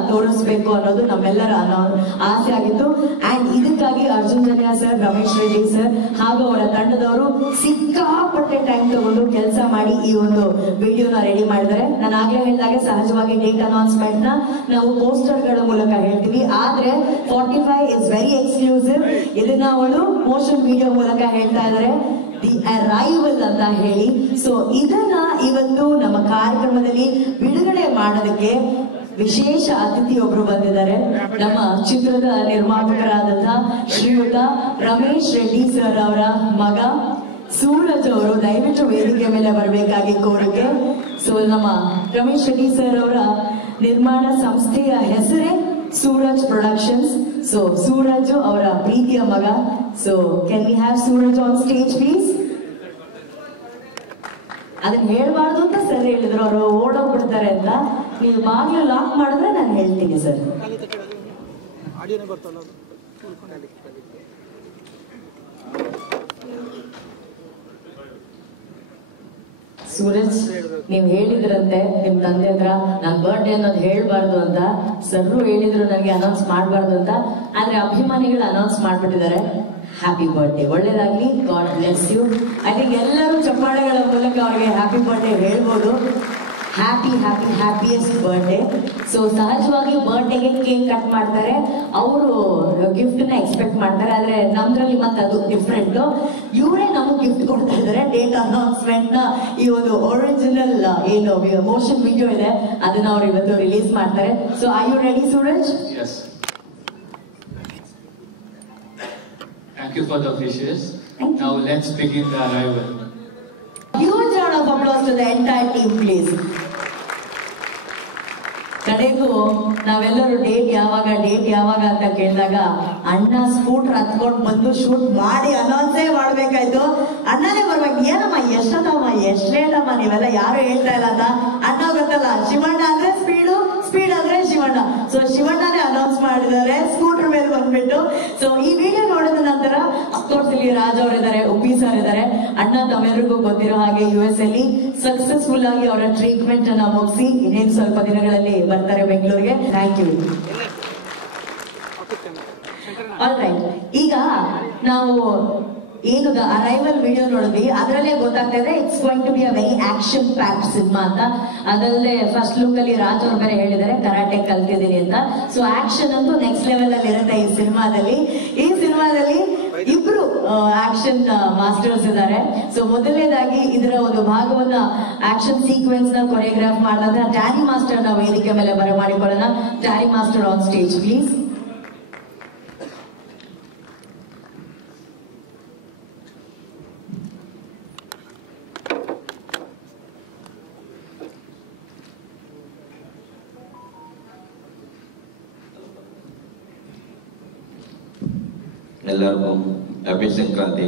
ತೋರಿಸಬೇಕು ಅನ್ನೋದು ನಮ್ಮೆಲ್ಲರ ಆಸೆ ಆಗಿತ್ತು. ಅಂಡ್ ಇದಕ್ಕಾಗಿ ಅರ್ಜುನ್ ಜನ್ಯ ಸರ್, ರಮೇಶ್ ರೆಡ್ಡಿ ಸರ್ ಹಾಗೂ ಅವರ ತಂಡದವರು ಸಿಕ್ಕಾಪಟ್ಟೆ ಟೈಮ್ ತಗೊಂಡು ಕೆಲಸ ಮಾಡಿ ಈ ಒಂದು ವಿಡಿಯೋನ ರೆಡಿ ಮಾಡಿದ್ದಾರೆ. ನಾನು ಆಗ್ಲೇ ಹೇಳಿದಾಗೆ ಸಹಜವಾಗಿ ಡೇಟ್ ಅನೌನ್ಸ್ಮೆಂಟ್ ನ ನಾವು ಪೋಸ್ಟರ್ ಗಳ ಮೂಲಕ ಹೇಳ್ತೀವಿ, ಆದ್ರೆ 45 ಇಸ್ ವೆರಿ ಎಕ್ಸ್ಕ್ಲೂಸಿವ್. ಇದನ್ನ ಅವಳು ಮೋಷನ್ ವಿಡಿಯೋ ಮೂಲಕ ಹೇಳ್ತಾ ಇದ್ದಾರೆ, ದಿ ಅರೈವಲ್ ಅಂತ ಹೇಳಿ. ಸೊ ಇದನ್ನ ಇವತ್ತು ನಮ್ಮ ಕಾರ್ಯಕ್ರಮದಲ್ಲಿ ಬಿಡುಗಡೆ ಮಾಡೋದಕ್ಕೆ ವಿಶೇಷ ಅತಿಥಿಯೊಬ್ರು ಬಂದಿದ್ದಾರೆ. ನಮ್ಮ ಚಿತ್ರದ ನಿರ್ಮಾಪಕರಾದಂತಹ ಶ್ರೀಯುತ ರಮೇಶ್ ರೆಡ್ಡಿ ಸರ್ ಅವರ ಮಗ ಸೂರಜ್ ಅವರು ದಯವಿಟ್ಟು ವೇದಿಕೆ ಮೇಲೆ ಬರಬೇಕಾಗಿ ಕೋರಿಕೆ. ಸೊ ನಮ್ಮ ರಮೇಶ್ ರೆಡ್ಡಿ ಸರ್ ಅವರ ನಿರ್ಮಾಣ ಸಂಸ್ಥೆಯ ಹೆಸರೇ ಸೂರಜ್ ಪ್ರೊಡಕ್ಷನ್ಸ್. ಸೊ ಸೂರಜ್ ಅವರ ಪ್ರೀತಿಯ ಮಗ. So can we have Suraj on stage please? ಅದನ್ನ ಹೇಳ್ಬಾರ್ದು ಅಂತ ಸರ್ ಹೇಳಿದ್ರು, ಅವರು ಓಡೋಗ್ಬಿಡ್ತಾರೆ ಅಂತ. ನೀವು ಬಾಗ್ಲು ಲಾಕ್ ಮಾಡಿದ್ರೆ ನಾನು ಹೇಳ್ತೀನಿ ಸರ್. ಸೂರಜ್, ನೀವ್ ಹೇಳಿದ್ರಂತೆ ನಿಮ್ ತಂದೆ ಹತ್ರ ನನ್ ಬರ್ಡೇ ಅನ್ನೋದು ಹೇಳ್ಬಾರ್ದು ಅಂತ. ಸರ್ರು ಹೇಳಿದ್ರು ನನಗೆ ಅನೌನ್ಸ್ ಮಾಡ್ಬಾರ್ದು ಅಂತ, ಆದ್ರೆ ಅಭಿಮಾನಿಗಳು ಅನೌನ್ಸ್ ಮಾಡ್ಬಿಟ್ಟಿದ್ದಾರೆ. ಹ್ಯಾಪಿ ಬರ್ಡೇ, ಒಳ್ಳೇದಾಗ್ಲಿ, god bless you. I think ಎಲ್ಲರೂ ಚಪ್ಪಾಳೆಗಳ ಮೂಲಕ ಅವ್ರಿಗೆ ಹ್ಯಾಪಿ ಬರ್ಡೇ ಹೇಳ್ಬೋದು. Happiest birthday. ಸೊ ಸಹಜವಾಗಿ ಬರ್ಡೇಗೆ ಕೇಕ್ ಕಟ್ ಮಾಡ್ತಾರೆ, ಅವರು ಗಿಫ್ಟ್ ನ ಎಕ್ಸ್ಪೆಕ್ಟ್ ಮಾಡ್ತಾರೆ, ಆದ್ರೆ ನಮ್ದ್ರಲ್ಲಿ ಮತ್ತೆ ಅದು ಡಿಫ್ರೆಂಟ್. ಇವರೇ ನಮಗೆ ಗಿಫ್ಟ್ ಕೊಡ್ತಾ ಇದ್ದಾರೆ. ಡೇಟ್ ಅನೌನ್ಸ್ಮೆಂಟ್ ನ ಈ ಒಂದು ಒರಿಜಿನಲ್ ಏನು ಮೋಷನ್ ವಿಡಿಯೋ ಇದೆ ಅದನ್ನ ಅವ್ರು ಇವತ್ತು ರಿಲೀಸ್ ಮಾಡ್ತಾರೆ. So are you ready Suraj? Thank you for the wishes. Now let's begin the arrival. Huge round of applause to the entire team, please. ಕಡೆಗೂ ನಾವೆಲ್ಲರೂ ಡೇಟ್ ಯಾವಾಗ ಅಂತ ಕೇಳಿದಾಗ ಅಣ್ಣ ಸ್ಕೂಟರ್ ಹತ್ಕೊಂಡು ಬಂದು ಶೂಟ್ ಮಾಡಿ ಅನೌನ್ಸೇ ಮಾಡ್ಬೇಕಾಯ್ತು. ಅಣ್ಣನೇ ಬರ್ಬೇಕು. ಏನಮ್ಮ ಎಷ್ಟಮ್ಮ ಎಷ್ಟ್ ಲೇಟಮ್ಮ, ನೀವೆಲ್ಲ ಯಾರು ಹೇಳ್ತಾ ಇಲ್ಲ ಅಂತ. ಅಣ್ಣ ಗೊತ್ತಲ್ಲ, ಶಿವಣ್ಣ ಅಂದ್ರೆ ಸ್ಪೀಡ್ ಅಂದ್ರೆ ಶಿವಣ್ಣ. ಸೊ ಶಿವಣ್ಣನೇ ಅನೌನ್ಸ್ ಮಾಡಿದ್ದಾರೆ ಸ್ಕೂಟರ್ ಮೇಲೆ ಬಂದ್ಬಿಟ್ಟು. ಸೊ ಈ ವಿಡಿಯೋ ನೋಡಿದ ನಂತರ ಅಫ್ಕೋರ್ಸ್ ಇಲ್ಲಿ ರಾಜ್ ಅವರಿದ್ದಾರೆ, ಉಪ್ಪಿ ಸರ್ ಇದ್ದಾರೆ. ಅಣ್ಣ ತಮ್ಮೆಲ್ಲರಿಗೂ ಗೊತ್ತಿರೋ ಹಾಗೆ US ಅಲ್ಲಿ ಸಕ್ಸಸ್ಫುಲ್ ಆಗಿ ಅವರ ಟ್ರೀಟ್ಮೆಂಟ್ ಅನ್ನ ಮುಗಿಸಿ ಇನ್ನೇನು ಸ್ವಲ್ಪ ದಿನಗಳಲ್ಲಿ ಬರ್ತಾರೆ ಬೆಂಗಳೂರಿಗೆ. Thank you. ಆಲ್ ರೈಟ್, ಈಗ ನಾವು ಏನು ಅರೈವಲ್ ವಿಡಿಯೋ ನೋಡಿದ್ವಿ, ಅದರಲ್ಲೇ ಗೊತ್ತಾಗ್ತಾ ಇದೆ it's going to be a very action packed cinema ಅಂತ. ಅದಲ್ಲದೆ ಫಸ್ಟ್ ಲುಕ್ ಅಲ್ಲಿ ರಾಜ್ ಅವ್ರು ಬೇರೆ ಹೇಳಿದ್ದಾರೆ ಕರಾಟೆ ಕಲ್ತಿದ್ದೀನಿ ಅಂತ. ಸೊ ಆಕ್ಷನ್ ಅಂತೂ ನೆಕ್ಸ್ಟ್ ಲೆವೆಲ್ ಅಲ್ಲಿ ಇರುತ್ತೆ ಈ ಸಿನಿಮಾದಲ್ಲಿ. ಈ ಸಿನಿಮಾದಲ್ಲಿ ಇಬ್ರು ಆಕ್ಷನ್ ಮಾಸ್ಟರ್ಸ್ ಇದ್ದಾರೆ. ಸೊ ಮೊದಲನೇದಾಗಿ ಇದರ ಒಂದು ಭಾಗವನ್ನ ಆಕ್ಷನ್ ಸೀಕ್ವೆನ್ಸ್ ನ ಕೊರಿಯೋಗ್ರಾಫ್ ಮಾಡಿದಂತಹ ಡ್ಯಾನಿ ಮಾಸ್ಟರ್ ನ ವೇದಿಕೆ ಮೇಲೆ ಬರಮಾಡಿಕೊಳ್ಳೋಣ. Danny master on stage please. ಎಲ್ಲರಿಗೂ ಹ್ಯಾಪಿ ಸಂಕ್ರಾಂತಿ,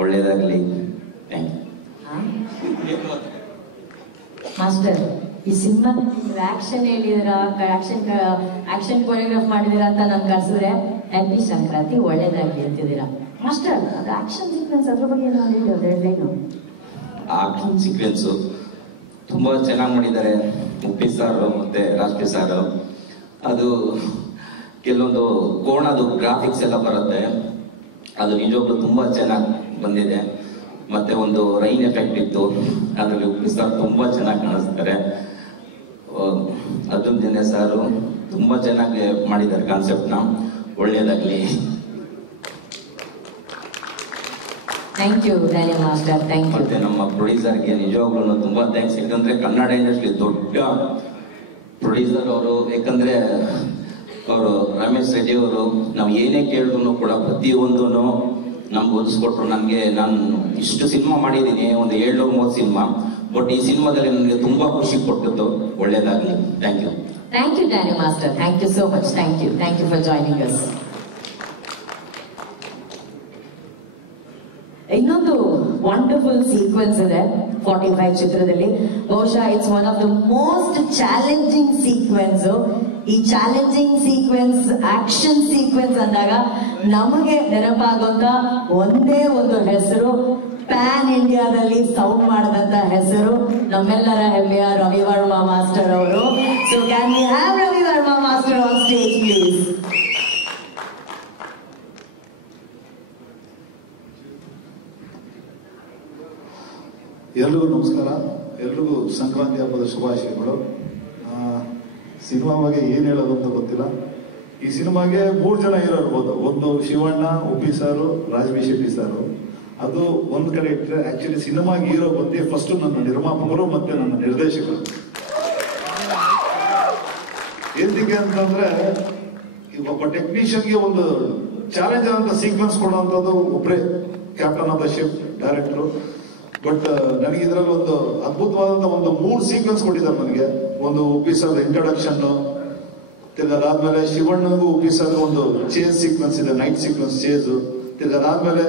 ಒಳ್ಳೇದಾಗ್ಲಿ. Thank you. ಮಾಸ್ಟರ್, ಈ ಸಿನಿಮಾ ಆಕ್ಷನ್ ಹೇಳಿದಿರಾ, ಆಕ್ಷನ್ ಕೊರಿಯೋಗ್ರಾಫ್ ಮಾಡಿದಿರಾ ಅಂತ ನಾನು ಕಳ್ಸಿದ್ರೆ ಹ್ಯಾಪಿ ಸಂಕ್ರಾಂತಿ ಒಳ್ಳೇದಾಗ್ಲಿ ಅಂತಿದ್ದೀರಾ. ಮಾಸ್ಟರ್, ಅದು ಆಕ್ಷನ್ ಸೀಕ್ವೆನ್ಸ್ ಅದ್ರ ಬಗ್ಗೆ ಏನು? ಆಕ್ಷನ್ ಸೀಕ್ವೆನ್ಸ್ ತುಂಬಾ ಚೆನ್ನಾಗಿ ಮಾಡಿದ್ದಾರೆ ಉಪ್ಪಿ ಸಾರ್ ಮತ್ತೆ ರಾಜ್ಪಿ ಸಾರ್. ಅದು ಕೆಲವೊಂದು ಕೋಣದು ಗ್ರಾಫಿಕ್ಸ್ ಎಲ್ಲ ಬರುತ್ತೆ, ಅದು ನಿಜವಾಗ್ಲೂ ತುಂಬಾ ಚೆನ್ನಾಗಿ ಬಂದಿದೆ. ಮತ್ತೆ ಒಂದು ರೈನ್ ಎಫೆಕ್ಟ್ ಇತ್ತು, ಅದ್ರಲ್ಲಿ ಉಪ್ಪಿ ಸಾರ್ ತುಂಬಾ ಚೆನ್ನಾಗಿ ಕಾಣಿಸ್ತಾರೆ. ಅರ್ಜುನ್ ಜನ್ಯ ಸಾರು ತುಂಬಾ ಚೆನ್ನಾಗಿ ಮಾಡಿದ್ದಾರೆ ಕಾನ್ಸೆಪ್ಟ್ ನ. ಒಳ್ಳೇದಾಗ್ಲಿ. Thank you master, thank you. ಮತ್ತೆ ನಮ್ಮ ಪ್ರೊಡ್ಯೂಸರ್ಗೆ ನಿಜವಾಗ್ಲೂ ತುಂಬಾ ಥ್ಯಾಂಕ್ಸ್. ಯಾಕಂದ್ರೆ ಕನ್ನಡ ಇಂಡಸ್ಟ್ರಿ ದೊಡ್ಡ ಪ್ರೊಡ್ಯೂಸರ್ ಅವರು. ಯಾಕಂದ್ರೆ ಅವರು ರಮೇಶ್ ರೆಡ್ಡಿ ಅವರು ನಾವು ಏನೇ ಕೇಳಿದ್ರು ಕೂಡ ಪ್ರತಿಯೊಂದು ನಮ್ಗೆ ಒದಿಸ್ಕೊಟ್ರು. ನಾನು ಇಷ್ಟು ಸಿನಿಮಾ ಮಾಡಿದ್ದೀನಿ, ಒಂದು 730 ಸಿನಿಮಾ, ಬಟ್ ಈ ಸಿನಿಮಾದಲ್ಲಿ ನನಗೆ ತುಂಬಾ ಖುಷಿ ಕೊಟ್ಟಿತ್ತು. ಒಳ್ಳೇದಾಗ್ಲಿ. Thank you. Thank you Danny master, thank you so much. Thank you for joining us. ಇನ್ನೊಂದು ವಂಡರ್ಫುಲ್ ಸೀಕ್ವೆನ್ಸ್ ಇದೆ 45 ಚಿತ್ರದಲ್ಲಿ. ಬಹುಶಃ it's one of the most challenging sequence. ಈ ಚಾಲೆಂಜಿಂಗ್ ಸೀಕ್ವೆನ್ಸ್, ಆಕ್ಷನ್ ಸೀಕ್ವೆನ್ಸ್ ಅಂದಾಗ ನಮಗೆ ನೆನಪಾಗುವಂತ ಒಂದೇ ಒಂದು ಹೆಸರು ಪ್ಯಾನ್ ಇಂಡಿಯಾದಲ್ಲಿ ಸೌಂಡ್ ಮಾಡಿದಂತ ಹೆಸರು ನಮ್ಮೆಲ್ಲರ ಹೆಮ್ಮೆಯ ರವಿ ವರ್ಮಾ ಮಾಸ್ಟರ್ ಅವರು. So can we have Ravi Varma master on stage please? ಎಲ್ರಿಗೂ ನಮಸ್ಕಾರ. ಎಲ್ರಿಗೂ ಸಂಕ್ರಾಂತಿ ಹಬ್ಬದ ಶುಭಾಶಯಗಳು. ಸಿನಿಮಾ ಬಗ್ಗೆ ಏನ್ ಹೇಳೋದು ಅಂತ ಗೊತ್ತಿಲ್ಲ. ಈ ಸಿನಿಮಾಗೆ 3 ಜನ ಹೀರೋ ಇರ್ಬೋದು. ಒಂದು ಶಿವಣ್ಣ, ಉಪ್ಪಿ ಸಾರು, ರಾಜ್ ಬಿ ಶೆಟ್ಟಿ ಸಾರು. ಅದು ಒಂದ್ ಕಡೆ ಇಟ್ಟರೆ ಆಕ್ಚುಲಿ ಸಿನಿಮಾಗೆ ಹೀರೋ ಬಂದು ಫಸ್ಟ್ ನನ್ನ ನಿರ್ಮಾಪಕರು ಮತ್ತೆ ನನ್ನ ನಿರ್ದೇಶಕರು. ಏನಕ್ಕೆ ಅಂತಂದ್ರೆ ಒಬ್ಬ ಟೆಕ್ನಿಷಿಯನ್ಗೆ ಒಂದು ಚಾಲೆಂಜ್ ಅಂತ ಸೀಕ್ವೆನ್ಸ್ ಕೊಡುವಂತದ್ದು ಒಬ್ಬರೇ, captain of the ship director. But ನನಗೆ ಇದರಲ್ಲಿ ಒಂದು ಅದ್ಭುತವಾದಂತ ಒಂದು 3 ಸೀಕ್ವೆನ್ಸ್ ಕೊಟ್ಟಿದ್ದಾರೆ ನನಗೆ. ಒಂದು ಉಪ್ಪಿ ಸರ್ ಇಂಟ್ರೊಡಕ್ಷನ್, ತಿರ್ಗಾದ್ಮೇಲೆ ಶಿವಣ್ಣನಿಗೂ ಉಪ್ಪಿ ಸರ್ ಒಂದು ಚೇಸ್ ಸೀಕ್ವೆನ್ಸ್ ಇದೆ, ನೈಟ್ ಸೀಕ್ವೆನ್ಸ್ ಚೇಸ್. ತಿರ್ಗಾದ್ಮೇಲೆ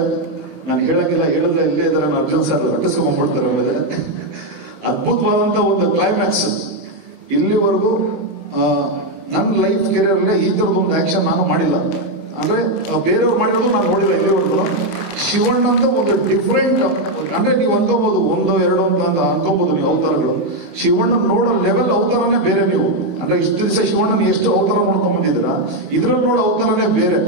ನಾನು ಹೇಳಕ್ಕಿಲ್ಲ, ಹೇಳಿದ್ರೆ ಇಲ್ಲೇ ಇದ್ದಾರೆ ಅರ್ಜುನ್ ಸರ್ ಅಟ್ಟಿಸ್ಕೊಂಡ್ಬಿಡ್ತಾರೆ. ಆಮೇಲೆ ಅದ್ಭುತವಾದಂತ ಒಂದು ಕ್ಲೈಮ್ಯಾಕ್ಸ್. ಇಲ್ಲಿವರೆಗೂ ನನ್ನ ಲೈಫ್ ಕೆರಿಯರ್ ಅಲ್ಲೇ ಈ ತರದ ಒಂದು ಆಕ್ಷನ್ ನಾನು ಮಾಡಿಲ್ಲ. ಅಂದ್ರೆ ಬೇರೆಯವ್ರು ಮಾಡಿರೋದು ನಾನು ನೋಡಿಲ್ಲ ಇಲ್ಲಿವರೆಗೂ. ಶಿವಣ್ಣ ಅಂತ ಒಂದು ಡಿಫ್ರೆಂಟ್, ಅಂದ್ರೆ ನೀವು ಅನ್ಕೋಬಹುದು 1, 2 ಅಂತ ಅನ್ಕೋಬಹುದು ನೀವು ಅವತಾರಗಳು. ಶಿವಣ್ಣ ನೋಡೋ ಲೆವೆಲ್ ಅವತಾರನೇ ಬೇರೆ. ನೀವು ಅಂದ್ರೆ ಇಷ್ಟು ದಿವಸ ಶಿವಣ್ಣನ ಎಷ್ಟು ಅವತಾರ ನೋಡ್ಕೊಂಡ್ ಬಂದಿದ್ದೀರಾ, ಇದ್ರಲ್ಲಿ ನೋಡೋ ಅವತಾರನೇ ಬೇರೆ.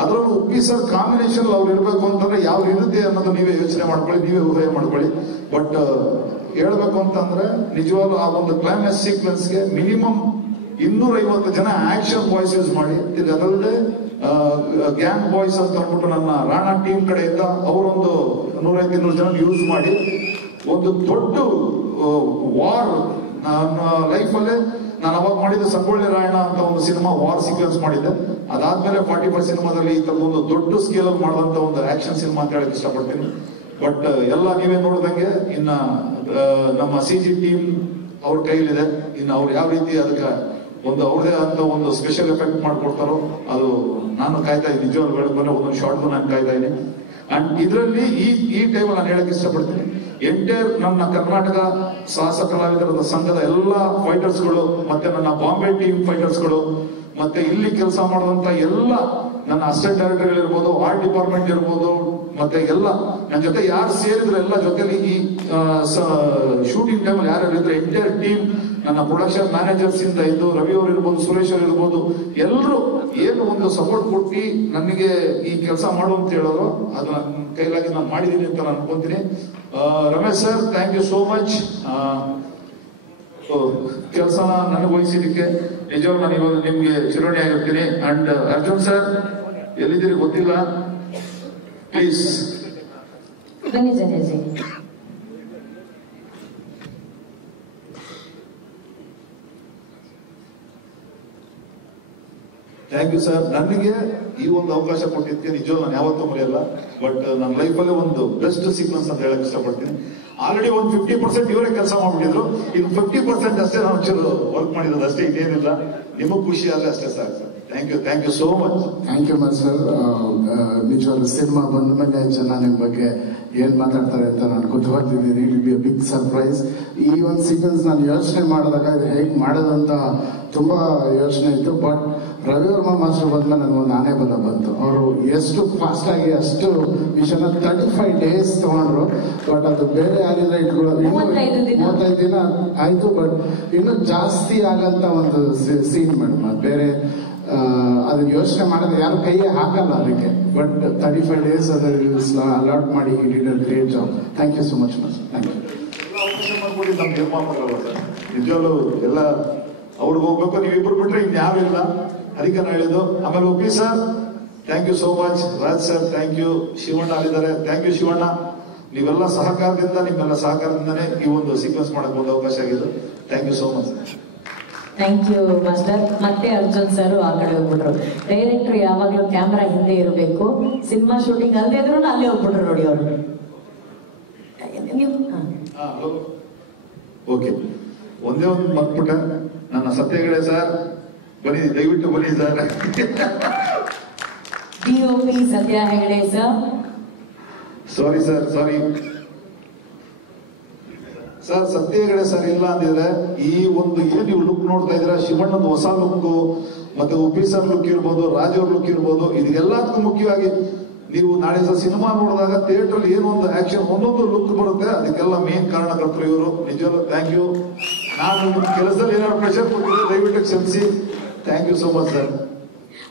ಅದರಲ್ಲೂ ಉಪ್ಪಿ ಸರ್ ಕಾಂಬಿನೇಷನ್ ಅವ್ರು ಇರ್ಬೇಕು ಅಂತಂದ್ರೆ ಯಾವ ಇರುತ್ತೆ ಅನ್ನೋದು ನೀವೇ ಯೋಚನೆ ಮಾಡ್ಕೊಳ್ಳಿ, ನೀವೇ ಊಹೆ ಮಾಡ್ಕೊಳ್ಳಿ. ಬಟ್ ಹೇಳ್ಬೇಕು ಅಂತಂದ್ರೆ ನಿಜವಾಗ್ಲೂ ಆ ಒಂದು ಕ್ಲೈಮ್ಯಾಕ್ಸ್ ಸೀಕ್ವೆನ್ಸ್ಗೆ ಮಿನಿಮಮ್ 250 ಜನ ಆಕ್ಷನ್ ಬಾಯ್ಸ್ ಯೂಸ್ ಮಾಡಿ, ಅದಲ್ಲದೆ ಗ್ಯಾಂಗ್ ಬಾಯ್ಸ್ ಅಂತ ಅಂದ್ಬಿಟ್ಟು ನನ್ನ ರಾಣಾ ಟೀಮ್ ಕಡೆಯಿಂದ ಅವರೊಂದು 150-200 ಜನ ಯೂಸ್ ಮಾಡಿ ಒಂದು ದೊಡ್ಡ ವಾರ್. ನನ್ನ ಲೈಫಲ್ಲೇ ನಾನು ಅವಾಗ ಮಾಡಿದ ಸಂಗೊಳ್ಳಿ ರಾಯಣ್ಣ ಅಂತ ಒಂದು ಸಿನಿಮಾ ವಾರ್ ಸೀಕ್ವೆನ್ಸ್ ಮಾಡಿದ್ದೆ. ಅದಾದ್ಮೇಲೆ 45 ಸಿನಿಮಾದಲ್ಲಿ ಈ ತರದ ಒಂದು ದೊಡ್ಡ ಸ್ಕೇಲ್ ಅಲ್ಲಿ ಮಾಡುವಂತ ಒಂದು ಆಕ್ಷನ್ ಸಿನಿಮಾ ಅಂತ ಹೇಳಕ್ ಇಷ್ಟಪಡ್ತೀನಿ. ಬಟ್ ಎಲ್ಲ ನೀವೇ ನೋಡಿದಂಗೆ ಇನ್ನ ನಮ್ಮ CG ಟೀಮ್ ಅವ್ರ ಕೈಲಿದೆ. ಇನ್ನು ಅವ್ರು ಯಾವ ರೀತಿ ಅದಕ್ಕೆ ಒಂದು ಅವ್ರದೇ ಅಂತ ಒಂದು ಸ್ಪೆಷಲ್ ಎಫೆಕ್ಟ್ ಮಾಡ್ಕೊಡ್ತಾರೋ ಅದು ನಾನು ಕಾಯ್ತಾ ಇದ್ದೀನಿ. ನಿಜವಾಗ್ಲೂ ಹೇಳಕ್ಕೆ ಒಂದೊಂದು ಶಾರ್ಟ್ ನಾನು ಕಾಯ್ತಾ ಇದ್ದೀನಿ. ಅಂಡ್ ಇದರಲ್ಲಿ ಈ ಟೈಮ್ ನಾನು ಹೇಳಕ್ ಇಷ್ಟಪಡ್ತೀನಿ, ಎಂಟೈರ್ ನನ್ನ ಕರ್ನಾಟಕ ಸಾಹಸ ಕಲಾವಿದರ ಸಂಘದ ಎಲ್ಲಾ ಫೈಟರ್ಸ್ಗಳು, ಮತ್ತೆ ನನ್ನ ಬಾಂಬೆ ಟೀಮ್ ಫೈಟರ್ಸ್ಗಳು, ಮತ್ತೆ ಇಲ್ಲಿ ಕೆಲಸ ಮಾಡುವಂತ ಎಲ್ಲ ನನ್ನ ಅಸಿಸ್ಟೆಂಟ್ ಡೈರೆಕ್ಟರ್ ಇರ್ಬೋದು, ಆರ್ಟ್ ಡಿಪಾರ್ಟ್ಮೆಂಟ್ ಇರ್ಬೋದು, ಮತ್ತೆ ಎಲ್ಲ ನನ್ನ ಜೊತೆ ಯಾರು ಸೇರಿದ್ರು ಎಲ್ಲ ಜೊತೆಲಿ ಈ ಶೂಟಿಂಗ್ ಟೈಮಲ್ಲಿ ಯಾರ್ಯಾರು ಇದ್ರೆ ಎಂಟೈರ್ ಟೀಮ್, ನನ್ನ ಪ್ರೊಡಕ್ಷನ್ ಮ್ಯಾನೇಜರ್ಸ್ ಇಂದ ಇದ್ದು ರವಿ ಅವರು ಇರ್ಬೋದು, ಸುರೇಶ್ ಅವರು ಇರ್ಬೋದು, ಎಲ್ಲರೂ ಏನು ಒಂದು ಸಪೋರ್ಟ್ ಕೊಟ್ಟು ನನಗೆ ಈ ಕೆಲಸ ಮಾಡು ಅಂತ ಹೇಳೋರು, ಅದು ನನ್ನ ಕೈಲಾಗಿ ನಾನು ಮಾಡಿದ್ದೀನಿ ಅಂತ ನಾನು ಅನ್ಕೊಂತೀನಿ. Ramesh sir, thank you so much. ಕೆಲಸನ ನನಗೆ ವಹಿಸಿದ್ದಕ್ಕೆ ನಿಜವಾಗ್ಲೂ ನಾನು ಇವಾಗ ನಿಮ್ಗೆ ಚಿರೋಣಿ ಆಗಿರ್ತೀನಿ. ಅಂಡ್ ಅರ್ಜುನ್ ಸರ್ ಎಲ್ಲಿದ್ದೀರಿ ಗೊತ್ತಿಲ್ಲ, ಪ್ಲೀಸ್ ಬನ್ನಿ ಜನೇಜಿ. Thank you sir. ನನಗೆ ಈ ಒಂದು ಅವಕಾಶ ಕೊಟ್ಟಿದ್ದಕ್ಕೆ ನಿಜವಾಗ್ಲೂ ನಾನು ಯಾವತ್ತೂ ಮರೆಯಲ್ಲ. ಬಟ್ ನನ್ನ ಲೈಫಲ್ಲೇ ಒಂದು ಬೆಸ್ಟ್ ಸೀಕ್ವೆನ್ಸ್ ಅಂತ ಹೇಳಕ್ ಇಷ್ಟಪಡ್ತೀನಿ. ಆಲ್ರೆಡಿ ಒಂದು 50% ಇವರೇ ಕೆಲಸ ಮಾಡ್ಬಿಟ್ಟಿದ್ರು, ಇನ್ನು 50% ಅಷ್ಟೇ ನಾವು ಚಲೋ ವರ್ಕ್ ಮಾಡಿರೋದು ಅಷ್ಟೇ, ಇದೇನಿಲ್ಲ. ನಿಮಗ್ ಖುಷಿ ಅಲ್ಲೇ ಅಷ್ಟೇ ಸಾಕು sir. Thank you so much. Thank you much sir. ನಿಜವಾಗ್ಲೂ ಸಿನಿಮಾ ಬಂದ ಮೇಲೆ ಜನ ನಿಮ್ ಬಗ್ಗೆ ಏನ್ ಮಾತಾಡ್ತಾರೆ ಅಂತ ನಾನು ಕೂತ್ಕೊಳ್ತಿದ್ದೀನಿ. It be big surprise. ಈ ಒಂದು ಸೀಕ್ವೆನ್ಸ್ ನಾನು ಯೋಚನೆ ಮಾಡಿದಾಗ ಹೇಗೆ ಮಾಡೋದು ಅಂತ ತುಂಬಾ ಯೋಚನೆ ಇತ್ತು. ಬಟ್ ರವಿ ವರ್ಮಾ ಮಾಸ್ಟರ್ ಬಂದ್ಮೇಲೆ ನನಗೊಂದು ಆನೆ ಬಲ ಬಂತು. ಅವರು ಎಷ್ಟು ಫಾಸ್ಟ್ ಆಗಿ ಅಷ್ಟು ವಿಷಯನ 35 ಡೇಸ್ ತಗೊಂಡ್ರು. ಬಟ್ ಅದು ಬೇರೆ ಆಗಿದ್ರೆ ಇಟ್ಕೊಳ್ಳೋದು 35 ದಿನ ಆಯ್ತು. ಬಟ್ ಇನ್ನು ಜಾಸ್ತಿ ಆಗಂತ ಒಂದು ಸೀನ್ ಮೇಡಮ್, ಅದು ಬೇರೆ ಅದನ್ನ ಯೋಚನೆ ಮಾಡಿದ್ರೆ ಯಾರು ಕೈ ಹಾಕಲ್ಲ ಅದಕ್ಕೆ. ಬಟ್ 35 ಡೇಸ್ ಅದನ್ನ ಅಲಾಟ್ ಮಾಡಿ great job. Thank you so much sir. Thank you. ಮಾಡ್ಬಿಟ್ಟು ನಮ್ಮ ನಿರ್ಮಾಪಕರಲ್ಲ ಸರ್, ನಿಜವಾಗ್ಲೂ ಎಲ್ಲ ಅವ್ರಿಗೆ ಹೋಗ್ಬೇಕು. ನೀವಿಬ್ರು ಬಿಟ್ರೆ ಇನ್ಯಾರು ಇಲ್ಲ, ಅದಕ್ಕೆ ನಾನು ಹೇಳಿದ್ದು. ಆಮೇಲೆ Uppi sir, thank you so much. Raj sir, thank you. Shivanna ಅಲ್ಲಿದ್ದಾರೆ, ಥ್ಯಾಂಕ್ ಯು ಶಿವಣ್ಣ. ನೀವೆಲ್ಲ ಸಹಕಾರದಿಂದ, ನಿಮ್ಮೆಲ್ಲ ಸಹಕಾರದಿಂದನೇ ಈ ಒಂದು ಸೀಕ್ವೆನ್ಸ್ ಮಾಡಕ್ ಒಂದು ಅವಕಾಶ ಆಗಿದ್ದು. Thank you so much. Thank you master. ಮತ್ತೆ ಅರ್ಜುನ್ ಸರ್ ಆ ಕಡೆ ಹೋಗ್ಬಿಟ್ರು. ಡೈರೆಕ್ಟರ್ ಯಾವಾಗ್ಲೂ ಕ್ಯಾಮ್ರಾ ಹಿಂದೆ ಇರಬೇಕು, ಸಿನಿಮಾ ಶೂಟಿಂಗ್ ಅಲ್ಲದೆ ಇದ್ರು ಅಲ್ಲೇ ಹೋಗ್ಬಿಟ್ರು ನೋಡಿ ಅವರು. ಓಕೆ, ಒಂದೇ ಒಂದು ಮರ್ತ್ಬಿಟ್ಟೆ, ನನ್ನ ಸತ್ಯಗಡೆ ಸರ್ ಬನ್ನಿ, ದಯವಿಟ್ಟು ಬನ್ನಿ ಸರ್. DOP ಸತ್ಯ Hegde sir. Sorry sir, sorry sir. ಸತ್ಯ ಹೆಗಡೆ ಸರ್ ಇಲ್ಲ ಅಂದಿದ್ರೆ ಈ ಒಂದು ಏನ್ ನೀವು ಲುಕ್ ನೋಡ್ತಾ ಇದ್ದೀರಾ, ಶಿವಣ್ಣದ ಹೊಸ ಲುಕ್, ಮತ್ತೆ ಉಪ್ಪಿ ಸರ್ ಲುಕ್ ಇರ್ಬೋದು, ರಾಜ್ ಅವ್ರ ಲುಕ್ ಇರ್ಬೋದು, ಇದೆಲ್ಲದಕ್ಕೂ ಮುಖ್ಯವಾಗಿ ನೀವು ನಾಳೆ ದಿವಸ ಸಿನಿಮಾ ನೋಡಿದಾಗ ಥಿಯೇಟರ್ ಏನು ಒಂದು ಆಕ್ಷನ್ ಒಂದೊಂದು ಲುಕ್ ಬರುತ್ತೆ, ಅದಕ್ಕೆಲ್ಲ ಮೇನ್ ಕಾರಣಕರ್ತರು ಇವರು. ನಿಜವಾಗ್ಲೂ ಥ್ಯಾಂಕ್ ಯು. ನಾನು ನಿಮ್ಮ ಕೆಲಸದಲ್ಲಿ ಏನಾದ್ರು ಪ್ರೆಷರ್ ಕೊಟ್ಟಿದ್ರೆ ದಯವಿಟ್ಟು ಕ್ಷಮಿಸಿ. Thank you so much sir.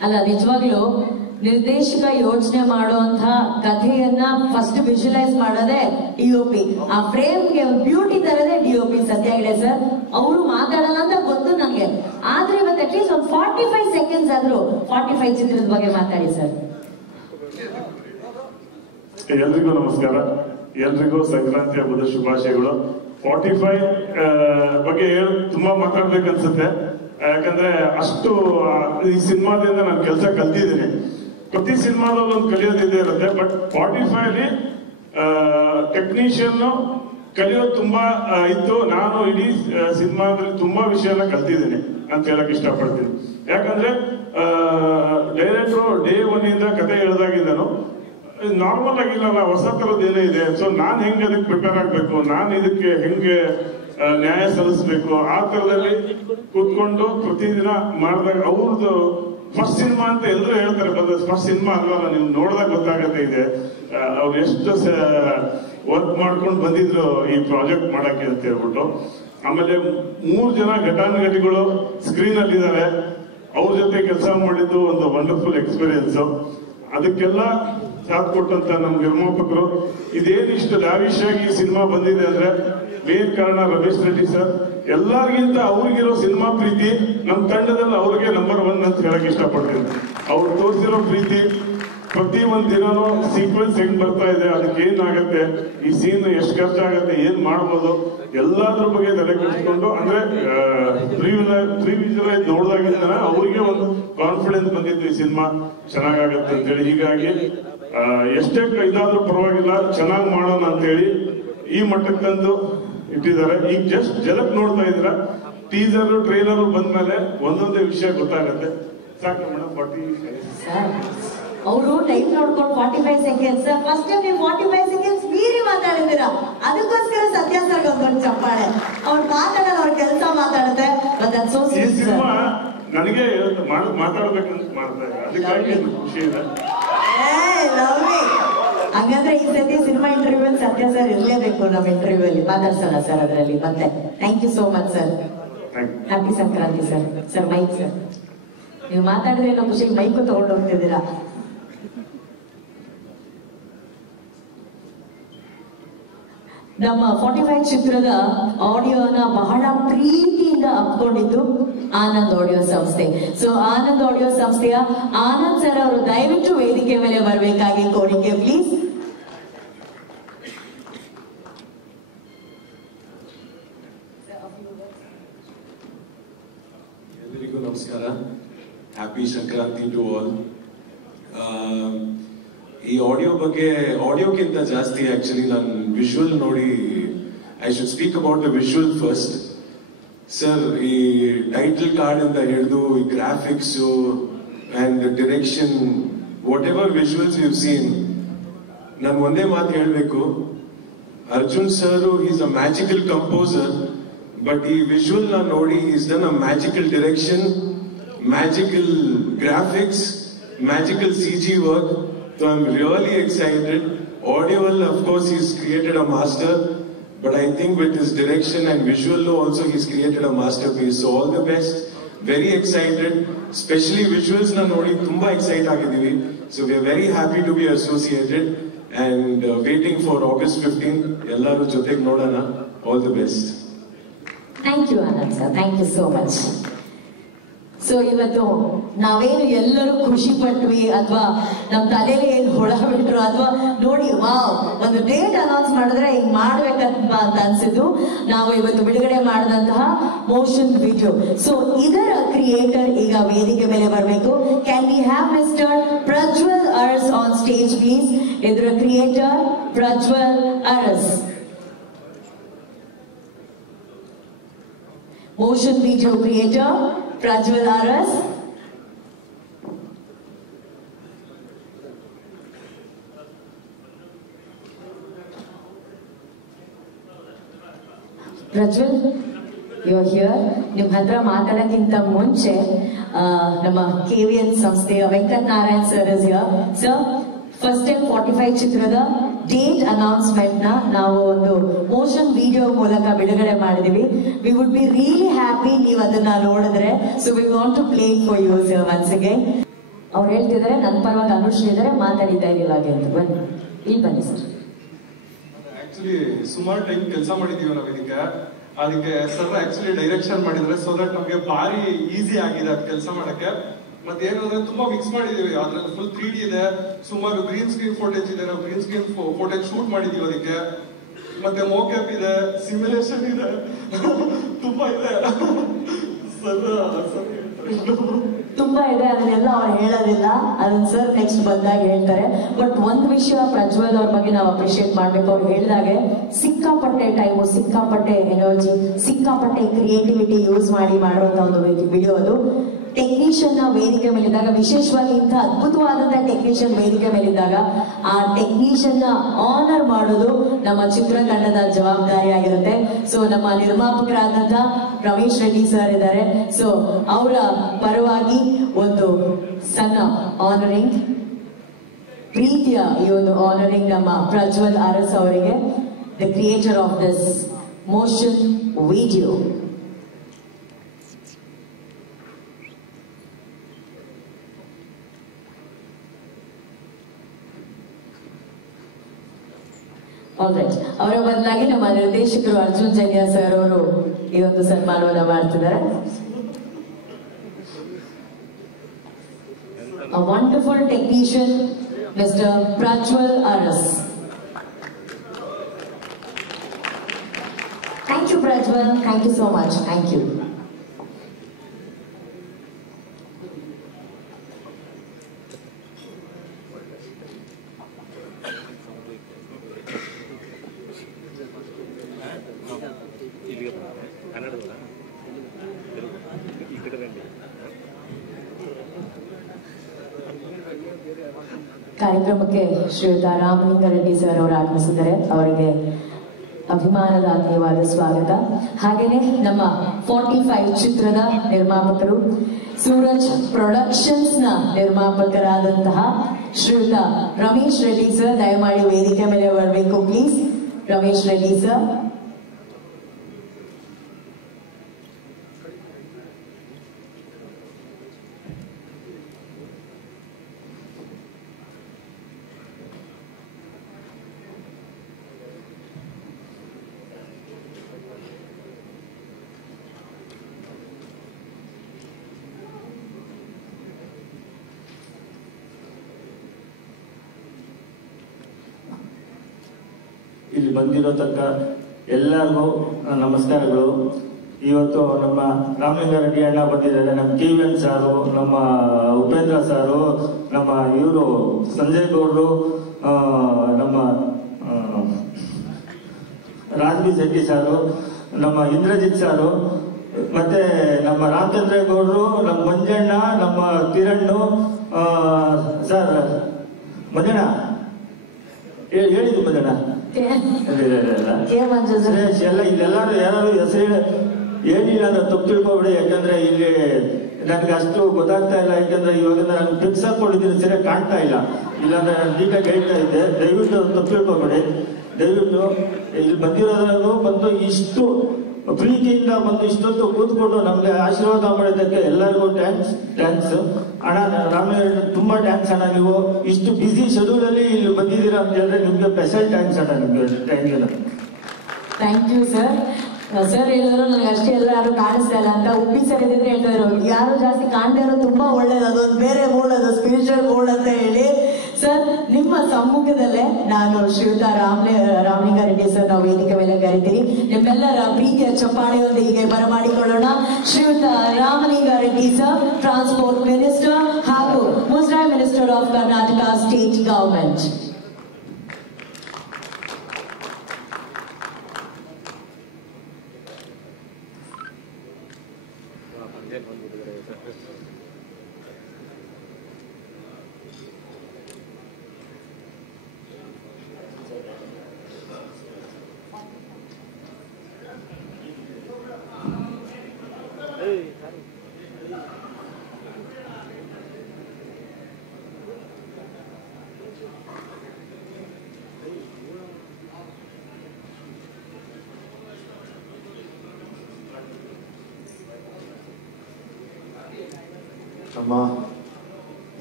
ಅಲ್ಲ, ನಿಜವಾಗ್ಲೂ ನಿರ್ದೇಶಕ ಯೋಚನೆ ಮಾಡುವಂತ ಕಥೆಯನ್ನ ಫಸ್ಟ್ ವಿಜುವಲೈಸ್ ಮಾಡೋದೇ ಡಿಒಪಿ. ಆ ಫ್ರೇಮ್ಗೆ ಬ್ಯೂಟಿ ತರದೇ ಡಿಒಪಿ ಸತ್ಯ ಹೆಗ್ಡೆ ಸರ್. ಅವರು ಮಾತಾಡಲ್ಲ ಅಂತ ಗೊತ್ತು ನನಗೆ, ಆದ್ರೆ ಇವತ್ತು ಅಟ್ಲೀಸ್ಟ್ ಒಂದು 45 ಸೆಕೆಂಡ್ಸ್ ಆದ್ರೂ 45 ಚಿತ್ರದ ಬಗ್ಗೆ ಮಾತಾಡಿ ಸರ್. ಎಲ್ರಿಗೂ ನಮಸ್ಕಾರ, ಎಲ್ರಿಗೂ ಸಂಕ್ರಾಂತಿ ಹಬ್ಬದ ಶುಭಾಶಯಗಳು. 45 ಬಗ್ಗೆ ತುಂಬಾ ಮಾತಾಡ್ಬೇಕನ್ಸುತ್ತೆ, ಯಾಕಂದ್ರೆ ಅಷ್ಟು ಈ ಸಿನಿಮಾದಿಂದ ನಾನು ಕೆಲಸ ಕಲ್ತಿದ್ದೀನಿ. ಪ್ರತಿ ಸಿನಿಮಾದಲ್ಲಿ ಒಂದು ಕಲಿಯೋದಿದೆ ಇರುತ್ತೆ, ಬಟ್ 45 ಟೆಕ್ನಿಷಿಯನ್ ಕಲಿಯೋದು ತುಂಬಾ ಇತ್ತು. ನಾನು ಇಡೀ ಸಿನಿಮಾದಲ್ಲಿ ತುಂಬಾ ವಿಷಯನ ಕಲ್ತಿದ್ದೀನಿ ಅಂತ ಹೇಳಕ್ ಇಷ್ಟಪಡ್ತೀನಿ. ಯಾಕಂದ್ರೆ ಡೈರೆಕ್ಟ್ರು ಡೇ 1 ಇಂದ ಕತೆ ಹೇಳ್ದಾಗಿದ್ದಾನು ನಾರ್ಮಲ್ ಆಗಿಲ್ಲ, ಹೊಸ ತರದ್ದು ಏನೋ ಇದೆ. ಸೊ ನಾನ್ ಹೆಂಗೆ ಅದಕ್ಕೆ ಪ್ರಿಪೇರ್ ಆಗ್ಬೇಕು, ನಾನು ಇದಕ್ಕೆ ಹೆಂಗೆ ನ್ಯಾಯ ಸಲ್ಲಿಸ್ಬೇಕು, ಆ ತರದಲ್ಲಿ ಕೂತ್ಕೊಂಡು ಪ್ರತಿದಿನ ಮಾಡಿದಾಗ ಅವ್ರದ್ದು ಫಸ್ಟ್ ಸಿನಿಮಾ ಅಂತ ಎಲ್ಲರೂ ಹೇಳ್ತಾರೆ. ಫಸ್ಟ್ ಸಿನಿಮಾ ಅಲ್ವಲ್ಲ, ನೀವು ನೋಡಿದಾಗ ಗೊತ್ತಾಗತ್ತೆ ಇದೆ ಅವ್ರು ಎಷ್ಟು ವರ್ಕ್ ಮಾಡ್ಕೊಂಡು ಬಂದಿದ್ರು ಈ ಪ್ರಾಜೆಕ್ಟ್ ಮಾಡಕ್ಕೆ ಅಂತ ಹೇಳ್ಬಿಟ್ಟು. ಆಮೇಲೆ 3 ಜನ ಘಟಾನುಘಟಿಗಳು ಸ್ಕ್ರೀನ್ ಅಲ್ಲಿ ಇದ್ದಾರೆ, ಅವ್ರ ಜೊತೆ ಕೆಲಸ ಮಾಡಿದ್ದು ಒಂದು ವಂಡರ್ಫುಲ್ ಎಕ್ಸ್ಪೀರಿಯನ್ಸ್. ಅದಕ್ಕೆಲ್ಲ ಸಾಥ್ ಕೊಟ್ಟಂತ ನಮ್ ನಿರ್ಮಾಪಕರು. ಇದೇನಿಷ್ಟು ಲಾವಿಶ್ ಆಗಿ ಈ ಸಿನಿಮಾ ಬಂದಿದೆ ಅಂದ್ರೆ ಮೇನ್ ಕಾರಣ ರಮೇಶ್ ರೆಡ್ಡಿ ಸರ್. ಎಲ್ಲರಿಗಿಂತ ಅವ್ರಿಗಿರೋ ಸಿನಿಮಾ ಪ್ರೀತಿ ನಮ್ಮ ತಂಡದಲ್ಲಿ ಅವ್ರಿಗೆ ನಂಬರ್ 1 ಅಂತ ಹೇಳಕ್ ಇಷ್ಟಪಡ್ತೀನಿ. ಅವ್ರು ತೋರಿಸಿರೋ ಪ್ರೀತಿ, ಪ್ರತಿ ಒಂದ್ ದಿನನೂ ಸೀಕ್ವೆನ್ಸ್ ಹೆಂಗ್ ಬರ್ತಾ ಇದೆ, ಅದಕ್ಕೆ ಏನಾಗತ್ತೆ, ಈ ಸೀನ್ ಎಷ್ಟು ಖರ್ಚಾಗತ್ತೆ, ಏನ್ ಮಾಡ್ಬೋದು, ಎಲ್ಲಾದ್ರ ಬಗ್ಗೆ ತಲೆ ಕೆಡಿಸ್ಕೊಂಡು, ಅಂದ್ರೆ ಪ್ರೀ ವಿಜುವಲೈಸ್ ನೋಡಿದಾಗಿಂದ ಅವ್ರಿಗೆ ಒಂದು ಕಾನ್ಫಿಡೆನ್ಸ್ ಬಂದಿತ್ತು ಈ ಸಿನಿಮಾ ಚೆನ್ನಾಗಾಗತ್ತೆ ಅಂತೇಳಿ. ಹೀಗಾಗಿ ಎಷ್ಟೇ ಇದಾದ್ರೂ ಪರವಾಗಿಲ್ಲ, ಚೆನ್ನಾಗಿ ಮಾಡೋಣ ಅಂತೇಳಿ ಈ ಮಟ್ಟಕ್ಕೆ ತಂದು ಇಟ್ಟಿದ್ದಾರೆ. ಈಗ ಜಸ್ಟ್ ಜಲಕ್ ನೋಡ್ತಾ ಇದ್ರ, ಟೀಸರ್ ಟ್ರೈಲರ್ ಬಂದ್ಮೇಲೆ ಒಂದೊಂದೇ ವಿಷಯ ಗೊತ್ತಾಗತ್ತೆ. ಸಾಕು ಮೇಡಮ್. 45 ಅವರು ಟೈಮ್ ನೋಡ್ಕೊಂಡು 45 ಸೆಕೆಂಡ್ಸ್ ಫಸ್ಟ್ ಟೈಮ್ ನೀವು 45 ಸೆಕೆಂಡ್ಸ್ ಮೀರಿ ಮಾತಾಡಿದ್ದೀರಾ. ಅದಕ್ಕೋಸ್ಕರ ಸತ್ಯ ಸರ್ ಒಂದು ಚಪ್ಪಾಳೆ. ಅವ್ರು ಮಾತಾಡೋದು ಅವ್ರ ಕೆಲಸ ಮಾತಾಡುತ್ತೆ. ಈ ಸಿನಿಮಾ ನನಗೆ ಮಾತಾಡ್ಬೇಕಂತ ಮಾಡ್ತಾರೆ, ಅದಕ್ಕಾಗಿ ಖುಷಿ ಇದೆ. ಹಂಗಂದ್ರೆ ಈ ಸತಿ ಸಿನಿಮಾ ಇಂಟರ್ವ್ಯೂ ಅಲ್ಲಿ ಸತ್ಯ ಸರ್ ಇರ್ಲೇಬೇಕು. ನಮ್ಮ ಇಂಟರ್ವ್ಯೂ ಅಲ್ಲಿ ಮಾತಾಡ್ಸೋಣ ಸರ್ ಅದರಲ್ಲಿ. ಮತ್ತೆ thank you so much sir. Happy Sankranti sir. Sir mike sir, ನೀವು ಮಾತಾಡಿದ್ರೆ ಏನೋ ಖುಷಿಗೆ ಮೈಕು ತಗೊಂಡು ಹೋಗ್ತಿದ್ದೀರಾ. ನಮ್ಮ 45 ಚಿತ್ರದ ಆಡಿಯೋನ ಬಹಳ ಪ್ರೀತಿಯಿಂದ ಅಪ್ಕೊಂಡಿದ್ದು ಆನಂದ್ ಆಡಿಯೋ ಸಂಸ್ಥೆ. ಸೊ ಆನಂದ್ ಆಡಿಯೋ ಸಂಸ್ಥೆಯ ಆನಂದ್ ಸರ್ ಅವರು ದಯವಿಟ್ಟು ವೇದಿಕೆ ಮೇಲೆ ಬರಬೇಕಾಗಿ ಕೋರಿಕೆ ಪ್ಲೀಸ್. ಎಲ್ಲರಿಗೂ ನಮಸ್ಕಾರ. Happy Sankranti to all. ಈ ಆಡಿಯೋಕ್ಕಿಂತ ಜಾಸ್ತಿ ಆಕ್ಚುಲಿ ನಾನು ವಿಜುವಲ್ ನೋಡಿ, I should speak about the visual first. Sir, ಈ ಟೈಟಲ್ ಕಾರ್ಡ್ ಇಂದ ಹಿಡಿದು ಈ graphics and direction, whatever visuals you seen, ನಾನು ಒಂದೇ ಮಾತು ಹೇಳಬೇಕು, Arjun sir is a magical composer. But ಈ ವಿಜುವಲ್ ನ ನೋಡಿ, is done a magical direction, magical graphics, magical CG work. So I'm really excited. Audio, of course, he's created a master, but I think with his direction and visual also, he's created a masterpiece. So all the best. Very excited. Especially visuals na nodi tumba excited ಆಗಿದ್ದೀವಿ. So we are very happy to be associated and waiting for August 15. ಎಲ್ಲರೂ ಜೊತೆಗೆ ನೋಡೋಣ. All the best. Thank you Anand sir. Thank you so much. So ಇವತ್ತು ನಾವೇನು ಎಲ್ಲರೂ ಖುಷಿ ಪಟ್ವಿ ಅಥವಾ ನಮ್ ತಲೆಯಲ್ಲಿ ಏನು ಹೊಳ ಬಿಟ್ರು ಅಥವಾ ನೋಡಿ ವಾವ್ ಒಂದು ಡೇಟ್ ಅನೌನ್ಸ್ ಮಾಡಿದ್ರೆ ಹಿಂಗ್ ಮಾಡ್ಬೇಕಂತ ಅಂತ ಅನ್ಸಿದ್ದು, ನಾವು ಇವತ್ತು ಬಿಡುಗಡೆ ಮಾಡಿದಂತಹ ಮೋಷನ್ ವಿಡಿಯೋ. ಸೊ ಇದರ ಕ್ರಿಯೇಟರ್ ಈಗ ವೇದಿಕೆ ಮೇಲೆ ಬರಬೇಕು. Can we have mister Prajwal Aras on stage please. ಇದರ creator Prajwal Aras. Motion video creator Prajwal Aras. Prajwal, you are here. ನಿಮ್ಮ ಹತ್ರ ಮಾತಾಡಕ್ಕಿಂತ ಮುಂಚೆ ನಮ್ಮ KVN ಸಂಸ್ಥೆಯ Venkat Narayan sir is here. Sir, first time 45 ಚಿತ್ರದ ಡೇಟ್ ಅನೌನ್ಸ್ಮೆಂಟ್ ನ ನಾವು ಒಂದು ಮೋಷನ್ ವಿಡಿಯೋ ಮೂಲಕ ಬಿಡುಗಡೆ ಮಾಡಿದೀವಿ. We would be really happy ನೀವು ಅದನ್ನ ನೋಡಿದ್ರೆ. So we want to play for you sir once again. ಅವ್ರು ಹೇಳ್ತಿದ್ದಾರೆ ನನ್ನ ಪರವಾಗಿ ಅನುಶ್ರೀ ಇದ್ದಾರೆ, ಮಾತಾಡಿದ್ದ ಇವಾಗ ಅಂತ. ಬನ್ನಿ ಇಲ್ಲಿ ಬನ್ನಿ ಸರ್. ಆಕ್ಚುಲಿ ಸುಮಾರು ಟೈಮ್ ಕೆಲಸ ಮಾಡಿದೀವಿ ನಾವು ಇದಕ್ಕೆ. ಅದಕ್ಕೆ ಸರ್ ಆಕ್ಚುಲಿ ಡೈರೆಕ್ಷನ್ ಮಾಡಿದ್ರೆ ಸೊ ದಟ್ ನಮ್ಗೆ ಭಾರಿ ಈಸಿ ಆಗಿದೆ ಅದು ಕೆಲಸ ಮಾಡಕ್ಕೆ. ಮತ್ತೆ ಏನಂದ್ರೆ ತುಂಬಾ ಮಿಕ್ಸ್ ಮಾಡಿದೀವಿ, ಅದ್ರಲ್ಲಿ ಫುಲ್ 3D ಇದೆ, ಸುಮಾರು ಗ್ರೀನ್ ಸ್ಕ್ರೀನ್ ಫೋಟೇಜ್ ಇದೆ, ನಾವು ಗ್ರೀನ್ ಸ್ಕ್ರೀನ್ ಫೋಟೇಜ್ ಶೂಟ್ ಮಾಡಿದೀವಿ ಅದಕ್ಕೆ. ಮತ್ತೆ ಮೋಕ್ಯಾಪ್ ಇದೆ, ಸಿಮ್ಯುಲೇಷನ್ ಇದೆ, ತುಂಬಾ ಇದೆ ತುಂಬಾ ಇದೆ. ಅದನ್ನೆಲ್ಲ ಅವ್ರು ಹೇಳೋದಿಲ್ಲ, ಅದನ್ನ ಸರ್ ನೆಕ್ಸ್ಟ್ ಬಂದಾಗ ಹೇಳ್ತಾರೆ. ಬಟ್ ಒಂದ್ ವಿಷಯ ಪ್ರಜ್ವಲ್ ಅವ್ರ ಬಗ್ಗೆ ನಾವು ಅಪ್ರಿಶಿಯೇಟ್ ಮಾಡ್ಬೇಕು. ಅವ್ರು ಹೇಳಿದಾಗೆ ಸಿಕ್ಕಾಪಟ್ಟೆ ಟೈಮು, ಸಿಕ್ಕಾಪಟ್ಟೆ ಎನರ್ಜಿ, ಸಿಕ್ಕಾಪಟ್ಟೆ ಕ್ರಿಯೇಟಿವಿಟಿ ಯೂಸ್ ಮಾಡಿ ಮಾಡುವಂತ ಒಂದು ವಿಡಿಯೋ ಅದು. ಟೆಕ್ನಿಷಿಯನ್ ನ ವೇದಿಕೆ ಮೇಲಿದ್ದಾಗ, ವಿಶೇಷವಾಗಿ ಇಂಥ ಅದ್ಭುತವಾದಂತಹ ಟೆಕ್ನಿಷಿಯನ್ ವೇದಿಕೆ ಮೇಲಿದ್ದಾಗ ಆ ಟೆಕ್ನಿಷಿಯನ್ ನ ಆನರ್ ಮಾಡೋದು ನಮ್ಮ ಚಿತ್ರತಂಡದ ಜವಾಬ್ದಾರಿ ಆಗಿರುತ್ತೆ. ಸೊ ನಮ್ಮ ನಿರ್ಮಾಪಕರಾದಂತ ರಮೇಶ್ ರೆಡ್ಡಿ ಸರ್ ಇದ್ದಾರೆ. ಸೊ ಅವರ ಪರವಾಗಿ ಒಂದು ಸಣ್ಣ ಆನರಿಂಗ್, ಪ್ರೀತಿಯ ಈ ಒಂದು ಆನರಿಂಗ್ ನಮ್ಮ ಪ್ರಜ್ವಲ್ ಅರಸ್ ಅವರಿಗೆ, the creator of this motion video. All right, ಅವರ ಬದಲಾಗಿ ನಮ್ಮ ನಿರ್ದೇಶಕರು ಅರ್ಜುನ್ ಜನ್ಯ ಸರ್ ಅವರು ಈ ಒಂದು ಸನ್ಮಾನವನ್ನ ಮಾಡ್ತಿದ್ದಾರೆ. A wonderful technician, Mr. Prajwal Aras. Thank you, Prajwal. Thank you so much. Thank you. ಕಾರ್ಯಕ್ರಮಕ್ಕೆ ಶ್ರೀಯುತ ರಾಮಲಿಂಗಾರೆಡ್ಡಿ ಸರ್ ಅವರು ಆಗಮಿಸಿದ್ದಾರೆ. ಅವರಿಗೆ ಅಭಿಮಾನದ ಆತ್ಮೀಯವಾದ ಸ್ವಾಗತ. ಹಾಗೇನೆ ನಮ್ಮ 45 ಚಿತ್ರದ ನಿರ್ಮಾಪಕರು, ಸೂರಜ್ ಪ್ರೊಡಕ್ಷನ್ಸ್ ನ ನಿರ್ಮಾಪಕರಾದಂತಹ ಶ್ರೀಯುತ ರಮೇಶ್ ರೆಡ್ಡಿ ಸರ್ ದಯಮಾಡಿ ವೇದಿಕೆ ಮೇಲೆ ಬರಬೇಕು ಪ್ಲೀಸ್. ರಮೇಶ್ ರೆಡ್ಡಿ ಸರ್. ಇಲ್ಲಿ ಬಂದಿರೋ ತನಕ ಎಲ್ಲರಿಗೂ ನಮಸ್ಕಾರಗಳು. ಇವತ್ತು ನಮ್ಮ ರಾಮಲಿಂಗಾರೆಡ್ಡಿ ಅಣ್ಣ ಬಂದಿದ್ದಾರೆ, ನಮ್ಮ KVN ಸಾರು, ನಮ್ಮ ಉಪೇಂದ್ರ ಸಾರು, ನಮ್ಮ ಇವರು ಸಂಜಯ್ ಗೌಡ್ರು, ನಮ್ಮ ರಾಜ್ಬಿ ಶೆಟ್ಟಿ ಸಾರು, ನಮ್ಮ ಇಂದ್ರಜಿತ್ ಸಾರು, ಮತ್ತೆ ನಮ್ಮ ರಾಮಚಂದ್ರ ಗೌಡ್ರು, ನಮ್ಮ ಮಂಜಣ್ಣ, ನಮ್ಮ ಕಿರಣ್ ಸರ್, ಮಂಜಣ್ಣ ಹೇಳಿದ್ದು ಮಂಜಣ್ಣ ಎಲ್ಲ ಇಲ್ಲೆಲ್ಲರೂ ಯಾರು ಹೆಸರು ಏನಿಲ್ಲ ಅಂದ್ರೆ ತಪ್ಪು ತಿಳ್ಕೊಬಿಡಿ. ಯಾಕಂದ್ರೆ ಇಲ್ಲಿ ನನ್ಗೆ ಅಷ್ಟು ಗೊತ್ತಾಗ್ತಾ ಇಲ್ಲ. ಯಾಕಂದ್ರೆ ಇವಾಗ ನಾನು ಫಿಕ್ಸ್ ಹಾಕೊಂಡಿದ್ದೀನಿ, ಸರಿಯಾಗಿ ಕಾಣ್ತಾ ಇಲ್ಲ, ಇಲ್ಲಾಂದ್ರೆ ನಾನು ನೀಟಾಗಿ ಹೇಳ್ತಾ ಇದ್ದೆ. ದಯವಿಟ್ಟು ತಪ್ಪು ತಿಳ್ಕೊಬೇಡಿ. ದಯವಿಟ್ಟು ಇಲ್ಲಿ ಬಂದಿರೋದ್ರೂ ಬಂದು ಇಷ್ಟು ಪ್ರೀತಿಯಿಂದ ಬಂದು ಇಷ್ಟೊತ್ತು ಕೂತ್ಕೊಂಡು ನಮ್ಗೆ ಆಶೀರ್ವಾದ ಮಾಡಿದ್ದಕ್ಕೆ ಎಲ್ಲರಿಗೂ ಥ್ಯಾಂಕ್ಸ್ ಅಣ್ಣ. ರಾಮಲಿಂಗಾರೆಡ್ಡಿ ತುಂಬಾ ಥ್ಯಾಂಕ್ಸ್ ಅಣ್ಣ. ನೀವು ಇಷ್ಟು ಬಿಸಿ ಶೆಡ್ಯೂಲ್ ಅಲ್ಲಿ ಇಲ್ಲಿ ಬಂದಿದ್ದೀರಾ ಅಂತ ಹೇಳಿದ್ರೆ ನಿಮ್ಗೆ ಸ್ಪೆಷಲ್ ಥ್ಯಾಂಕ್ಸ್ ಅಣ್ಣ. ನಿಮ್ಗೆ ಥ್ಯಾಂಕ್ ಯು ಸರ್. ಸರ್ ಹೇಳಿದ್ರು ನನಗೆ ಅಷ್ಟೇ ಎಲ್ಲ ಯಾರು ಕಾಣಿಸ್ತಾ ಇಲ್ಲ ಅಂತ. ಉಪ್ಪಿ ಸರ್ ಇದ್ರೆ ಹೇಳ್ತಾ ಇದ್ರು ಯಾರು ಜಾಸ್ತಿ ಕಾಣ್ತಾ ಇರೋ ತುಂಬಾ ಒಳ್ಳೇದು, ಅದೊಂದು ಬೇರೆ ಮೂಡ್, ಅದು ಸ್ಪಿರಿಚುವಲ್ ಮೂಡ್ ಅಂತ ಹೇಳಿ. ಸರ್ ನಿಮ್ಮ ಸಮ್ಮುಖದಲ್ಲೇ ನಾನು ಶ್ರೀಯುತ ರಾಮಲಿಂಗಾರೆಡ್ಡಿ ಸರ್ ನಾವು ವೇದಿಕೆ ಮೇಲೆ ಕರಿತೀವಿ. ನಿಮ್ಮೆಲ್ಲರ ಪ್ರೀತಿಯ ಚಪ್ಪಾಳೆಯೊಂದಿಗೆ ಬರಮಾಡಿಕೊಳ್ಳೋಣ ಶ್ರೀಯುತ ರಾಮಲಿಂಗಾರೆಡ್ಡಿ ಸರ್, ಟ್ರಾನ್ಸ್ಪೋರ್ಟ್ ಮಿನಿಸ್ಟರ್ ಹಾಗೂ ಮುಜರಾಯಿ minister of Karnataka state government. ನಮ್ಮ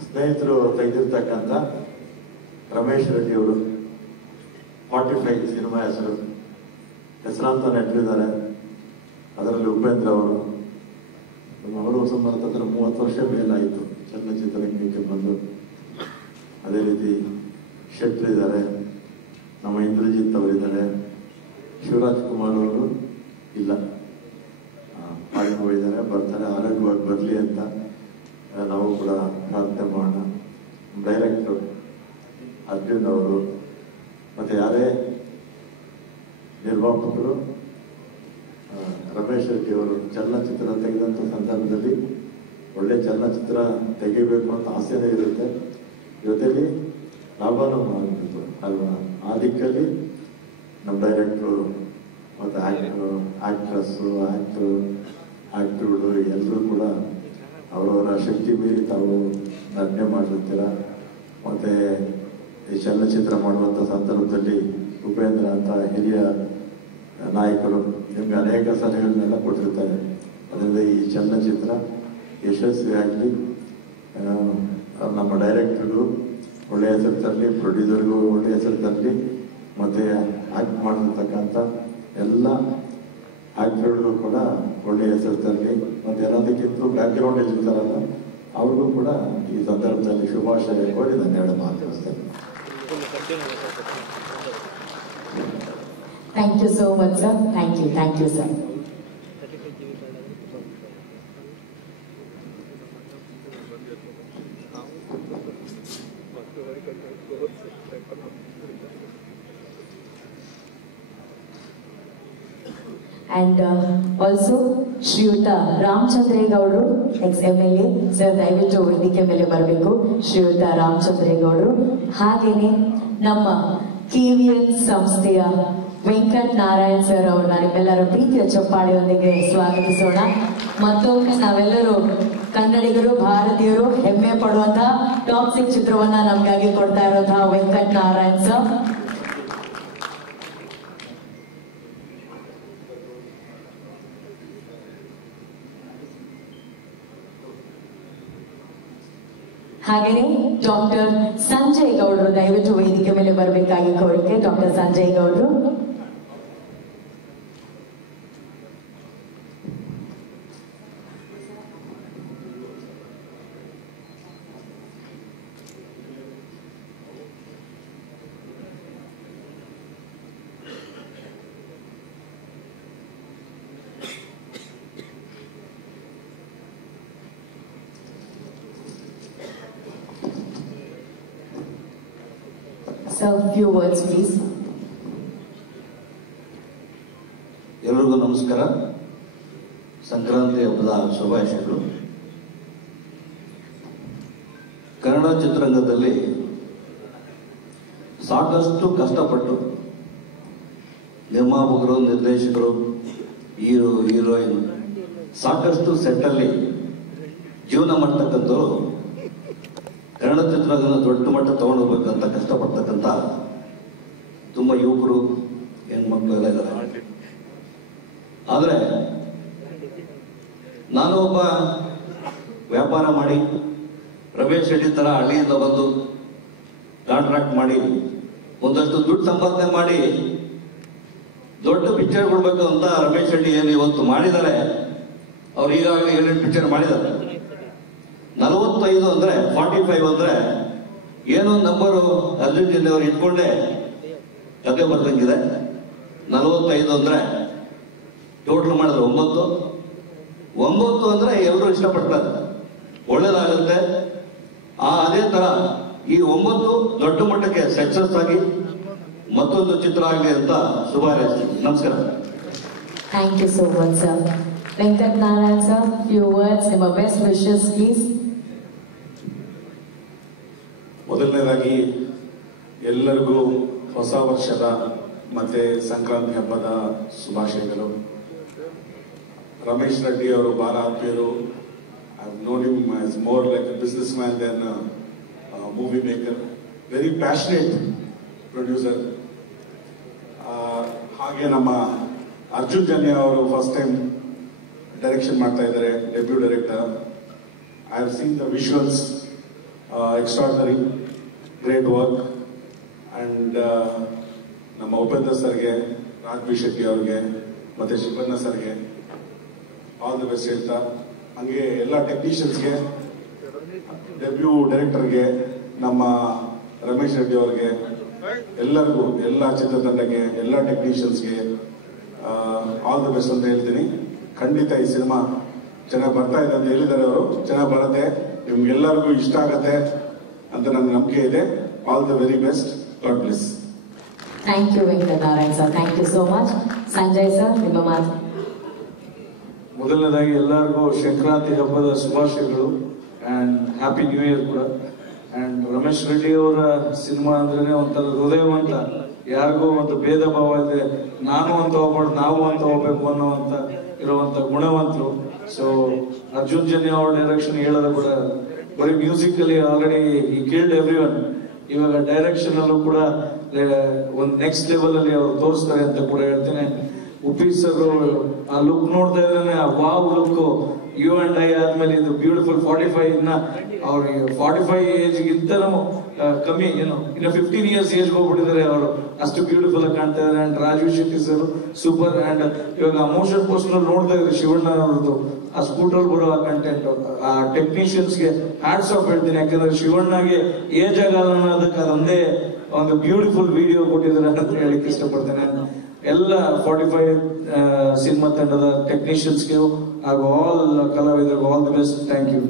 ಸ್ನೇಹಿತರು ತೆಗೆದಿರ್ತಕ್ಕಂಥ ರಮೇಶ್ ರೆಡ್ಡಿ ಅವರು 45 ಸಿನಿಮಾ ಹೆಸರಾಂತ ನಟರಿದ್ದಾರೆ. ಅದರಲ್ಲಿ ಉಪೇಂದ್ರ ಅವರು, ಅವರು ಸುಮಾರು 30 ವರ್ಷ ಮೇಲಾಯಿತು ಚಲನಚಿತ್ರರಂಗಕ್ಕೆ ಬಂದು. ಅದೇ ರೀತಿ ಶೆಟ್ರ್ ಇದ್ದಾರೆ, ನಮ್ಮ ಇಂದ್ರಜಿತ್ ಅವರಿದ್ದಾರೆ, ಶಿವರಾಜ್ ಕುಮಾರ್ ಅವರು ಇಲ್ಲ, ಹಾಗೆ ಹೋಗಿದ್ದಾರೆ, ಬರ್ತಾರೆ, ಆರೋಗ್ಯವಾಗಿ ಬರಲಿ ಅಂತ ನಾವು ಕೂಡ ಪ್ರಾರ್ಥನೆ ಮಾಡೋಣ. ಡೈರೆಕ್ಟರ್ ಅರ್ಜುನ್ ಅವರು, ಮತ್ತೆ ಯಾರೇ ನಿರ್ಮಾಪಕರು, ರಮೇಶ್ ರೆಡ್ಡಿ ಅವರು ಚಲನಚಿತ್ರ ತೆಗೆದಂಥ ಸಂದರ್ಭದಲ್ಲಿ ಒಳ್ಳೆ ಚಲನಚಿತ್ರ ತೆಗಿಬೇಕು ಅಂತ ಆಸೆನೇ ಇರುತ್ತೆ, ಜೊತೆಲಿ ಲಾಭನೂ ಮಾಡಬೇಕು ಅಲ್ವಾ. ಆ ದಿಕ್ಕಲ್ಲಿ ನಮ್ಮ ಡೈರೆಕ್ಟ್ರು ಮತ್ತು ಆಕ್ಟ್ರಸ್ಸು ಆಕ್ಟರ್ಗಳು ಎಲ್ಲರೂ ಕೂಡ ಅವರವರ ಶಕ್ತಿ ಮೀರಿ ತಾವು ನಟನೆ ಮಾಡಿರ್ತೀರ. ಮತ್ತು ಈ ಚಲನಚಿತ್ರ ಮಾಡುವಂಥ ಸಂದರ್ಭದಲ್ಲಿ ಉಪೇಂದ್ರ ಅಂತ ಹಿರಿಯ ನಾಯಕರು ನಿಮಗೆ ಅನೇಕ ಸಲಹೆಗಳನ್ನೆಲ್ಲ ಕೊಟ್ಟಿರ್ತಾರೆ. ಅದರಿಂದ ಈ ಚಲನಚಿತ್ರ ಯಶಸ್ವಿಯಾಗಲಿ, ನಮ್ಮ ಡೈರೆಕ್ಟರ್ಗಳು ಒಳ್ಳೆಯ ಹೆಸರು ತರಲಿ, ಪ್ರೊಡ್ಯೂಸರ್ಗೂ ಒಳ್ಳೆಯ ಹೆಸರು ತರಲಿ, ಮತ್ತು ಆಕ್ಟ್ ಮಾಡಿರ್ತಕ್ಕಂಥ ಎಲ್ಲ ಆಕ್ಟರ್ಗಳಿಗೂ ಕೂಡ ಒಳ್ಳೆಯ ಹೆಸರು ತರಲಿ, ಮತ್ತು ಎಲ್ಲದಕ್ಕಿಂತ ಬ್ಯಾಕ್ಗ್ರೌಂಡ್ ಇರ್ತಾರಲ್ಲ ಅವ್ರಿಗೂ ಕೂಡ ಈ ಸಂದರ್ಭದಲ್ಲಿ ಶುಭಾಶಯ ಕೋರಿ ನಾನು ಹೇಳ ಮಾತನಾಡ್ತೇನೆ. Thank you so much, sir. Thank you, sir. And also ಶ್ರೀಯುತ ರಾಮಚಂದ್ರೇಗೌಡರು ex-MLA ಸರ್, ದಯವಿಟ್ಟು ವೇದಿಕೆ ಮೇಲೆ ಬರಬೇಕು. ಶ್ರೀಯುತ ರಾಮಚಂದ್ರೇಗೌಡರು, ಹಾಗೇನೆ ನಮ್ಮ KVN ಸಂಸ್ಥೆಯ ವೆಂಕಟ್ ನಾರಾಯಣ್ ಸರ್ ಅವ್ರನ್ನ ನಿಮ್ಮೆಲ್ಲರ ಪ್ರೀತಿಯ ಚಪ್ಪಾಳೆಯೊಂದಿಗೆ ಸ್ವಾಗತಿಸೋಣ. ಮತ್ತೊಮ್ಮೆ ನಾವೆಲ್ಲರೂ ಕನ್ನಡಿಗರು, ಭಾರತೀಯರು ಹೆಮ್ಮೆ ಪಡುವಂತಹ ಟಾಕ್ಸಿಕ್ ಚಿತ್ರವನ್ನ ನಮಗಾಗಿ ಕೊಡ್ತಾ ಇರುವಂತಹ ವೆಂಕಟ್ ನಾರಾಯಣ್ ಸರ್. ಹಾಗೆಯೇ ಡಾಕ್ಟರ್ ಸಂಜಯ್ ಗೌಡರು, ದಯವಿಟ್ಟು ವೇದಿಕೆ ಮೇಲೆ ಬರಬೇಕಾಗಿ ಕೋರಿಕೆ. ಡಾಕ್ಟರ್ ಸಂಜಯ್ ಗೌಡರು. Sir, few words, please. ಎಲ್ಲರಿಗೂ ನಮಸ್ಕಾರ. ಸಂಕ್ರಾಂತಿ ಹಬ್ಬದ ಶುಭಾಶಯಗಳು. ಕನ್ನಡ ಚಿತ್ರರಂಗದಲ್ಲಿ ಸಾಕಷ್ಟು ಕಷ್ಟಪಟ್ಟು ನಿರ್ಮಾಪಕರು, ನಿರ್ದೇಶಕರು, ಹೀರೋಯಿನ್ ಸಾಕಷ್ಟು ಸೆಟ್ಟಲ್ಲಿ ಜೀವನ ಮಾಡ್ತಕ್ಕಂಥವ್ರು ಕನ್ನಡ ಚಿತ್ರರಂಗನ ದೊಡ್ಡ ಮಟ್ಟ ತಗೊಂಡು ಹೋಗ್ಬೇಕಂತ ಕಷ್ಟಪಡ್ತಕ್ಕಂಥ ತುಂಬ ಯುವಕರು, ಹೆಣ್ಮಕ್ಳು ಎಲ್ಲ ಇದ್ದಾರೆ. ಆದರೆ ನಾನು ಒಬ್ಬ ವ್ಯಾಪಾರ ಮಾಡಿ ರಮೇಶ್ ರೆಡ್ಡಿ ಥರ ಹಳ್ಳಿಯಿಂದ ಬಂದು ಕಾಂಟ್ರಾಕ್ಟ್ ಮಾಡಿ ಒಂದಷ್ಟು ದುಡ್ಡು ಸಂಪಾದನೆ ಮಾಡಿ ದೊಡ್ಡ ಪಿಕ್ಚರ್ ಕೊಡ್ಬೇಕು ಅಂತ ರಮೇಶ್ ರೆಡ್ಡಿ ಏನು ಇವತ್ತು ಮಾಡಿದ್ದಾರೆ. ಅವ್ರು ಈಗಾಗಲೇ 7 ಪಿಕ್ಚರ್ ಮಾಡಿದ್ದಾರೆ. 45 ಅಂದ್ರೆ 45 ಅಂದ್ರೆ ಏನೋ ನಂಬರು ಅರ್ಜುನ್ ಜನ್ಯ ಅವರು ಇಟ್ಕೊಂಡೆ ಕತೆ ಬರ್ದಂಗಿದೆ. 45 ಅಂದ್ರೆ ಟೋಟಲ್ ಮಾಡಿದ್ರೆ 9 ಅಂದ್ರೆ ಎಲ್ಲರೂ ಇಷ್ಟಪಡ್ತಾರೆ, ಒಳ್ಳೇದಾಗುತ್ತೆ. ಅದೇ ತರ ಈ 9 ದೊಡ್ಡ ಮಟ್ಟಕ್ಕೆ ಸಕ್ಸಸ್ ಆಗಿ ಮತ್ತೊಂದು ಚಿತ್ರ ಆಗಲಿ ಅಂತ ಶುಭ ಹಾರೈಸ್ತೀನಿ. ನಮಸ್ಕಾರ. Thank you so much, sir. Venkat Narayan sir, few words, your best wishes, please. ಮೊದಲನೇದಾಗಿ ಎಲ್ಲರಿಗೂ ಹೊಸ ವರ್ಷದ ಮತ್ತೆ ಸಂಕ್ರಾಂತಿ ಹಬ್ಬದ ಶುಭಾಶಯಗಳು. ರಮೇಶ್ ರೆಡ್ಡಿ ಅವರು ಬಹಳ ಆತ್ಮೀಯರು. I known him as more like a business man than movie maker, very passionate producer. ಹಾಗೆ ನಮ್ಮ ಅರ್ಜುನ್ ಜನ್ಯ ಅವರು ಫಸ್ಟ್ ಟೈಮ್ ಡೈರೆಕ್ಷನ್ ಮಾಡ್ತಾ ಇದ್ದಾರೆ, debut director. I have seen the visuals, extraordinary, great work, and ನಮ್ಮ ಉಪೇಂದ್ರ ಸರ್ಗೆ, ರಾಜ್ಬಿ ಶೆಟ್ಟಿ ಅವ್ರಿಗೆ ಮತ್ತೆ ಶಿವಣ್ಣ ಸರ್ಗೆ ಆಲ್ ದಿ ಬೆಸ್ಟ್ ಹೇಳ್ತಾ, ಹಂಗೆ ಎಲ್ಲ ಟೆಕ್ನಿಷಿಯನ್ಸ್ಗೆ, ಡೆಬ್ಯೂ ಡೈರೆಕ್ಟರ್ಗೆ, ನಮ್ಮ ರಮೇಶ್ ರೆಡ್ಡಿ ಅವ್ರಿಗೆ, ಎಲ್ಲರಿಗೂ, ಎಲ್ಲ ಚಿತ್ರತಂಡಕ್ಕೆ, ಎಲ್ಲ ಟೆಕ್ನಿಷಿಯನ್ಸ್ಗೆ ಆಲ್ ದಿ ಬೆಸ್ಟ್ ಅಂತ ಹೇಳ್ತೀನಿ. ಖಂಡಿತ ಈ ಸಿನಿಮಾ ಚೆನ್ನಾಗಿ ಬರ್ತಾ ಇದೆ ಅಂತ ಹೇಳಿದ್ದಾರೆ ಅವರು. ಚೆನ್ನಾಗಿ ಬರುತ್ತೆ, ನಿಮ್ಗೆಲ್ಲರಿಗೂ ಇಷ್ಟ ಆಗತ್ತೆ ಅಂತ ನನ್ನ ನಂಬಿಕೆ ಇದೆ. All the very best. God bless. Thank you Venkatanarayan sir, thank you so much. Sanjay sir, ನಿಮ್ಮ ಮಾತು. ಮೊದಲನೇದಾಗಿ ಎಲ್ಲರಿಗೂ ಸಂಕ್ರಾಂತಿ ಹಬ್ಬದ ಶುಭಾಶಯಗಳು ಅಂಡ್ ಹ್ಯಾಪಿ ನ್ಯೂ ಇಯರ್ ಕೂಡ. ಅಂಡ್ ರಮೇಶ್ ರೆಡ್ಡಿ ಅವರ ಸಿನಿಮಾ ಅಂದ್ರೆ ಒಂಥರ ಹೃದಯವಂತ, ಯಾರಿಗೂ ಒಂದು ಭೇದ ಭಾವ ಇದೆ, ನಾನು ಅಂತ ಹೋಗ್ಬಾರ್ದು ನಾವು ಅಂತ ಹೋಗ್ಬೇಕು ಅನ್ನೋವಂತ ಇರುವಂತ ಗುಣವಂತರು. ಸೊ ಅರ್ಜುನ್ ಜನ್ಯ ಅವರ ಡೈರೆಕ್ಷನ್ ಹೇಳೋದು ಕೂಡ ಬರೀ ಮ್ಯೂಸಿಕ್ ಅಲ್ಲಿ ಆಲ್ರೆಡಿ ಈ ಕಿಲ್ಡ್ ಎವ್ರಿವನ್. ಇವಾಗ ಡೈರೆಕ್ಷನ್ ಅಲ್ಲೂ ಕೂಡ ಒಂದು ನೆಕ್ಸ್ಟ್ ಲೆವೆಲ್ ಅಲ್ಲಿ ಅವರು ತೋರಿಸ್ತಾರೆ ಅಂತ ಕೂಡ ಹೇಳ್ತೇನೆ. ಉಪ್ಪಿ ಸರ್ ಆ ಲುಕ್ ನೋಡ್ತಾ ಇದ್ರೆ ಆ wow look, you and I ಆದ್ಮೇಲೆ ಇದು ಬ್ಯೂಟಿಫುಲ್ 45 ಇನ್ನ ಅವ್ರಿಗೆ 45 ಏಜ್ ಗಿಂತ ಕಮ್ಮಿ, ಏನು ಇನ್ನು 15 ಇಯರ್ಸ್ ಏಜ್ ಹೋಗ್ಬಿಟ್ಟಿದ್ದಾರೆ ಅವರು, ಅಷ್ಟು ಬ್ಯೂಟಿಫುಲ್ ಆಗಿ ಕಾಣ್ತಾ ಇದ್ದಾರೆ. And Rajeev Shetty sir super. And ಇವಾಗ ಮೋಷನ್ ಪೋಸ್ಟರ್ ನೋಡ್ತಾ ಇದ್ರೆ ಶಿವಣ್ಣ ಅವ್ರದ್ದು ಆ ಸ್ಕೂಟರ್ ಬರೋ ಕಂಟೆಂಟ್, ಆ ಟೆಕ್ನಿಷಿಯನ್ಸ್ಗೆ ಹ್ಯಾಟ್ಸ್ ಆಫ್ ಹೇಳ್ತೀನಿ. ಯಾಕಂದ್ರೆ ಶಿವಣ್ಣಗೆ ಏಜ್ ಆಗಲ್ಲ ಅನ್ನೋದಕ್ಕೆ ಅದೊಂದೇ ಒಂದು ಬ್ಯೂಟಿಫುಲ್ ವಿಡಿಯೋ ಕೊಟ್ಟಿದ್ದಾರೆ ಅಂತ ಹೇಳಿಕ್ಕೆ ಇಷ್ಟಪಡ್ತೇನೆ. ಎಲ್ಲ 45 ಸಿನಿಮಾ ತಂಡದ ಟೆಕ್ನಿಷಿಯನ್ಸ್ಗೆ ಹಾಗೂ ಆಲ್ ಕಲಾವಿದರಿಗೆ all the best. Thank you.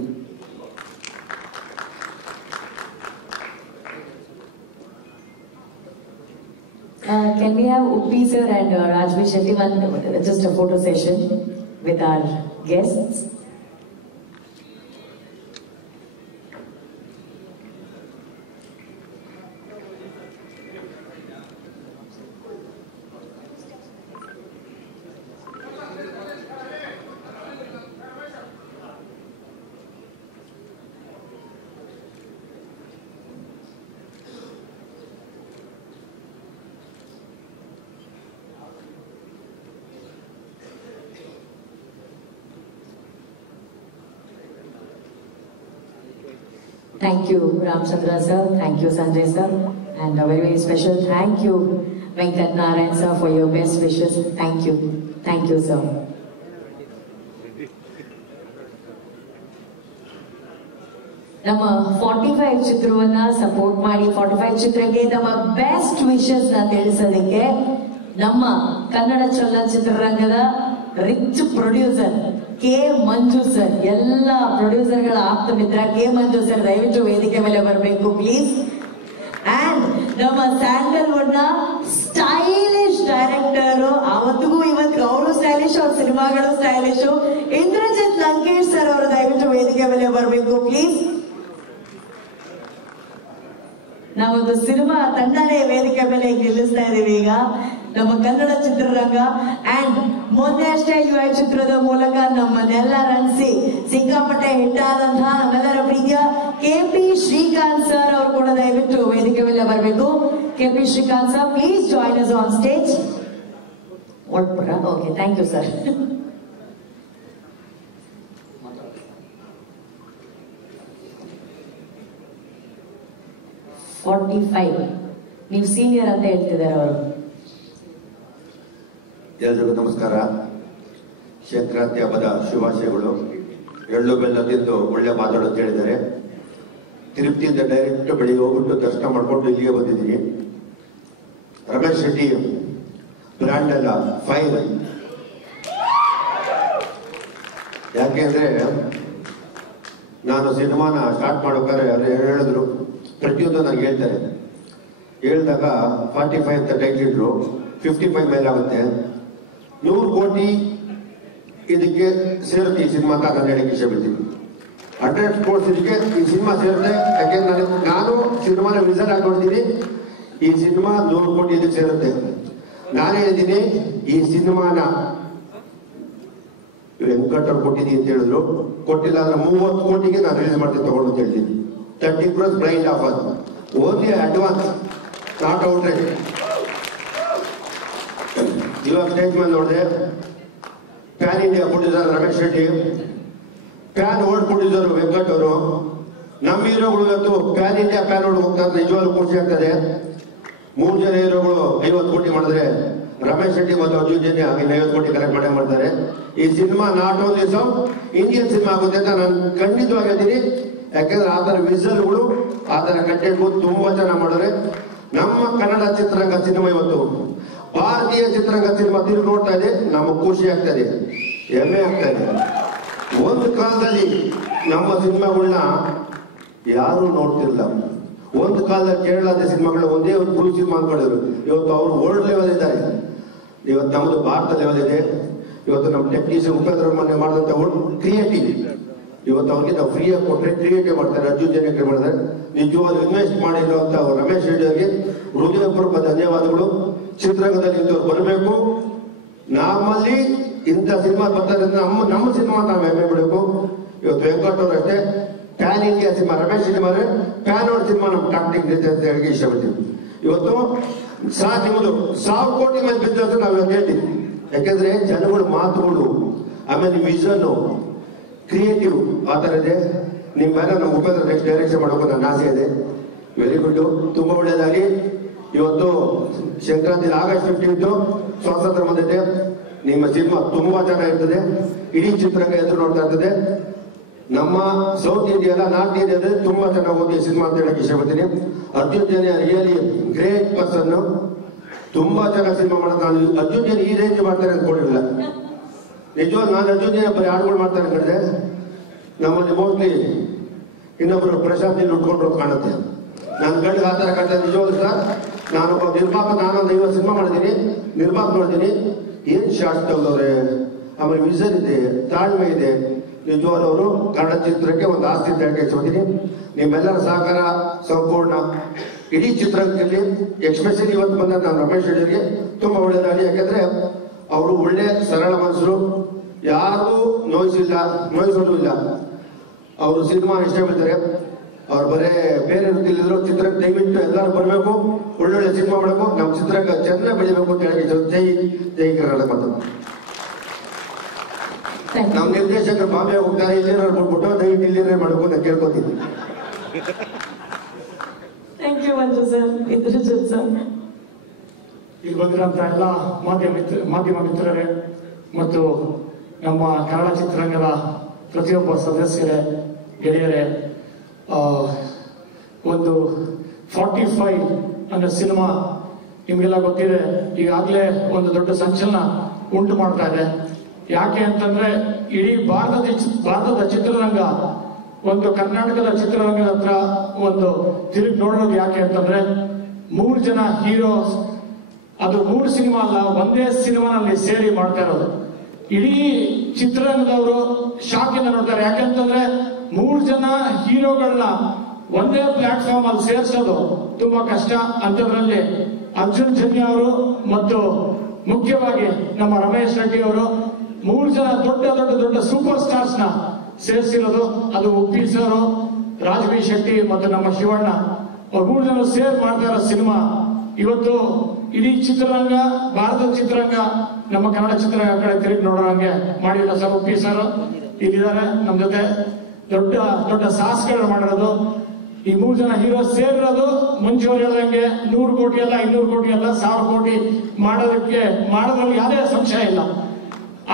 Can we have Uppi sir and Rajvi Shetty just a photo session with our guests? Thank you, Ramchandra sir. Thank you, Sanjay sir. And a very, very special thank you, Venkatnarayan sir, for your best wishes. Thank you. Thank you, sir. ನಮ್ಮ 45 ಚಿತ್ರವನ್ನ support ಮಾಡಿ 45 ಚಿತ್ರಕ್ಕೆ ನಮ್ಮ best wishes ನ ತಿಳಿಸೋದಕ್ಕೆ ನಮ್ಮ Kannada ಚಲನಚಿತ್ರರಂಗದ rich producer K ಮಂಜು sir, ಎಲ್ಲ ಪ್ರೊಡ್ಯೂಸರ್ಗಳ ಆಪ್ತ ಮಿತ್ರ K ಮಂಜು sir ದಯವಿಟ್ಟು ವೇದಿಕೆ ಮೇಲೆ ಬರಬೇಕು ಪ್ಲೀಸ್. ಅಂಡ್ ನಮ್ಮ ಸ್ಯಾಂಡಲ್ವುಡ್ ನ ಸ್ಟೈಲಿಶ್ ಡೈರೆಕ್ಟರ್, ಅವತ್ತಿಗೂ ಇವತ್ತಿಗೂ ಅವರು ಸ್ಟೈಲಿಶ್, ಅವ್ರ ಸಿನಿಮಾಗಳು ಸ್ಟೈಲಿಶ್, ಇಂದ್ರಜಿತ್ ಲಂಕೇಶ್ ಸರ್ ಅವರು ದಯವಿಟ್ಟು ವೇದಿಕೆ ಮೇಲೆ ಬರಬೇಕು ಪ್ಲೀಸ್. ನಾವೊಂದು ಸಿನಿಮಾ ತಂಡನೇ ವೇದಿಕೆ ಮೇಲೆ ಗೆಲ್ಲಿಸ್ತಾ ಇದೀವಿ ಈಗ ನಮ್ಮ ಕನ್ನಡ ಚಿತ್ರರಂಗ. ಅಂಡ್ ಮೊನ್ನೆ ಅಷ್ಟೇ ಯುವ ಚಿತ್ರದ ಮೂಲಕ ನಮ್ಮನ್ನೆಲ್ಲರನ್ಸಿ ಸಿಕ್ಕಾಪಟ್ಟೆ ಹಿಟ್ಟಾದಂತಹ ನಮ್ಮೆಲ್ಲರ ಪ್ರೀತಿಯ ಕೆಪಿ ಶ್ರೀಕಾಂತ್ ಸರ್ ಅವರು ಕೂಡ ದಯವಿಟ್ಟು ವೇದಿಕೆ ಮೇಲೆ ಬರಬೇಕು. KP Srikanth sir, please join us on stage. Okay, thank you sir. ನೀವು ಸೀನಿಯರ್ ಅಂತ ಹೇಳ್ತಿದ್ದಾರೆ ಅವರು. ಎಲ್ರಿಗೂ ನಮಸ್ಕಾರ. ಸಂಕ್ರಾಂತಿ ಹಬ್ಬದ ಶುಭಾಶಯಗಳು. ಎಳ್ಳು ಬೆಲ್ಲ ತಿಂದು ಒಳ್ಳೆ ಮಾತಾಡೋದು ಹೇಳಿದ್ದಾರೆ. ತಿರುಪತಿಯಿಂದ ಡೈರೆಕ್ಟ್ ಬೆಳಿಗ್ಗೆ ಹೋಗ್ಬಿಟ್ಟು ದರ್ಶನ ಮಾಡ್ಕೊಂಡು ಇಲ್ಲಿಗೆ ಬಂದಿದ್ದೀನಿ. ರಮೇಶ್ ರೆಡ್ಡಿ ಬ್ರ್ಯಾಂಡ್ ಅಲ್ಲ, ಫೈರ್. ಯಾಕೆ ಅಂದ್ರೆ ನಾನು ಸಿನಿಮಾನ ಸ್ಟಾರ್ಟ್ ಮಾಡ್ಬೇಕಾದ್ರೆ ಅವ್ರು ಹೇಳಿದ್ರು, ಪ್ರತಿಯೊಂದು ನನಗೆ ಹೇಳ್ತಾರೆ. ಹೇಳಿದಾಗ 45 ಅಂತ ಟೈಟ್ಲ್ ಇಟ್ರು, 55 ಮೇಲಾಗುತ್ತೆ, 100 ಕೋಟಿ ಇದಕ್ಕೆ ಸೇರುತ್ತೆ ಈ ಸಿನಿಮಾ ಅಂತ ನಾನು ಹೇಳಕ್ಕೆ ಇಷ್ಟ ಬಿಡ್ತೀನಿ. 100 ಕೋಟಿ ಇದಕ್ಕೆ ಈ ಸಿನಿಮಾ ಸೇರುತ್ತೆ. ಯಾಕೆಂದ್ರೆ ನಾನು ಸಿನಿಮಾನ ವಿಸಲ್ ಹಾಕೊಡ್ತೀನಿ, ಈ ಸಿನಿಮಾ 100 ಕೋಟಿ ಇದಕ್ಕೆ ಸೇರುತ್ತೆ. ನಾನೇ ಹೇಳಿದ್ದೀನಿ ಈ ಸಿನಿಮಾನ ವೆಂಕಟವ್ರು ಕೊಟ್ಟಿದ್ದೀನಿ ಅಂತ ಹೇಳಿದ್ರು, ಕೊಟ್ಟಿಲ್ಲ ಅಂದ್ರೆ 30 ಕೋಟಿಗೆ ನಾನು ರಿಲೀಸ್ ಮಾಡ್ತೀನಿ ತಗೊಂಡು ಅಂತ ಹೇಳ್ತೀನಿ. 30 crores brand offer, only advance, not outright. ಇವಾಗ ಸ್ಟೇಜ್ ಮೇಲೆ ನೋಡಿದೆ, pan India producer Ramesh Reddy, pan world producer Venkat ಅವರು. ನಮ್ಮ ಹೀರೋಗಳು ಇವತ್ತು ಪ್ಯಾನ್ ಇಂಡಿಯಾ ಪ್ಯಾನ್ ವರ್ಲ್ಡ್ ಹೋಗ್ತಾರೆ, ನಿಜವಾಗ್ಲೂ ಖುಷಿ ಆಗ್ತದೆ. 3 ಜನ ಹೀರೋಗಳು 50 ಕೋಟಿ ಮಾಡಿದ್ರೆ ರಮೇಶ್ ಶೆಟ್ಟಿ ಮತ್ತು ಅರ್ಜುನ್ ಜನ್ಯ 50 ಕೋಟಿ ಕಲೆಕ್ಟ್ ಮಾಡ್ತಾರೆ. ಈ cinema not only Indian cinema ಆಗುತ್ತೆ ಅಂತ ನಾನು ಖಂಡಿತವಾಗಿ ಹೇಳ್ತೀನಿ. ಯಾಕಂದ್ರೆ ಆ ತರ ವಿಸಲ್ಗಳು, ಆ ತರ ಕಂಟೆಂಟ್ಗಳು ತುಂಬಾ ಚೆನ್ನಾಗಿ ಮಾಡಿದ್ರೆ ನಮ್ಮ ಕನ್ನಡ ಚಿತ್ರರಂಗ ಸಿನಿಮಾ ಇವತ್ತು ಭಾರತೀಯ ಚಿತ್ರರಂಗ ಸಿನಿಮಾ ತಿರುಗಿ ನೋಡ್ತಾ ಇದೆ. ನಮಗೆ ಖುಷಿ ಆಗ್ತದೆ, ಹೆಮ್ಮೆ ಆಗ್ತದೆ. ಒಂದು ಕಾಲದಲ್ಲಿ ನಮ್ಮ ಸಿನಿಮಾಗಳನ್ನ ಯಾರು ನೋಡ್ತಿರ್ಲಿಲ್ಲ. ಒಂದು ಕಾಲದಲ್ಲಿ ಕೇರಳದ ಸಿನಿಮಾಗಳು ಒಂದೇ ಒಂದು ಫುಲ್ ಸಿನಿಮಾ ಅನ್ಕೊಂಡಿದ್ರು. ಇವತ್ತು ಅವರು ವರ್ಲ್ಡ್ ಲೆವೆಲ್ ಇದ್ದಾರೆ. ಇವತ್ತು ನಮ್ಮದು ಭಾರತ ಲೆವೆಲ್ ಇದೆ. ಇವತ್ತು ನಮ್ಮ ಟೆಕ್ನಿಷಿಯನ್ ಉಪೇಂದ್ರ ಮೊನ್ನೆ ಮಾಡಿದಂತ ಕ್ರಿಯೇಟಿವ್ ಇವತ್ತು ಅವ್ರಿಗೆ ನಾವು ಫ್ರೀಯಾಗಿ ಕೊಟ್ಟರೆ ಕ್ರಿಯೇಟಿವ್ ಮಾಡ್ತಾರೆ. ಅರ್ಜುನ್ ಜನ್ಯ ಮಾಡಿದ್ದಾರೆ. ನಿಜವಾಗ್ಲೂ ಇನ್ವೆಸ್ಟ್ ಮಾಡಿರುವಂತ ರಮೇಶ್ ರೆಡ್ಡಿ ಅವರಿಗೆ ಹೃದಯಪೂರ್ವಕ ಧನ್ಯವಾದಗಳು. ಚಿತ್ರರಂಗದಲ್ಲಿ ಇಂಥವ್ರು ಬರಬೇಕು. ನಮ್ಮಲ್ಲಿ ಇಂಥ ಸಿನಿಮಾ ಬರ್ತಾರೆ ನಮ್ಮ ಸಿನಿಮಾ ನಾವು ಹೆಮ್ಮೆ ಬಿಡಬೇಕು. ಇವತ್ತು ವೆಂಕಟ್ ಅವರು ಅಷ್ಟೇ PAN India cinema, Ramesh cinema PAN world cinema ನಮ್ಮ ಟಾಕ್ಟಿಕ್ ಅಂತ ಹೇಳಿ ಇಷ್ಟಪಡ್ತೀವಿ. ಇವತ್ತು ನಿಮ್ಮದು 1000 ಕೋಟಿ ಮೇಲೆ ಬಿಸ್ನೆಸ್ ನಾವು ಇವತ್ತು ಹೇಳ್ತೀವಿ. ಯಾಕಂದ್ರೆ ಜನಗಳು ಮಾತುಗಳು, ಆಮೇಲೆ ವಿಷನ್, ಕ್ರಿಯೇಟಿವ್ ಆ ತರ ಇದೆ. ನಿಮ್ಮ ಮೇಲೆ ನಮ್ಮ ಉಪೇಂದ್ರ ನೆಕ್ಸ್ಟ್ ಡೈರೆಕ್ಷನ್ ಮಾಡಬೇಕು ನನ್ನ ಆಸೆ ಇದೆ. ವೆರಿ ಗುಡ್, ತುಂಬಾ ಒಳ್ಳೇದಾಗಿ. ಇವತ್ತು ಸಂಕ್ರಾಂತಿ ಆಗಸ್ಟ್ 15 ಸ್ವಾತಂತ್ರ್ಯ ಬಂದಿದೆ. ನಿಮ್ಮ ಸಿನಿಮಾ ತುಂಬಾ ಚೆನ್ನಾಗಿರ್ತದೆ. ಇಡೀ ಚಿತ್ರರಂಗ ಎದುರು ನೋಡ್ತಾ ಇರ್ತದೆ. ನಮ್ಮ ಸೌತ್ ಇಂಡಿಯಾ ಅಲ್ಲ, ನಾರ್ತ್ ಇಂಡಿಯಾದಲ್ಲಿ ತುಂಬಾ ಚೆನ್ನಾಗಿ ಹೋಗಿ ಸಿನಿಮಾ ಅಂತ ಹೇಳಕ್ ಇಷ್ಟಪಡ್ತೀನಿ. Arjun Janya really great person, ತುಂಬಾ ಚೆನ್ನಾಗಿ ಸಿನಿಮಾ ಮಾಡೋದು. ನಾನು ಅರ್ಜುನ್ ಜನ್ಯ ಈ ರೇಂಜ್ ಮಾಡ್ತಾರೆ ಅಂದ್ಕೊಂಡಿರಲಿಲ್ಲ. ನಿಜವಾಗ್ ನಾನು ಅರ್ಜುನ್ ಜನ್ಯ ಬರೀ ಹಾಡುಗಳು ಮಾಡ್ತಾರೆ ಅನ್ಕೊಂಡಿದ್ದೆ. ನಮ್ಮಲ್ಲಿ ಮೋಸ್ಟ್ಲಿ ಇನ್ನೊಬ್ರು ಪ್ರಶಾಂತ್ ಇಲ್ಲಿ ಉಟ್ಕೊಂಡ್ರು ಕಾಣುತ್ತೆ. ನಾನು ಕಣ್ಣಿಗೆ ಆ ತರ ಕಾಣ್ತಾ ನಿಜವಾಗ್ಲೂ ಸರ್. ನಾನೊಬ್ಬ ನಿರ್ಮಾಪ, ನಾನೊಂದು 50 ಸಿನಿಮಾ ಮಾಡಿದ್ದೀನಿ, ನಿರ್ಮಾಪ ನೋಡಿದ್ದೀನಿ. ಏನ್ ಶಾರ್ಟ್ ತೆಗೆದವ್ರೆ, ಆಮೇಲೆ ವಿಷನ್ ಇದೆ, ತಾಳ್ಮೆ ಇದೆ. ನಿಜವಾಗ್ಲೂ ಅವರು ಕನ್ನಡ ಚಿತ್ರಕ್ಕೆ ಒಂದು ಆಸ್ತಿ ಅಂತ ಹೇಳ್ತೀನಿ. ನಿಮ್ಮೆಲ್ಲರ ಸಹಕಾರ ಸಂಪೂರ್ಣ ಇಡೀ ಚಿತ್ರರಂಗದಲ್ಲಿ, ಎಕ್ಸ್ಪೆಷಲಿ ಇವತ್ತು ಬಂದ ನಾನು ರಮೇಶ್ ರೆಡ್ಡಿಯವರಿಗೆ ತುಂಬಾ ಒಳ್ಳೇದಾಗಲಿ. ಯಾಕಂದ್ರೆ ಅವರು ಒಳ್ಳೆ ಸರಳ ಮನಸ್ಸರು, ಯಾರು ನೋಯಿಸೋದು ಇಲ್ಲ. ಅವರು ಸಿನಿಮಾ ಇಷ್ಟಪಡ್ತಾರೆ. ಅವ್ರು ಬರೇ ಬೇರೆ ರೀತಿಯಲ್ಲಿದ್ರು ಚಿತ್ರರಂಗ ದಯವಿಟ್ಟು ಎಲ್ಲರೂ ಬರಬೇಕು, ಒಳ್ಳೊಳ್ಳೆ ಸಿನಿಮಾ ಮಾಡಬೇಕು, ನಮ್ಮ ಚಿತ್ರರಂಗ ಚೆನ್ನಾಗಿ ಬೆಳಿಬೇಕು ಅಂತ ಹೇಳಿ ಜೈ ಕರ್ನಾಟಕ ಅಂತ. ನಮ್ಮ ನಿರ್ದೇಶಕರು ಬಾಂಬೆ ಹೋಗ್ತಾರೆ, ಇಲ್ಲಿರೋರು ಬಿಟ್ಬಿಟ್ಟು ದಯವಿಟ್ಟು ಇಲ್ಲಿರೇ ಮಾಡಬೇಕು ಅಂತ ಕೇಳ್ಕೊತೀನಿ. Thank you Manju sir, Indrajit sir. ಇಲ್ಲಿ ಬಂದಿರೋಂಥ ಎಲ್ಲ ಮಾಧ್ಯಮ ಮಿತ್ರರೇ ಮತ್ತು ನಮ್ಮ ಕನ್ನಡ ಚಿತ್ರರಂಗದ ಪ್ರತಿಯೊಬ್ಬ ಸದಸ್ಯರೇ, ಗೆಳೆಯರೇ, ಒಂದು 45 ಅನ್ನೋ ಸಿನಿಮಾ ನಿಮಗೆಲ್ಲ ಗೊತ್ತಿದೆ, ಈಗಾಗಲೇ ಒಂದು ದೊಡ್ಡ ಸಂಚಲನ ಉಂಟು ಮಾಡ್ತಾ ಇದೆ. ಯಾಕೆ ಅಂತಂದ್ರೆ ಇಡೀ ಭಾರತದ ಚಿತ್ರರಂಗ ಒಂದು ಕರ್ನಾಟಕದ ಚಿತ್ರರಂಗದ ಹತ್ರ ಒಂದು ತಿರುಗಿ ನೋಡೋದು. ಯಾಕೆ ಅಂತಂದ್ರೆ 3 ಜನ ಹೀರೋಸ್, ಅದು 3 ಸಿನಿಮಾ ಅಲ್ಲ, ಒಂದೇ ಸಿನಿಮಾನಲ್ಲಿ ಸೇರಿ ಮಾಡ್ತಾ ಇರೋದು. ಇಡೀ ಚಿತ್ರರಂಗದವರು ಶಾಕಿಂದ ನೋಡ್ತಾರೆ. ಯಾಕೆಂತಂದ್ರೆ 3 ಜನ ಹೀರೋಗಳನ್ನ ಒಂದೇ ಪ್ಲಾಟ್ಫಾರ್ಮ್ ಅಲ್ಲಿ ಸೇರಿಸೋದು ತುಂಬಾ ಕಷ್ಟ. ಅಂತದ್ರಲ್ಲಿ ಅರ್ಜುನ್ ಜನ್ಯ ಅವರು ಮತ್ತು ಮುಖ್ಯವಾಗಿ ನಮ್ಮ ರಮೇಶ್ ರೆಡ್ಡಿ ಅವರು 3 ಜನ ದೊಡ್ಡ ಸೂಪರ್ ಸ್ಟಾರ್ಸ್ ನ ಸೇರಿಸಿರೋದು. ಅದು ಉಪ್ಪಿ ಸರ್, ರಾಜವಿ ಶೆಟ್ಟಿ ಮತ್ತು ನಮ್ಮ ಶಿವಣ್ಣ, ಅವ್ರು 3 ಜನ ಸೇರ್ ಮಾಡ್ತಾ ಇರೋ ಸಿನಿಮಾ. ಇವತ್ತು ಇಡೀ ಚಿತ್ರರಂಗ, ಭಾರತದ ಚಿತ್ರರಂಗ ನಮ್ಮ ಕನ್ನಡ ಚಿತ್ರರಂಗ ಕಡೆ ತಿರುಗಿ ನೋಡೋಂಗೆ ಮಾಡಿಲ್ಲ ಸರ್. ಉಪ್ಪಿ ಸರ್ ಇಲ್ಲಿದ್ದಾರೆ ನಮ್ಮ ಜೊತೆ. ದೊಡ್ಡ ಸಾಹಸಗಳನ್ನ ಮಾಡಿರೋದು ಈ 3 ಜನ ಹೀರೋ ಸೇರಿರೋದು. ಮಂಜು ಅವರು ಹೇಳ್ದಂಗೆ 100 ಕೋಟಿ ಅಲ್ಲ, 200 ಕೋಟಿ ಅಲ್ಲ, 1000 ಕೋಟಿ ಮಾಡೋದ್ರಲ್ಲಿ ಯಾವುದೇ ಸಂಶಯ ಇಲ್ಲ.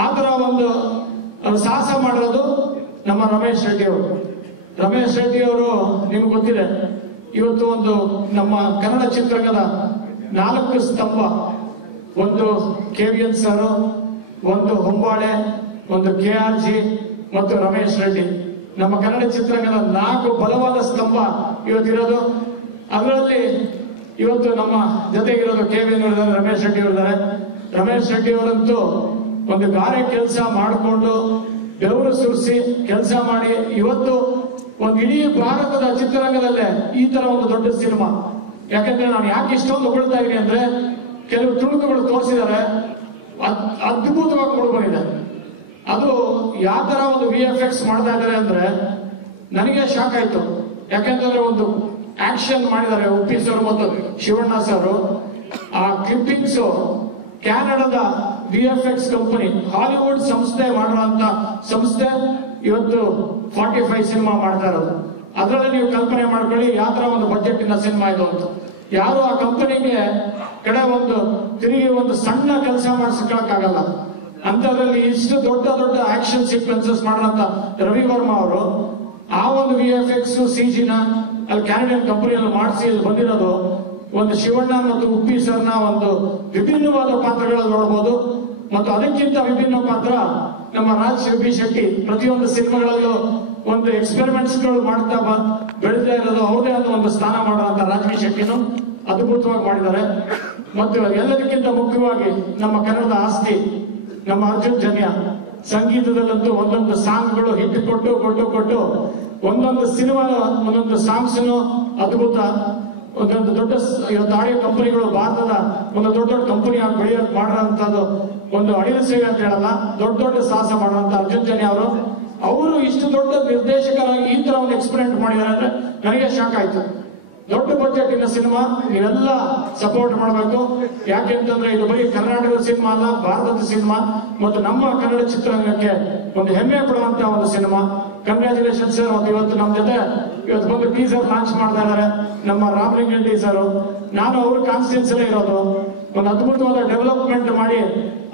ಆ ತರ ಒಂದು ಸಾಹಸ ಮಾಡಿರೋದು ನಮ್ಮ ರಮೇಶ್ ರೆಡ್ಡಿ ಅವರು. ರಮೇಶ್ ರೆಡ್ಡಿ ಅವರು ನಿಮ್ಗೆ ಗೊತ್ತಿದೆ, ಇವತ್ತು ಒಂದು ನಮ್ಮ ಕನ್ನಡ ಚಿತ್ರರಂಗದ 4 ಸ್ತಂಭ, ಒಂದು KVN ಸರ್, ಒಂದು ಹೊಂಬಾಳೆ, ಒಂದು KRG ಮತ್ತು ರಮೇಶ್ ರೆಡ್ಡಿ. ನಮ್ಮ ಕನ್ನಡ ಚಿತ್ರರಂಗದ 4 ಬಲವಾದ ಸ್ತಂಭ ಇವತ್ತಿರೋದು. ಅದರಲ್ಲಿ ಇವತ್ತು ನಮ್ಮ ಜೊತೆಗಿರೋದು KVN ಅವರಿದ್ದಾರೆ, ರಮೇಶ್ ರೆಡ್ಡಿ ಅವರಿದ್ದಾರೆ. ರಮೇಶ್ ರೆಡ್ಡಿ ಅವರಂತೂ ಒಂದು ಗಾರೆ ಕೆಲಸ ಮಾಡಿಕೊಂಡು ಬೆವರು ಸುರಿಸಿ ಕೆಲಸ ಮಾಡಿ ಇವತ್ತು ಒಂದು ಇಡೀ ಭಾರತದ ಚಿತ್ರರಂಗದಲ್ಲೇ ಈ ತರ ಒಂದು ದೊಡ್ಡ ಸಿನಿಮಾ. ಯಾಕಂದ್ರೆ ನಾನು ಯಾಕೆ ಇಷ್ಟೊಂದು ಹೊಗಳ್ತಾ ಇದೀನಿ ಅಂದ್ರೆ, ಕೆಲವು ತುಣುಕುಗಳು ತೋರಿಸಿದ್ದಾರೆ, ಅದ್ಭುತವಾಗಿ ಮೂಡಿಬಂದಿದೆ. ಅದು ಯಾವ ತರ ಒಂದು VFX ಮಾಡ್ತಾ ಇದ್ದಾರೆ ಅಂದ್ರೆ ನನಗೆ ಶಾಕ್ ಆಯ್ತು. ಯಾಕಂತಂದ್ರೆ ಒಂದು ಆಕ್ಷನ್ ಮಾಡಿದ್ದಾರೆ ಉಪ್ಪಿ ಸರ್ ಮತ್ತು ಶಿವಣ್ಣ ಸರ್. ಆ ಕ್ಲಿಪ್ಪಿಂಗ್ಸ್ ಕ್ಯಾನಡಾದ VFX ಕಂಪನಿ, ಹಾಲಿವುಡ್ ಸಂಸ್ಥೆ ಮಾಡಿರುವಂತ ಸಂಸ್ಥೆ ಇವತ್ತು 45 ಸಿನಿಮಾ ಮಾಡ್ತಾ ಇರೋದು. ಅದರಲ್ಲಿ ನೀವು ಕಲ್ಪನೆ ಮಾಡ್ಕೊಳ್ಳಿ ಯಾವ ತರ ಒಂದು ಬಜೆಟ್ ಇನ ಸಿನಿಮಾ ಇದು ಅಂತ. ಯಾರು ಆ ಕಂಪನಿಗೆ ಕಡೆ ತಿರುಗಿ ಒಂದು ಸಣ್ಣ ಕೆಲಸ ಮಾಡಿಸ್ಕೊಳಕ್ಕಾಗಲ್ಲ. ಅಂತದ್ರಲ್ಲಿ ಇಷ್ಟು ದೊಡ್ಡ ದೊಡ್ಡ ಆಕ್ಷನ್ ಸೀಕ್ವೆನ್ಸಸ್ ಮಾಡೋಂತ ರವಿ ವರ್ಮಾ ಅವರು ಆ ಒಂದು VFX CG ನ ಅಲ್ಲಿ ಕ್ಯಾನಡಿಯನ್ ಕಂಪನಿಯಲ್ಲಿ ಮಾಡಿಸಿ ಇಲ್ಲಿ ಬಂದಿರೋದು ಒಂದು ಶಿವಣ್ಣ ಮತ್ತು ಉಪ್ಪಿ ಸರ್ನ ಒಂದು ವಿಭಿನ್ನವಾದ ಪಾತ್ರಗಳಲ್ಲಿ ನೋಡಬಹುದು. ಮತ್ತು ಅದಕ್ಕಿಂತ ವಿಭಿನ್ನ ಪಾತ್ರ ನಮ್ಮ ರಾಜ್ ಬಿ ಶೆಟ್ಟಿ ಪ್ರತಿಯೊಂದು ಸಿನಿಮಾಗಳಲ್ಲೂ ಒಂದು ಎಕ್ಸ್ಪೆರಿಮೆಂಟ್ಸ್ ಗಳು ಮಾಡ್ತಾ ಬೆಳೆದ ಇರೋದು ಅವ್ರದೇ ಆದ ಒಂದು ಸ್ಥಾನ ಮಾಡುವಂತ ರಾಜ್ ಬಿ ಶೆಟ್ಟಿನು ಅದ್ಭುತವಾಗಿ ಮಾಡಿದ್ದಾರೆ. ಮತ್ತು ಎಲ್ಲದಕ್ಕಿಂತ ಮುಖ್ಯವಾಗಿ ನಮ್ಮ ಕನ್ನಡದ ಆಸ್ತಿ ನಮ್ಮ ಅರ್ಜುನ್ ಜನ್ಯ ಸಂಗೀತದಲ್ಲಂತೂ ಒಂದೊಂದು ಸಾಂಗ್ಗಳು ಹಿಟ್ ಕೊಟ್ಟು ಒಂದೊಂದು ಸಿನಿಮಾ ಒಂದೊಂದು ಸಾಂಗ್ಸ್ ಅದ್ಭುತ. ಒಂದೊಂದು ದೊಡ್ಡ ಇವತ್ತು ಆಡಿಯೋ ಕಂಪನಿಗಳು ಭಾರತದ ಒಂದು ದೊಡ್ಡ ದೊಡ್ಡ ಕಂಪನಿ ಆಗಿ ಬೆಳೆಯೋಕೆ ಮಾಡಿರೋಂಥದ್ದು ಒಂದು ಅಳಿಲು ಸೇವೆ ಅಂತ ಹೇಳಲ್ಲ, ದೊಡ್ಡ ದೊಡ್ಡ ಸಾಹಸ ಮಾಡುವಂತ ಅರ್ಜುನ್ ಜನ್ಯ ಅವರು ಇಷ್ಟು ದೊಡ್ಡ ನಿರ್ದೇಶಕರಾಗಿ ಈ ತರ ಒಂದು ಎಕ್ಸ್ಪೆರಿಮೆಂಟ್ ಮಾಡಿದ್ದಾರೆ ಅಂದ್ರೆ ನನಗೆ ಶಾಕ್ ಆಯ್ತು. ದೊಡ್ಡ ಬಜೆಟ್ ಇನ ಸಿನಿಮಾ ನೀವೆಲ್ಲ ಸಪೋರ್ಟ್ ಮಾಡಬೇಕು. ಯಾಕೆಂತಂದ್ರೆ ಇದು ಬರೀ ಕರ್ನಾಟಕದ ಸಿನಿಮಾ ಅಲ್ಲ, ಭಾರತದ ಸಿನಿಮಾ ಮತ್ತು ನಮ್ಮ ಕನ್ನಡ ಚಿತ್ರರಂಗಕ್ಕೆ ಒಂದು ಹೆಮ್ಮೆ ಪಡುವಂತ ಒಂದು ಸಿನಿಮಾ. Congratulation sir. ಮತ್ತು ಇವತ್ತು ನಮ್ಮ ಜೊತೆ ಇವತ್ತು ಬಂದು ಟೀಸರ್ ಲಾಂಚ್ ಮಾಡ್ತಾ ಇದ್ದಾರೆ ನಮ್ಮ ರಾಮಲಿಂಗನ್ ಟೀಸರ್. ನಾನು ಅವ್ರ ಕಾನ್ಸ್ಟಿಟ್ಯೂನ್ಸಿಲೇ ಇರೋದು. ಒಂದು ಅದ್ಭುತವಾದ ಡೆವಲಪ್ಮೆಂಟ್ ಮಾಡಿ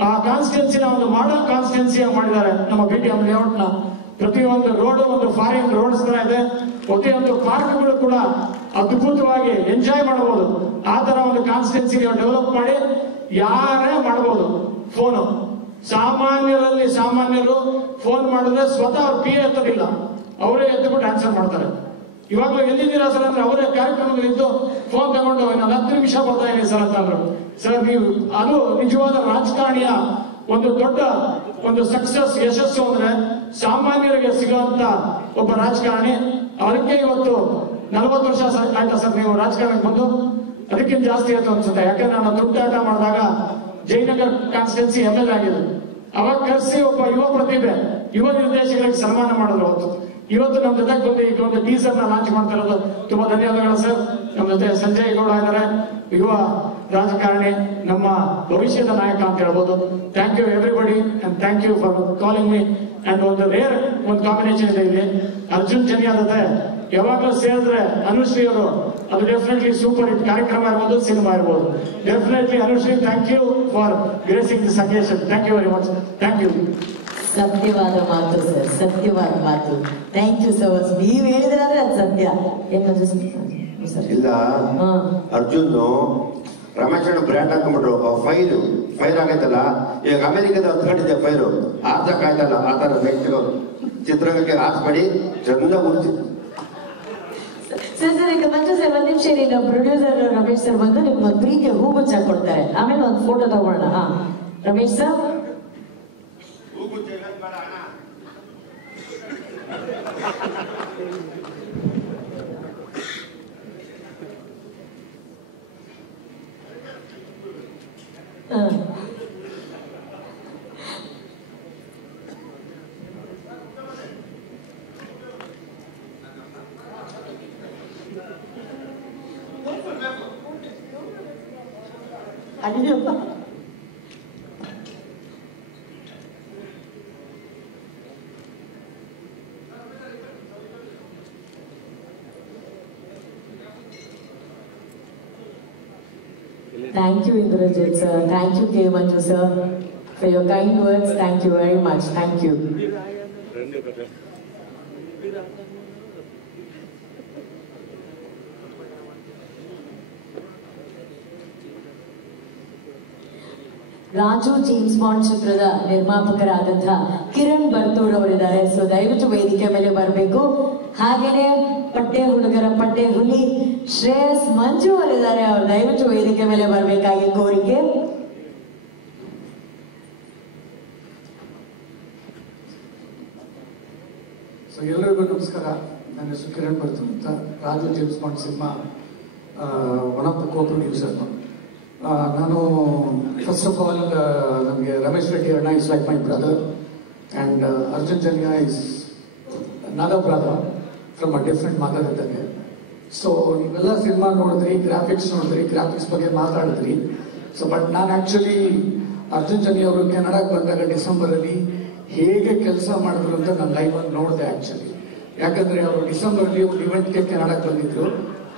ಆ ಕಾನ್ಸ್ಟಿಟ್ಯೂನ್ಸಿನ ಒಂದು ಮಾಡಲ್ ಕಾನ್ಸ್ಟಿಟ್ಯೂನ್ಸಿ ಮಾಡಿದ್ದಾರೆ ನಮ್ಮ BTM ಲೇಔಟ್ ನ. ಪ್ರತಿಯೊಂದು ರೋಡ್ ಒಂದು ಫಾರಿನ್ ರೋಡ್ಸ್ ತರ ಇದೆ. ಪ್ರತಿಯೊಂದು ಪಾರ್ಕ್ಗಳು ಕೂಡ ಅದ್ಭುತವಾಗಿ ಎಂಜಾಯ್ ಮಾಡಬಹುದು. ಆ ತರ ಒಂದು ಕಾನ್ಸ್ಟಿಟ್ಯೂನ್ಸಿ ಡೆವಲಪ್ ಮಾಡಿ ಯಾರೇ ಮಾಡಬಹುದು. ಫೋನು ಸಾಮಾನ್ಯರು ಫೋನ್ ಮಾಡಿದ್ರೆ ಸ್ವತಃ ಅವ್ರ PA ಎತ್ತೋದಿಲ್ಲ, ಅವರೇ ಎದ್ದುಬಿಟ್ಟು ಆನ್ಸರ್ ಮಾಡ್ತಾರೆ. ಇವಾಗಲೂ ಎಲ್ಲಿದ್ದೀರಾ ಸರ್ ಅಂದ್ರೆ ಅವರೇ ಕಾರ್ಯಕ್ರಮದಲ್ಲಿದ್ದು ಫೋನ್ ತಗೊಂಡು ನಾನು 10 ನಿಮಿಷ ಬರ್ತಾ ಇದ್ದೀನಿ ಸರ್ ಅಂತಂದ್ರು. ಸರ್ ನೀವು ಅದು ನಿಜವಾದ ರಾಜಕಾರಣಿಯ ಒಂದು ದೊಡ್ಡ ಒಂದು ಸಕ್ಸಸ್ ಯಶಸ್ಸು ಅಂದ್ರೆ ಸಾಮಾನ್ಯರಿಗೆ ಸಿಗುವಂತ ಒಬ್ಬ ರಾಜಕಾರಣಿ. ಅದಕ್ಕೆ ಇವತ್ತು 40 ವರ್ಷ ಆಯ್ತಾ ಸರ್ ನೀವು ರಾಜಕಾರಣಕ್ಕೆ ಬಂದು? ಅದಕ್ಕಿಂತ ಜಾಸ್ತಿ ಆಯ್ತು ಅನ್ಸುತ್ತೆ. ಯಾಕಂದ್ರೆ ನಾನು ದುಡ್ಡಾಟ ಮಾಡಿದಾಗ ಜಯನಗರ್ ಕಾನ್ಸ್ಟಿಟ್ಯೂನ್ಸಿ MLA ಆಗಿದ್ದು. ಅವಾಗ ಕರೆಸಿ ಒಬ್ಬ ಯುವ ಪ್ರತಿಭೆ ಯುವ ನಿರ್ದೇಶಕರಿಗೆ ಸನ್ಮಾನ ಮಾಡಿದ್ರು ಅವತ್ತು. ಇವತ್ತು ನಮ್ಮ ಜೊತೆಗೆ ಬಂದು ಈಗ ಒಂದು ಟೀಸರ್ ನ ಲಾಂಚ್ ಮಾಡ್ತಾ ಇರೋದು ತುಂಬಾ ಧನ್ಯವಾದಗಳು ಸರ್. ನಮ್ಮ ಜೊತೆ ಸಂಜಯ್ ಗೌಡ ಇದ್ದಾರೆ, ಯುವ ರಾಜಕಾರಣಿ, ನಮ್ಮ ಭವಿಷ್ಯದ ನಾಯಕ ಅಂತ ಹೇಳ್ಬೋದು. Thank you everybody and thank you for calling me. And ಒಂದು ರೇರ್ ಒಂದು ಕಾಂಬಿನೇಷನ್ ಇದೆ ಇಲ್ಲಿ. ಅರ್ಜುನ್ ಜನ್ಯ ಜೊತೆ ಯಾವಾಗಲೂ ಸೇರಿದ್ರೆ ಅನುಶ್ರೀ ಅವರು ಅದು ಡೆಫಿನೆಟ್ಲಿ ಸೂಪರ್ ಹಿಟ್ ಕಾರ್ಯಕ್ರಮ ಇರ್ಬೋದು, ಸಿನಿಮಾ ಇರ್ಬೋದು. Definitely Anushree, thank you for gracing this occasion. Thank you very much. Thank you. ಸತ್ಯವಾದ ಮಾತು ಸರ್, ಸತ್ಯವಾದ ಮಾತು. Thank you so much. ನೀವು ಹೇಳಿದ್ರೆ ಅದು ಸತ್ಯ. ಇಲ್ಲ, ಅರ್ಜುನ್ ರಮೇಶ್ ಬ್ರ್ಯಾಂಡ್ ಹಾಕೊಂಡ್ಬಿಟ್ರು. ಫೈರ್ ಆಗೈತಲ್ಲ, ಈಗ ಅಮೆರಿಕದ ಹತ್ಕೊಂಡಿದ್ದೆ ಫೈರು ಆತಕ್ಕಾಯ್ತಲ್ಲ. ಆ ತರ ನೆಕ್ಸ್ಟ್ ಚಿತ್ರರಂಗಕ್ಕೆ ಹಾಕ್ಬೇಡಿ, ಚೆನ್ನಾಗಿ ಮುಗಿಸಿ ಸರ್. ಈಗ ಮಂಜು ಸರ್ ಒಂದ್ ನಿಮಿಷ ಇರಿ. ನಮ್ಮ ಪ್ರೊಡ್ಯೂಸರ್ ರಮೇಶ್ ಸರ್ ಬಂದು ನಿಮ್ಗೆ ಒಂದು ಪ್ರೀತಿಯ ಹೂಗುಚ್ಛ ಕೊಡ್ತಾರೆ, ಆಮೇಲೆ ಒಂದು ಫೋಟೋ ತಗೊಳ್ಳೋಣ. Ramesh sir. Ayyappa, thank you Indrajit sir, thank you K. Manju sir for your kind words. Thank you very much. Thank you. Raju James bond ಚಿತ್ರದ ನಿರ್ಮಾಪಕರಾದಂತಹ ಕಿರಣ್ ಬರ್ತೂರ್ ಅವರಿದ್ದಾರೆ. ಸೊ ದಯವಿಟ್ಟು ವೇದಿಕೆ ಮೇಲೆ ಬರಬೇಕು. ಹಾಗೇನೆ ಪಟ್ಟೆ ಹುಡುಗರ ಪಟ್ಟೆ ಹುಲಿ ಶ್ರೇಯಸ್ ಮಂಜು ಅವರಿದ್ದಾರೆ, ಅವರು ದಯವಿಟ್ಟು ವೇದಿಕೆ ಮೇಲೆ ಬರಬೇಕಾಗಿ ಕೋರಿಕೆ. ಸೊ ಎಲ್ಲರಿಗೂ ನಮಸ್ಕಾರ. ನನ್ನ ಹೆಸರು ಕಿರಣ್ ಬರ್ತೂರ್ ಅಂತ. Raju James Bond cinema one of the co producer. ನಾನು ಫಸ್ಟ್ ಆಫ್ ಆಲ್ ನಮಗೆ ರಮೇಶ್ ರೆಡ್ಡಿ ಅಣ್ಣ is like my brother and Arjun Janya is another brother from a different mother ಇದ್ದಂಗೆ. ಸೊ ನೀವೆಲ್ಲ ಸಿನಿಮಾ ನೋಡಿದ್ರಿ, ಗ್ರಾಫಿಕ್ಸ್ ಬಗ್ಗೆ ಮಾತಾಡಿದ್ರಿ. ಸೊ ಬಟ್ ನಾನು ಆ್ಯಕ್ಚುಲಿ ಅರ್ಜುನ್ ಜನ್ಯ ಅವರು ಕೆನಡಾಗೆ ಬಂದಾಗ ಡಿಸೆಂಬರಲ್ಲಿ ಹೇಗೆ ಕೆಲಸ ಮಾಡಿದ್ರು ಅಂತ ನಾನು ಲೈವ್ ಅಲ್ಲಿ ನೋಡಿದೆ ಆಕ್ಚುಲಿ. ಯಾಕಂದ್ರೆ ಅವರು ಡಿಸೆಂಬರ್ಲಿ ಒಂದು ಇವೆಂಟ್ಗೆ ಕೆನಡಾಕ್ಕೆ ಬಂದಿದ್ರು.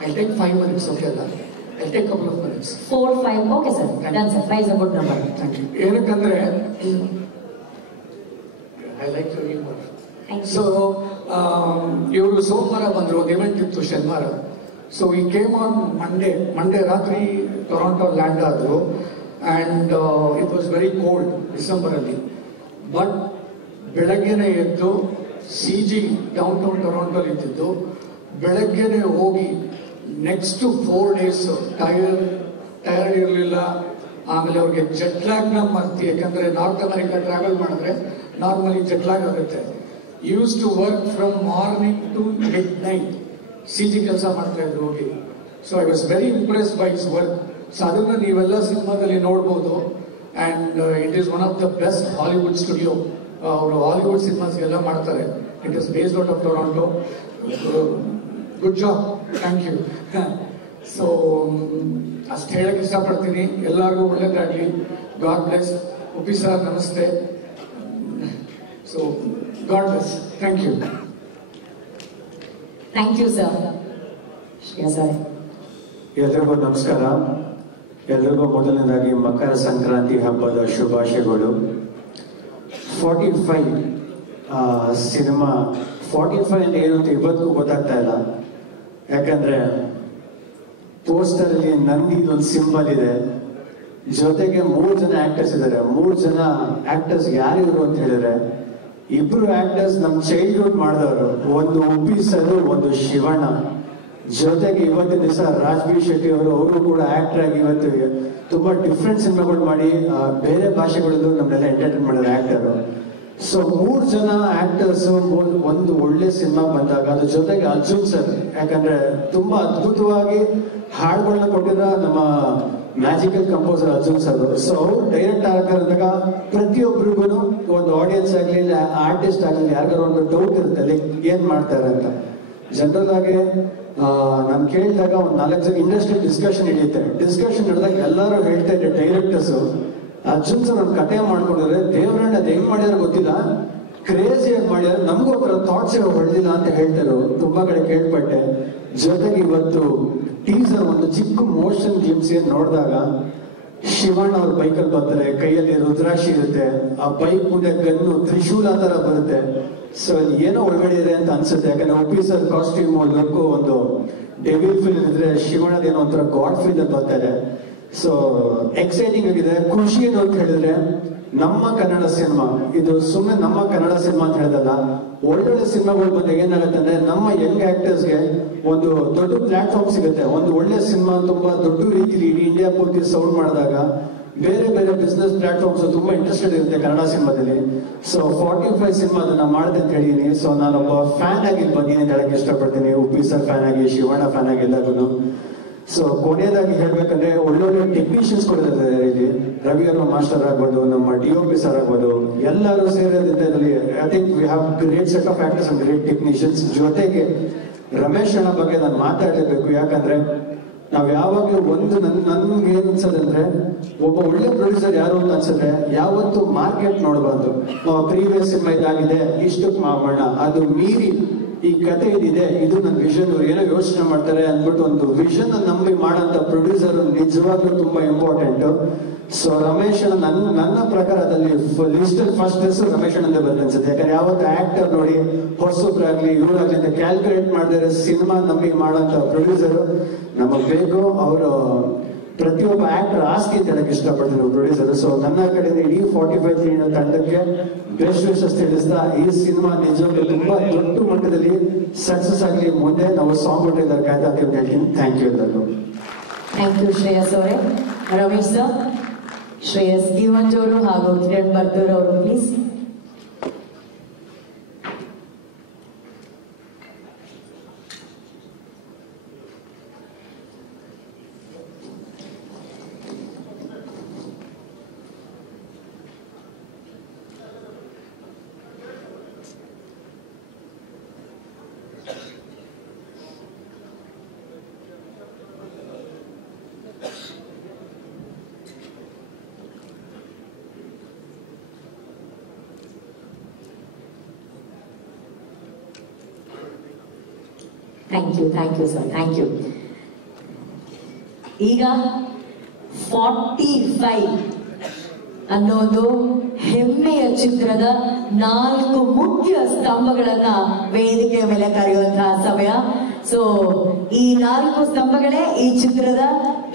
ಐ ಟೇಕ್ 5 minutes, ಓಕೆ ಅಲ್ಲ? I take couple of minutes. 4, 5, okay sir. Done sir. 5 is a good number. Thank you. ಏನಕ್ಕಂದ್ರೆ I like you humour. So ಇವರು ಸೋಮವಾರ ಬಂದರು, ಒಂದು ಇವೆಂಟ್ ಇತ್ತು ಶನಿವಾರ. So he came on Monday ರಾತ್ರಿ ಟೊರಾಂಟೋ ಲ್ಯಾಂಡ್ ಆದರು. And it was very cold ಡಿಸೆಂಬರಲ್ಲಿ. ಬಟ್ ಬೆಳಗ್ಗೆನೆ ಎದ್ದು CG ಡೌನ್ ಟೌನ್ ಟೊರಾಂಟೋಲ್ಲಿ ಇದ್ದಿದ್ದು. ಬೆಳಗ್ಗೆನೆ ಹೋಗಿ ನೆಕ್ಸ್ಟ್ 4 days ಟಯರ್ಡ್ ಇರಲಿಲ್ಲ. ಆಮೇಲೆ ಅವ್ರಿಗೆ ಜೆಟ್ಲಾಗ್ನ ಮರ್ತಿ, ಯಾಕಂದ್ರೆ ನಾರ್ತ್ ಅಮೆರಿಕಾ ಟ್ರಾವೆಲ್ ಮಾಡಿದ್ರೆ ನಾರ್ಮಲಿ ಜೆಟ್ಲಾಗ್ ಆಗುತ್ತೆ. Use to work from morning to midnight CG ಕೆಲಸ ಮಾಡ್ತಾ ಇದ್ರು ಹೋಗಿ. So I was very impress by his work. So ಅದನ್ನ ನೀವೆಲ್ಲ ಸಿನಿಮಾದಲ್ಲಿ ನೋಡ್ಬೋದು. And it is one of the best Hollywood studio. ಅವರು ಹಾಲಿವುಡ್ ಸಿನಿಮಾಸ್ ಎಲ್ಲ ಮಾಡ್ತಾರೆ. It is based out of Toronto. Good job, thank you. So ಅಷ್ಟು ಹೇಳಕ್ ಇಷ್ಟಪಡ್ತೀನಿ. ಎಲ್ಲರಿಗೂ ಒಳ್ಳೇದಾಗ್ಲಿ. God bless. ಉಪಿ ಸರ್ ನಮಸ್ತೆ. So God bless. Thank you. Thank you sir. Shreya sir. ಎಲ್ರಿಗೂ ನಮಸ್ಕಾರ. ಎಲ್ರಿಗೂ ಮೊದಲನೇದಾಗಿ ಮಕರ ಸಂಕ್ರಾಂತಿ ಹಬ್ಬದ ಶುಭಾಶಯಗಳು. 45 ಸಿನಿಮಾ 45 ಅಂದ್ರೆ ಏನು ಅಂತ ಇವತ್ತು ಗೊತ್ತಾಗ್ತಾ ಇಲ್ಲ. ಯಾಕಂದ್ರೆ ಪೋಸ್ಟರ್ ಅಲ್ಲಿ ನಂದಿ ಒಂದು ಸಿಂಬಲ್ ಇದೆ, ಜೊತೆಗೆ 3 ಜನ ಆಕ್ಟರ್ಸ್ ಇದ್ದಾರೆ. 3 ಜನ ಆಕ್ಟರ್ಸ್ ಯಾರಿವರು ಅಂತ ಹೇಳಿದ್ರೆ, 2 ಆಕ್ಟರ್ಸ್ ನಮ್ ಚೈಲ್ಡ್ಹುಡ್ ಮಾಡಿದವರು. ಒಂದು ಉಪ್ಪಿ ಸರ್, ಒಂದು ಶಿವಣ್ಣ. ಜೊತೆಗೆ ಇವತ್ತಿನ ದಿವಸ ರಾಜ್ಬೀರ್ ಶೆಟ್ಟಿ ಅವರು ಕೂಡ ಆಕ್ಟರ್ ಆಗಿ ಇವತ್ತು ತುಂಬಾ ಡಿಫ್ರೆಂಟ್ ಸಿನಿಮಾಗಳು ಮಾಡಿ ಬೇರೆ ಭಾಷೆಗಳಲ್ಲೂ ನಮ್ಮನ್ನೆಲ್ಲ ಎಂಟರ್ಟೈನ್ ಮಾಡಿದ ಆಕ್ಟರ್. ಸೊ 3 ಜನ ಆಕ್ಟರ್ಸ್ ಒಂದು ಒಳ್ಳೆ ಸಿನಿಮಾ ಬಂದಾಗ, ಅದ್ರ ಜೊತೆಗೆ ಅರ್ಜುನ್ ಸರ್, ಯಾಕಂದ್ರೆ ತುಂಬಾ ಅದ್ಭುತವಾಗಿ ಹಾಡುಗಳನ್ನ ಕೊಟ್ಟಿರೋ ನಮ್ಮ magical composer Arjun sir. So ಅವ್ರು ಡೈರೆಕ್ಟ್ ಅಂದಾಗ ಪ್ರತಿಯೊಬ್ಬರಿಗೂ ಒಂದು ಆಡಿಯನ್ಸ್ ಆಗ್ಲಿ, ಆರ್ಟಿಸ್ಟ್ ಆಗ್ಲಿ, ಯಾರಿಗಾರು ಒಂದು ಡೌಟ್ ಇರುತ್ತೆ ಲೈಕ್ ಏನ್ ಮಾಡ್ತಾರೆ ಅಂತ. ಜನರಲ್ ಆಗಿ ನಾನು ಕೇಳಿದಾಗ ಒಂದು 4 ಜನ ಇಂಡಸ್ಟ್ರಿ ಡಿಸ್ಕಷನ್ ನಡೆಯುತ್ತೆ. ಡಿಸ್ಕಷನ್ ನಡೆದಾಗ ಎಲ್ಲರೂ ಹೇಳ್ತಾ ಇದ್ದಾರೆ ಡೈರೆಕ್ಟರ್ಸ್, ಅರ್ಜುನ್ ಸರ್ ಒಂದು ಕಥೆ ಮಾಡ್ಕೊಂಡಿದ್ರೆ ದೇವರಣ್ಣ ಅದು ಹೆಂಗ್ ಮಾಡ್ಯಾರ ಗೊತ್ತಿಲ್ಲ, ಕ್ರೇಜಿಯಾಗಿ ಮಾಡ್ಯಾರ, ನಮಗೂ ಅದರ ಥಾಟ್ಸ್ ಹೊಡೆದಿಲ್ಲ ಅಂತ ಹೇಳ್ತಾರೆ. ತುಂಬಾ ಕಡೆ ಕೇಳ್ಪಟ್ಟೆ. ಜೊತೆಗೆ ಇವತ್ತು ಟೀಸರ್ ಒಂದು ಚಿಕ್ಕ ಮೋಷನ್ ಗ್ಲಿಮ್ಸ್ ನೋಡಿದಾಗ ಶಿವಣ್ಣ ಅವ್ರ ಬೈಕಲ್ಲಿ ಬರ್ತಾರೆ, ಕೈಯಲ್ಲಿ ರುದ್ರಾಕ್ಷಿ ಇರುತ್ತೆ, ಆ ಬೈಕ್ ಮುಂದೆ ಗನ್ನು ತ್ರಿಶೂಲ ತರ ಬರುತ್ತೆ. ಸೊ ಏನೋ ಒಳಗಡೆ ಇದೆ ಅಂತ ಅನ್ಸುತ್ತೆ. ಯಾಕಂದ್ರೆ ಉಪ್ಪಿ ಸರ್ ಕಾಸ್ಟ್ಯೂಮ್ ಲುಕ್ ಒಂದು ಡೆವಿಲ್ ಫೀಲ್ ಇದ್ರೆ, ಶಿವಣ್ಣದ ಏನೋ ಒಂಥರ ಗಾಡ್ ಫೀಲ್ ಅಲ್ಲಿ ಬರ್ತಾರೆ. ಸೊ ಎಕ್ಸೈಟಿಂಗ್ ಆಗಿದೆ. ಖುಷಿ ಏನು ಅಂತ ಹೇಳಿದ್ರೆ, ನಮ್ಮ ಕನ್ನಡ ಸಿನಿಮಾ ಇದು ಸುಮ್ಮನೆ ನಮ್ಮ ಕನ್ನಡ ಸಿನಿಮಾ ಅಂತ ಹೇಳಿದಲ್ಲ, ಒಳ್ಳೊಳ್ಳೆ ಸಿನಿಮಾಗಳು ಬಂದಾಗ ಏನಾಗುತ್ತೆ ಅಂದ್ರೆ ನಮ್ಮ ಯಂಗ್ ಆಕ್ಟರ್ಸ್ಗೆ ಒಂದು ದೊಡ್ಡ ಪ್ಲಾಟ್ಫಾರ್ಮ್ ಸಿಗುತ್ತೆ. ಒಂದು ಒಳ್ಳೆ ಸಿನಿಮಾ ತುಂಬಾ ದೊಡ್ಡ ರೀತಿಲಿ ಇಡೀ ಇಂಡಿಯಾ ಪೂರ್ತಿ ಸೌಂಡ್ ಮಾಡಿದಾಗ ಬೇರೆ ಬೇರೆ ಬಿಸ್ನೆಸ್ ಪ್ಲಾಟ್ಫಾರ್ಮ್ಸ್ ತುಂಬಾ ಇಂಟ್ರೆಸ್ಟೆಡ್ ಇರುತ್ತೆ ಕನ್ನಡ ಸಿನಿಮಾದಲ್ಲಿ. ಸೊ 45 ಸಿನಿಮಾ ಅದನ್ನ ಮಾಡಿದೆ ಅಂತ ಹೇಳಿದೀನಿ. ಸೊ ನಾನೊಬ್ಬ ಫ್ಯಾನ್ ಆಗಿ ಬಂದಿನಿ ಅಂತ ಹೇಳಕ್ ಇಷ್ಟಪಡ್ತೀನಿ. ಉಪ್ಪಿ ಸರ್ ಫ್ಯಾನ್ ಆಗಿ, ಶಿವಣ್ಣ ಫ್ಯಾನ್ ಆಗಿ ಎಲ್ಲರಿಗೂ. ಸೊ ಕೊನೆಯದಾಗಿ ಹೇಳ್ಬೇಕಂದ್ರೆ ಒಳ್ಳೊಳ್ಳೆ ಟೆಕ್ನಿಷಿಯನ್ಸ್ ಕೊಡಿದ್ದಾರೆ ಇಲ್ಲಿ. ರವಿ ಅವರ ಮಾಸ್ಟರ್ ಆಗ್ಬೋದು, ನಮ್ಮ DOP ಸರ್ ಆಗ್ಬೋದು, ಎಲ್ಲರೂ ಸೇರೋದ್ರಿಂದ ಇದರಲ್ಲಿ I think we have great set of actors and great technicians. ಜೊತೆಗೆ ರಮೇಶ್ ಅಣ್ಣ ಬಗ್ಗೆ ನಾನು ಮಾತಾಡಲೇಬೇಕು. ಯಾಕಂದ್ರೆ ನಾವ್ ಯಾವಾಗ್ಲೂ ಒಂದು ನನ್ಗೆ ಏನ್ ಅನ್ಸದಂದ್ರೆ, ಒಬ್ಬ ಒಳ್ಳೆ ಪ್ರೊಡ್ಯೂಸರ್ ಯಾರು ಅಂತ ಅನ್ಸಿದ್ರೆ ಯಾವತ್ತು ಮಾರ್ಕೆಟ್ ನೋಡಬಾರ್ದು. ಪ್ರೀವಿಯಸ್ ಸಿನಿಮಾ ಇದಾಗಿದೆ, ಇಷ್ಟಕ್ಕೆ ಮಾಡೋಣ, ಅದು ಮೀರಿ ಈ ಕತೆ ಇದಿದೆ, ಇದು ನನ್ನ ವಿಷನ್, ಇವ್ರು ಏನೋ ಯೋಚನೆ ಮಾಡ್ತಾರೆ ಅಂದ್ಬಿಟ್ಟು ಒಂದು ವಿಷನ್ ನಂಬಿ ಮಾಡೋಂಥ ಪ್ರೊಡ್ಯೂಸರ್ ನಿಜವಾಗ್ಲೂ ತುಂಬಾ ಇಂಪಾರ್ಟೆಂಟ್. ಸೊ ರಮೇಶ್ ನನ್ನ ಪ್ರಕಾರ ಅದಲ್ಲಿ ಲಿಸ್ಟ್ ಫಸ್ಟ್ ಹೆಸರು ರಮೇಶ್ ಅಣ್ಣಂದೇ ಬಂದ ಅನ್ಸುತ್ತೆ. ಯಾಕಂದ್ರೆ ಯಾವತ್ತು ಆಕ್ಟರ್ ನೋಡಿ ಹೊಸಬ್ರಾಗ್ಲಿ ಇವ್ರಾಗ್ಲಿ ಅಂತ ಕ್ಯಾಲ್ಕುಲೇಟ್ ಮಾಡಿದ್ರೆ ಸಿನಿಮಾ ನಂಬಿ ಮಾಡೋಂಥ ಪ್ರೊಡ್ಯೂಸರ್ ನಮಗ್ ಬೇಕು. ಅವರು ಪ್ರತಿಯೊಬ್ಬ ಆಕ್ಟರ್ ಆಸ್ತಿ ಅಂತ ಹೇಳಕ್ ಇಷ್ಟಪಡ್ತೀನಿ ಪ್ರೊಡ್ಯೂಸರ್. ಸೊ ನನ್ನ ಕಡೆಯಿಂದ ಇಡೀ 45 ತಂಡಕ್ಕೆ ಬೆಸ್ಟ್ ವಿಶಸ್ ತಿಳಿಸ್ತಾ, ಈ ಸಿನಿಮಾ ನಿಜವಾಗ್ಲೂ ತುಂಬಾ ದೊಡ್ಡ ಮಟ್ಟದಲ್ಲಿ ಸಕ್ಸಸ್ ಆಗಲಿ. ಮುಂದೆ ನಾವು ಸಾಂಗ್ ಕೊಟ್ಟಿದ್ದಾರೆ ಕಾಯ್ತಾ ಅಂತ ಹೇಳ್ತೀನಿ. ಥ್ಯಾಂಕ್ ಯು ಎಲ್ಲರಿಗೂ. ಥ್ಯಾಂಕ್ ಯು ಶ್ರೇಯಸ್ ಅವರೇ. ರಮೇಶ್ ಸರ್, ಶ್ರೇಯಸ್ ಕಿವಂಜೋರು ಹಾಗೂ ಕಿರಣ್ ಬರ್ದೂರ್ ಅವರು please. Thank you sir, thank you. ಈಗ 45 ಅನ್ನೋದು ಹೆಮ್ಮೆಯ ಚಿತ್ರದ 4 ಮುಖ್ಯ ಸ್ತಂಭಗಳನ್ನ ವೇದಿಕೆಯ ಮೇಲೆ ಕರೆಯುವಂತಹ ಸಮಯ. ಸೊ ಈ 4 ಸ್ತಂಭಗಳೇ ಈ ಚಿತ್ರದ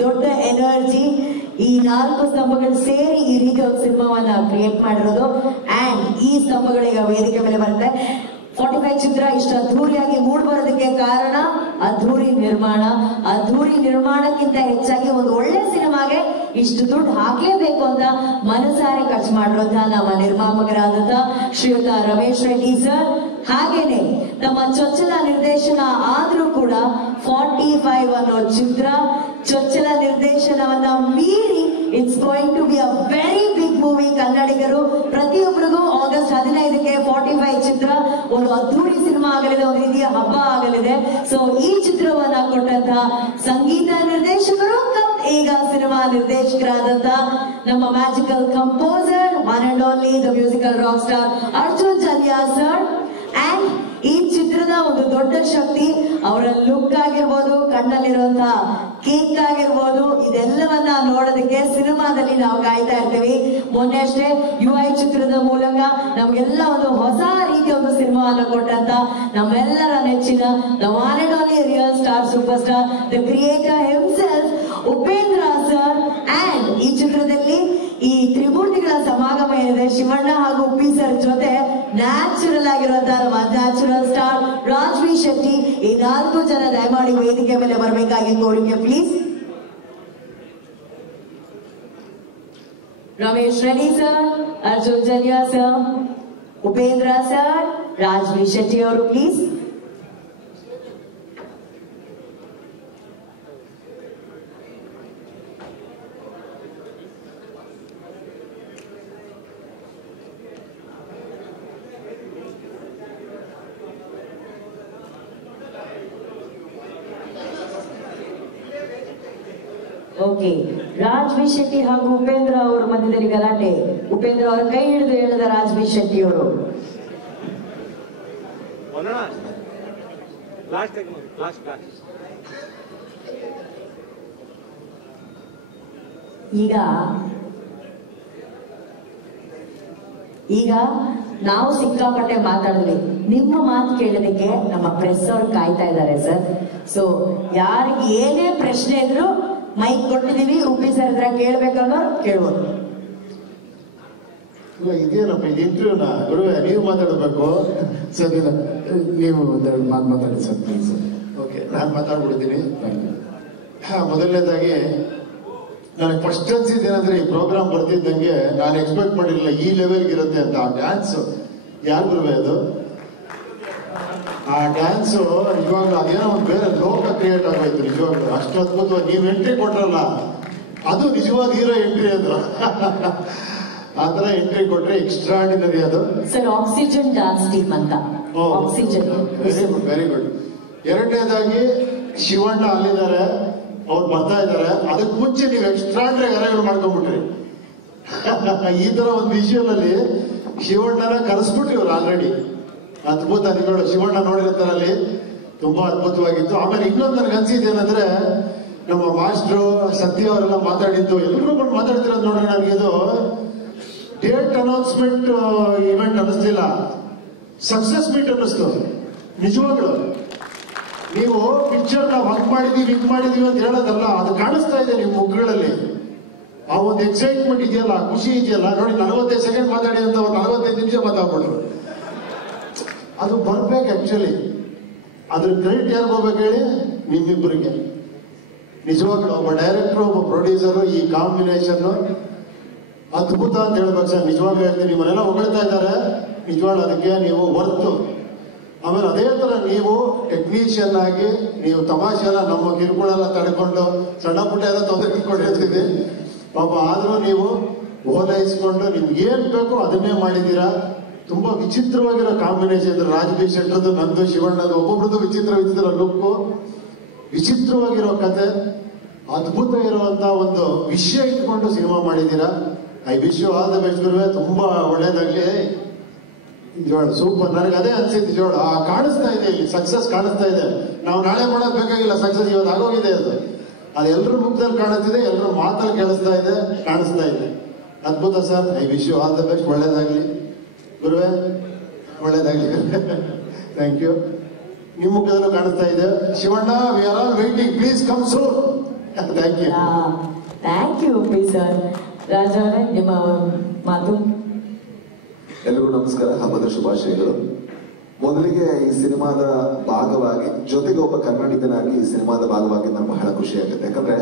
ದೊಡ್ಡ ಎನರ್ಜಿ. ಈ 4 ಸ್ತಂಭಗಳು ಸೇರಿ ಈ ರೀತಿಯ ಒಂದು ಸಿನಿಮಾವನ್ನ ಕ್ರಿಯೇಟ್ ಮಾಡಿರೋದು. ಅಂಡ್ ಈ ಸ್ತಂಭಗಳೀಗ ವೇದಿಕೆ ಮೇಲೆ ಬರುತ್ತೆ. 45 ಚಿತ್ರ ಇಷ್ಟು ಅದ್ಧೂರಿಯಾಗಿ ಮೂಡ್ ಬರೋದಕ್ಕೆ ಕಾರಣ ಅದ್ಧೂರಿ ನಿರ್ಮಾಣಕ್ಕಿಂತ ಹೆಚ್ಚಾಗಿ ಒಂದು ಒಳ್ಳೆ ಸಿನಿಮಾಗೆ ಇಷ್ಟು ದುಡ್ಡು ಹಾಕಲೇಬೇಕು ಅಂತ ಮನಸಾರೆ ಖರ್ಚು ಮಾಡಿರುವಂತಹ ನಮ್ಮ ನಿರ್ಮಾಪಕರಾದಂತ ಶ್ರೀಯುತ ರಮೇಶ್ ರೆಡ್ಡಿ ಸರ್, ಹಾಗೇನೆ ನಮ್ಮ ಚೊಚ್ಚಲ ನಿರ್ದೇಶನ ಆದ್ರೂ ಕೂಡ 45 ಅನ್ನೋ ಚಿತ್ರ ಚೊಚ್ಚಲ ನಿರ್ದೇಶನವನ್ನ ಮೀರಿ it's going to be a very big movie. ಕನ್ನಡಿಗರು ಪ್ರತಿಯೊಬ್ಬರಿಗೂ ಆಗಸ್ಟ್ 15ಕ್ಕೆ 45 ಚಿತ್ರ ಒಂದು ಅದ್ಧೂರಿ ಸಿನಿಮಾ ಆಗಲಿದೆ, ಒಂದು ರೀತಿಯ ಹಬ್ಬ ಆಗಲಿದೆ. ಸೊ ಈ ಚಿತ್ರವನ್ನ ಕೊಟ್ಟಂತಹ ಸಂಗೀತ ನಿರ್ದೇಶಕರು ಈಗ ಸಿನಿಮಾ ನಿರ್ದೇಶಕರಾದಂತ ನಮ್ಮ magical composer one and only the musical rock star Arjun Janya sir. And ಈ ಚಿತ್ರದ ಒಂದು ದೊಡ್ಡ ಶಕ್ತಿ ಅವರ ಲುಕ್ ಆಗಿರ್ಬೋದು, ಕಣ್ಣಲ್ಲಿರುವಂತಹ ಕೇಕ್ ಆಗಿರ್ಬೋದು, ಇದೆಲ್ಲವನ್ನ ನೋಡೋದಕ್ಕೆ ಸಿನಿಮಾದಲ್ಲಿ ನಾವು ಕಾಯ್ತಾ ಇರ್ತೀವಿ. ಮೊನ್ನೆ ಅಷ್ಟೇ UI ಚಿತ್ರದ ಮೂಲಕ ನಮ್ಗೆಲ್ಲ ಒಂದು ಹೊಸ ರೀತಿಯ ಒಂದು ಸಿನಿಮಾವನ್ನು ಕೊಟ್ಟಂತ ನಮ್ಮೆಲ್ಲರ ನೆಚ್ಚಿನ the one and only real star super star the creator himself Upendra sir. And ಈ ಚಿತ್ರದಲ್ಲಿ ಈ ತ್ರಿಮೂರ್ತಿಗಳ ಸಮಾಗಮ ಏನಿದೆ, ಶಿವಣ್ಣ ಹಾಗೂ ಉಪ್ಪಿ ಸರ್ ಜೊತೆ ನ್ಯಾಚುರಲ್ ಆಗಿರುವಂತಹ ನಮ್ಮ ನ್ಯಾಚುರಲ್ ಸ್ಟಾರ್ ರಾಜ್ವಿ ಶೆಟ್ಟಿ, ಈ 4 ಜನ ದಯಮಾಡಿ ವೇದಿಕೆ ಮೇಲೆ ಬರಬೇಕಾಗಿ ಕೋರಿಕೆ please. Ramesh Reddy sir, Arjun Janya sir, Upendra sir, Raj B Shetty ಅವರು ಪ್ಲೀಸ್. ಓಕೆ, ರಾಜ್ವಿ ಶೆಟ್ಟಿ ಹಾಗೂ ಉಪೇಂದ್ರ ಅವರ ಮಧ್ಯದಲ್ಲಿ ಗಲಾಟೆ. ಉಪೇಂದ್ರ ಅವರ ಕೈ ಹಿಡಿದು ಹೇಳಿದ ರಾಜ್ವಿ ಶೆಟ್ಟಿ ಅವರು ಈಗ ನಾವು ಸಿಕ್ಕಾಪಟ್ಟೆ ಮಾತಾಡಿದ್ವಿ. ನಿಮ್ಮ ಮಾತು ಕೇಳೋದಕ್ಕೆ ನಮ್ಮ ಪ್ರೆಸ್ ಅವ್ರು ಕಾಯ್ತಾ ಇದ್ದಾರೆ ಸರ್. ಸೊ ಯಾರಿಗೆ ಏನೇ ಪ್ರಶ್ನೆ ಇದ್ರು ಮೈಕ್ ಕೊಟ್ಟಿದೀವಿ, ಉಪ್ಪಿ ಸರ್ ಹತ್ರ ಕೇಳ್ಬೇಕನ್ನೋರು ಕೇಳ್ಬೋದು. ಇದೇನಪ್ಪ ಇದು ಇಂಟರ್ವ್ಯೂನ ಗುರುವೆ, ನೀವು ಮಾತಾಡಬೇಕು ಸರ್. ನೀವು ಒಂದೆರಡು ಮಾತು ಮಾತಾಡಿ ಸರ್ ಪ್ಲೀಸ್. ಓಕೆ, ನಾನು ಮಾತಾಡ್ಬಿಡ್ತೀನಿ. ಮೊದಲನೇದಾಗಿ ನನಗೆ ಫಸ್ಟ್ ಅನ್ಸಿದ್ದೇನೆಂದ್ರೆ ಈ ಪ್ರೋಗ್ರಾಮ್ ಬರ್ತಿದ್ದಂಗೆ ನಾನು ಎಕ್ಸ್ಪೆಕ್ಟ್ ಮಾಡಿರಲಿಲ್ಲ ಈ ಲೆವೆಲ್ಗೆ ಇರುತ್ತೆ ಅಂತ. ಆ ಡ್ಯಾನ್ಸ್ ಯಾರು ಗುರುವೆ ಅದು? ಆ ಡ್ಯಾನ್ಸು ಇವಾಗ ಅದೇನೋ ಒಂದು ಬೇರೆ ಲೋಕ ಕ್ರಿಯೇಟ್ ಆಗೋಯ್ತು ನಿಜವಾಗ್ಲು. ಅಷ್ಟು ಅದ್ಭುತವಾಗಿ ನೀವು ಎಂಟ್ರಿ ಕೊಟ್ರಲ್ಲ, ಅದು ನಿಜವಾದ ಹೀರೋ ಎಂಟ್ರಿ ಅದು. ಆ ತರ ಎಂಟ್ರಿ ಕೊಟ್ರೆ ಎಕ್ಸ್ಟ್ರಾರ್ಡಿನರಿ ಅದು. ಸರ್ ಆಕ್ಸಿಜನ್ ಡಾನ್ಸ್ ಟೀಮ್ ಅಂತ. Oxygen very good. ಎರಡನೇದಾಗಿ ಶಿವಣ್ಣ ಅಲ್ಲಿದ್ದಾರೆ, ಅವ್ರು ಬರ್ತಾ ಇದ್ದಾರೆ. ಅದಕ್ಕೆ ಮುಂಚೆ ನೀವು ಎಕ್ಸ್ಟ್ರಾರ್ಡಿನರಿ ಗರಗಳು ಮಾಡ್ಕೊಂಡ್ಬಿಟ್ರಿ. ಈ ತರ ಒಂದು ವಿಷುವಲ್ ಅಲ್ಲಿ ಶಿವಣ್ಣನ ಕರೆಸ್ಬಿಟ್ರಿ ಇವ್ರು ಆಲ್ರೆಡಿ. ಅದ್ಭುತ. ನಿಗಳು ಶಿವಣ್ಣ ನೋಡಿರ್ತಾರೆ ಅಲ್ಲಿ, ತುಂಬಾ ಅದ್ಭುತವಾಗಿತ್ತು. ಆಮೇಲೆ ಇನ್ನೊಂದು ನನಗೆ ಅನ್ಸಿದ್ದೇನೆಂದ್ರೆ ನಮ್ಮ ಮಾಸ್ಟ್ರು ಸತ್ಯ ಅವರೆಲ್ಲ ಮಾತಾಡಿದ್ದು, ಎಲ್ಲರೂ ಬಂದು ಮಾತಾಡ್ತಿರೋದು ನೋಡ್ರಿ. ನನಗೆ ಇದು ಡೇಟ್ ಅನೌನ್ಸ್ಮೆಂಟ್ ಇವೆಂಟ್ ಅನ್ನಿಸ್ಲಿಲ್ಲ, ಸಕ್ಸಸ್ ಮೀಟ್ ಅನ್ನಿಸ್ತು ನಿಜವಾಗ್ಲು. ನೀವು ಪಿಕ್ಚರ್ ನಾವು ಹಂಗ್ ಮಾಡಿದೀವಿ ಹಿಂಗ್ ಮಾಡಿದೀವಿ ಅಂತ ಹೇಳೋದಲ್ಲ, ಅದು ಕಾಣಿಸ್ತಾ ಇದೆ ನಿಮ್ಮ ಮುಖಗಳಲ್ಲಿ. ಆ ಒಂದು ಎಕ್ಸೈಟ್ಮೆಂಟ್ ಇದೆಯಲ್ಲ, ಖುಷಿ ಇದೆಯಲ್ಲ. ನೋಡಿ 45 ಸೆಕೆಂಡ್ ಮಾತಾಡಿ ಅಂತ 45 ನಿಮಿಷ ಮಾತಾಡ್ಬಿಟ್ರು. ಅದು ಬರ್ಬೇಕು ಆಕ್ಚುಲಿ. ಅದ್ರ ಕ್ರೆಡಿಟ್ ಯಾರು ಹೋಗ್ಬೇಕು ಹೇಳಿ? ನಿಮ್ಮಿಬ್ಬರಿಗೆ. ನಿಜವಾಗ್ಲೂ ಒಬ್ಬ ಡೈರೆಕ್ಟರ್, ಒಬ್ಬ ಪ್ರೊಡ್ಯೂಸರು, ಈ ಕಾಂಬಿನೇಷನ್ ಅದ್ಭುತ ಅಂತ ಹೇಳ್ಬೇಕು ಸರ್. ನಿಜವಾಗ್ಲೂ ಹೇಳ್ತೀನಿ, ನಿಮ್ಮನ್ನೆಲ್ಲ ಹೊಗಳ್ತಾ ಇದ್ದಾರೆ, ನಿಜವಾಗ್ಲೂ ಅದಕ್ಕೆ ನೀವು ವರ್ತು. ಆಮೇಲೆ ಅದೇ ತರ ನೀವು ಟೆಕ್ನಿಷಿಯನ್ ಆಗಿ ನೀವು ತಮಾಷೆಲ್ಲ ನಮ್ಮ ಕಿರುಕುಳೆಲ್ಲ ತಡ್ಕೊಂಡು ಸಣ್ಣ ಪುಟ್ಟ ಎಲ್ಲ ತೊಂದರೆ ಇಟ್ಕೊಂಡಿರ್ತೀವಿ ಪಾಪ. ಆದ್ರೂ ನೀವು ಓಲೈಸ್ಕೊಂಡು ನಿಮ್ಗೆ ಏನ್ ಬೇಕೋ ಅದನ್ನೇ ಮಾಡಿದ್ದೀರಾ. ತುಂಬಾ ವಿಚಿತ್ರವಾಗಿರೋ ಕಾಂಬಿನೇಷನ್. ರಾಜ್ಬಿ ಶೆಟ್ಟರ್ದು, ನಂದು, ಶಿವಣ್ಣದು, ಒಬ್ಬೊಬ್ರದ್ದು ವಿಚಿತ್ರ ಲುಕ್ಕು, ವಿಚಿತ್ರವಾಗಿರೋ ಕತೆ, ಅದ್ಭುತ ಇರುವಂತ ಒಂದು ವಿಷಯ ಇಟ್ಕೊಂಡು ಸಿನಿಮಾ ಮಾಡಿದ್ದೀರಾ. I wish you all the best ಗುರುವೆ. ತುಂಬಾ ಒಳ್ಳೇದಾಗ್ಲಿ. ಜೋಳ ಸೂಪರ್. ನನಗೆ ಅದೇ ಅನ್ಸಿತ್ತು ಜೋಳ ಕಾಣಿಸ್ತಾ ಇದೆ, ಇಲ್ಲಿ ಸಕ್ಸಸ್ ಕಾಣಿಸ್ತಾ ಇದೆ. ನಾವು ನಾಳೆ ಮಾಡೋದು ಬೇಕಾಗಿಲ್ಲ, ಸಕ್ಸಸ್ ಇವತ್ತು ಆಗೋಗಿದೆ. ಅದು ಎಲ್ಲರ ಮುಖದಲ್ಲಿ ಕಾಣುತ್ತಿದೆ, ಎಲ್ಲರ ಮಾತಲ್ಲಿ ಕೇಳಿಸ್ತಾ ಇದೆ, ಕಾಣಿಸ್ತಾ ಇದೆ. ಅದ್ಭುತ sir. I wish you all the best. ಒಳ್ಳೇದಾಗ್ಲಿ ಗುರುವೇ, ಒಳ್ಳೇದಾಗ್ಲಿ. Thank you. ನಿಮ್ಮ ಮುಖದಲ್ಲೂ ಕಾಣಿಸ್ತಾ ಇದೆ. Shivanna, we are all waiting, please come soon. Thank you. Thank you sir. Raja ಅವರೇ, ನಿಮ್ಮ ಮಾತು. ಎಲ್ರಿಗೂ ನಮಸ್ಕಾರ, ಹಬ್ಬದ ಶುಭಾಶಯಗಳು. ಮೊದಲಿಗೆ ಈ ಸಿನಿಮಾದ ಭಾಗವಾಗಿ, ಜೊತೆಗೆ ಒಬ್ಬ ಕನ್ನಡಿಗನಾಗಿ ಈ ಸಿನಿಮಾದ ಭಾಗವಾಗಿ ನನಗೆ ಬಹಳ ಖುಷಿ ಆಗುತ್ತೆ. ಯಾಕಂದ್ರೆ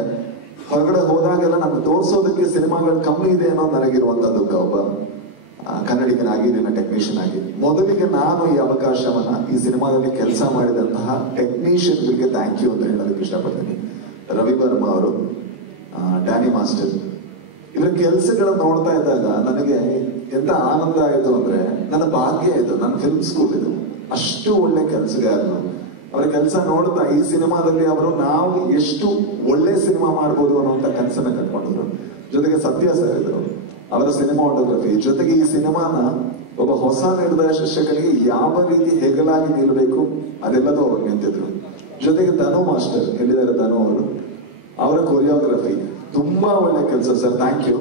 ಹೊರಗಡೆ ಹೋದಾಗೆಲ್ಲ ನಮ್ಗೆ ತೋರಿಸೋದಕ್ಕೆ ಸಿನಿಮಾಗಳು ಕಮ್ಮಿ ಇದೆ ಅನ್ನೋ ನನಗಿರುವಂತದ್ದು ಒಬ್ಬ ಕನ್ನಡಿಗನಾಗಿ, ನನ್ನ ಟೆಕ್ನಿಷಿಯನ್ ಆಗಿ. ಮೊದಲಿಗೆ ನಾನು ಈ ಅವಕಾಶವನ್ನ ಈ ಸಿನಿಮಾದಲ್ಲಿ ಕೆಲಸ ಮಾಡಿದಂತಹ ಟೆಕ್ನಿಷಿಯನ್ಗಳಿಗೆ ಥ್ಯಾಂಕ್ ಯು ಅಂತ ಹೇಳೋದಕ್ಕೆ ಇಷ್ಟಪಡ್ತೀನಿ. ರವಿ ವರ್ಮಾ ಅವರು, ಡ್ಯಾನಿ ಮಾಸ್ಟರ್, ಇವರ ಕೆಲಸಗಳನ್ನ ನೋಡ್ತಾ ಇದ್ದಾಗ ನನಗೆ ಎಂತ ಆನಂದ ಆಯಿತು ಅಂದ್ರೆ, ನನ್ನ ಭಾಗ್ಯ ಇದು, ನನ್ನ ಫಿಲ್ಮ್ ಸ್ಕೂಲ್ ಇದು. ಅಷ್ಟು ಒಳ್ಳೆ ಕೆಲಸಗಾರರು. ಅವರ ಕೆಲಸ ನೋಡ್ತಾ ಈ ಸಿನಿಮಾದಲ್ಲಿ ಅವರು ನಾವು ಎಷ್ಟು ಒಳ್ಳೆ ಸಿನಿಮಾ ಮಾಡ್ಬೋದು ಅನ್ನುವಂತ ಕನಸನ್ನ ಕಟ್ಕೊಂಡಿದ್ರು. ಜೊತೆಗೆ ಸತ್ಯ ಸರ್ ಇದ್ರು, ಅವರ ಸಿನಿಮಾಟೋಗ್ರಫಿ, ಜೊತೆಗೆ ಈ ಸಿನಿಮಾನ ಒಬ್ಬ ಹೊಸ ನಿರ್ದೇಶಕರಿಗೆ ಯಾವ ರೀತಿ ಹೆಗಲಾಗಿ ನಿಲ್ಲಬೇಕು ಅದೆಲ್ಲದೂ ಅವರು ನಿಂತಿದ್ರು. ಜೊತೆಗೆ ಧನು ಮಾಸ್ಟರ್, ಎಲ್ಲಿದ್ದಾರೆ ಧನು ಅವರು, ಅವರ ಕೊರಿಯೋಗ್ರಫಿ ತುಂಬಾ ಒಳ್ಳೆ ಕೆಲಸ ಸರ್, ಥ್ಯಾಂಕ್ ಯು.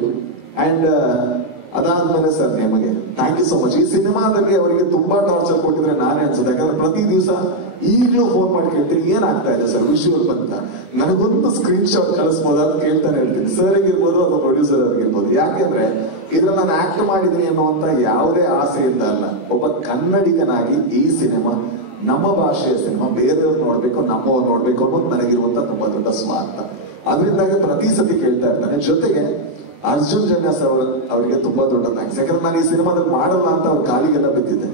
ಅಂಡ್ ಅದಾದ್ಮೇಲೆ ಸರ್ ನಿಮಗೆ ಥ್ಯಾಂಕ್ ಯು ಸೋ ಮಚ್. ಈ ಸಿನಿಮಾದಲ್ಲಿ ಅವರಿಗೆ ತುಂಬಾ ಟಾರ್ಚರ್ ಕೊಟ್ಟಿದ್ರೆ ನಾನೇ ಅನ್ಸುತ್ತೆ. ಯಾಕಂದ್ರೆ ಪ್ರತಿ ದಿವಸ ಈಗಲೂ ಫೋನ್ ಮಾಡಿ ಕೇಳ್ತೀನಿ, ಏನಾಗ್ತಾ ಇದೆ ಸರ್ ವಿಷುವಲ್ ಅಂತ. ನನಗೊಂದು ಸ್ಕ್ರೀನ್ ಶಾಟ್ ಕಳಿಸ್ಬೋದು ಅಂತ ಕೇಳ್ತಾನೆ ಹೇಳ್ತೀನಿ. ಸರ್ ಇರ್ಬೋದು ಅಥವಾ ಪ್ರೊಡ್ಯೂಸರ್ ಅವ್ರಿಗಿರ್ಬೋದು. ಯಾಕೆಂದ್ರೆ ಇದ್ರಲ್ಲಿ ನಾನು ಆಕ್ಟ್ ಮಾಡಿದೀನಿ ಅನ್ನುವಂತ ಯಾವುದೇ ಆಸೆಯಿಂದ ಅಲ್ಲ. ಒಬ್ಬ ಕನ್ನಡಿಗನಾಗಿ ಈ ಸಿನಿಮಾ ನಮ್ಮ ಭಾಷೆಯ ಸಿನಿಮಾ, ಬೇರೆಯವ್ರು ನೋಡ್ಬೇಕು, ನಮ್ಮವ್ರು ನೋಡ್ಬೇಕು ಅನ್ನೋದು ನನಗಿರುವಂತ ತುಂಬಾ ದೊಡ್ಡ ಸ್ವಾರ್ಥ. ಅದರಿಂದಾಗಿ ಪ್ರತಿ ಸತಿ ಕೇಳ್ತಾ ಇರ್ತಾನೆ. ಜೊತೆಗೆ ಅರ್ಜುನ್ ಜನ್ಯಾಸ್ ಅವರಿಗೆ ತುಂಬಾ ದೊಡ್ಡ ಥ್ಯಾಂಕ್ಸ್. ಯಾಕಂದ್ರೆ ನಾನು ಈ ಸಿನಿಮಾದಲ್ಲಿ ಮಾಡಲ್ಲ ಅಂತ ಅವ್ರ ಕಾಲಿಗೆಲ್ಲ ಬಿದ್ದಿದ್ದೆ.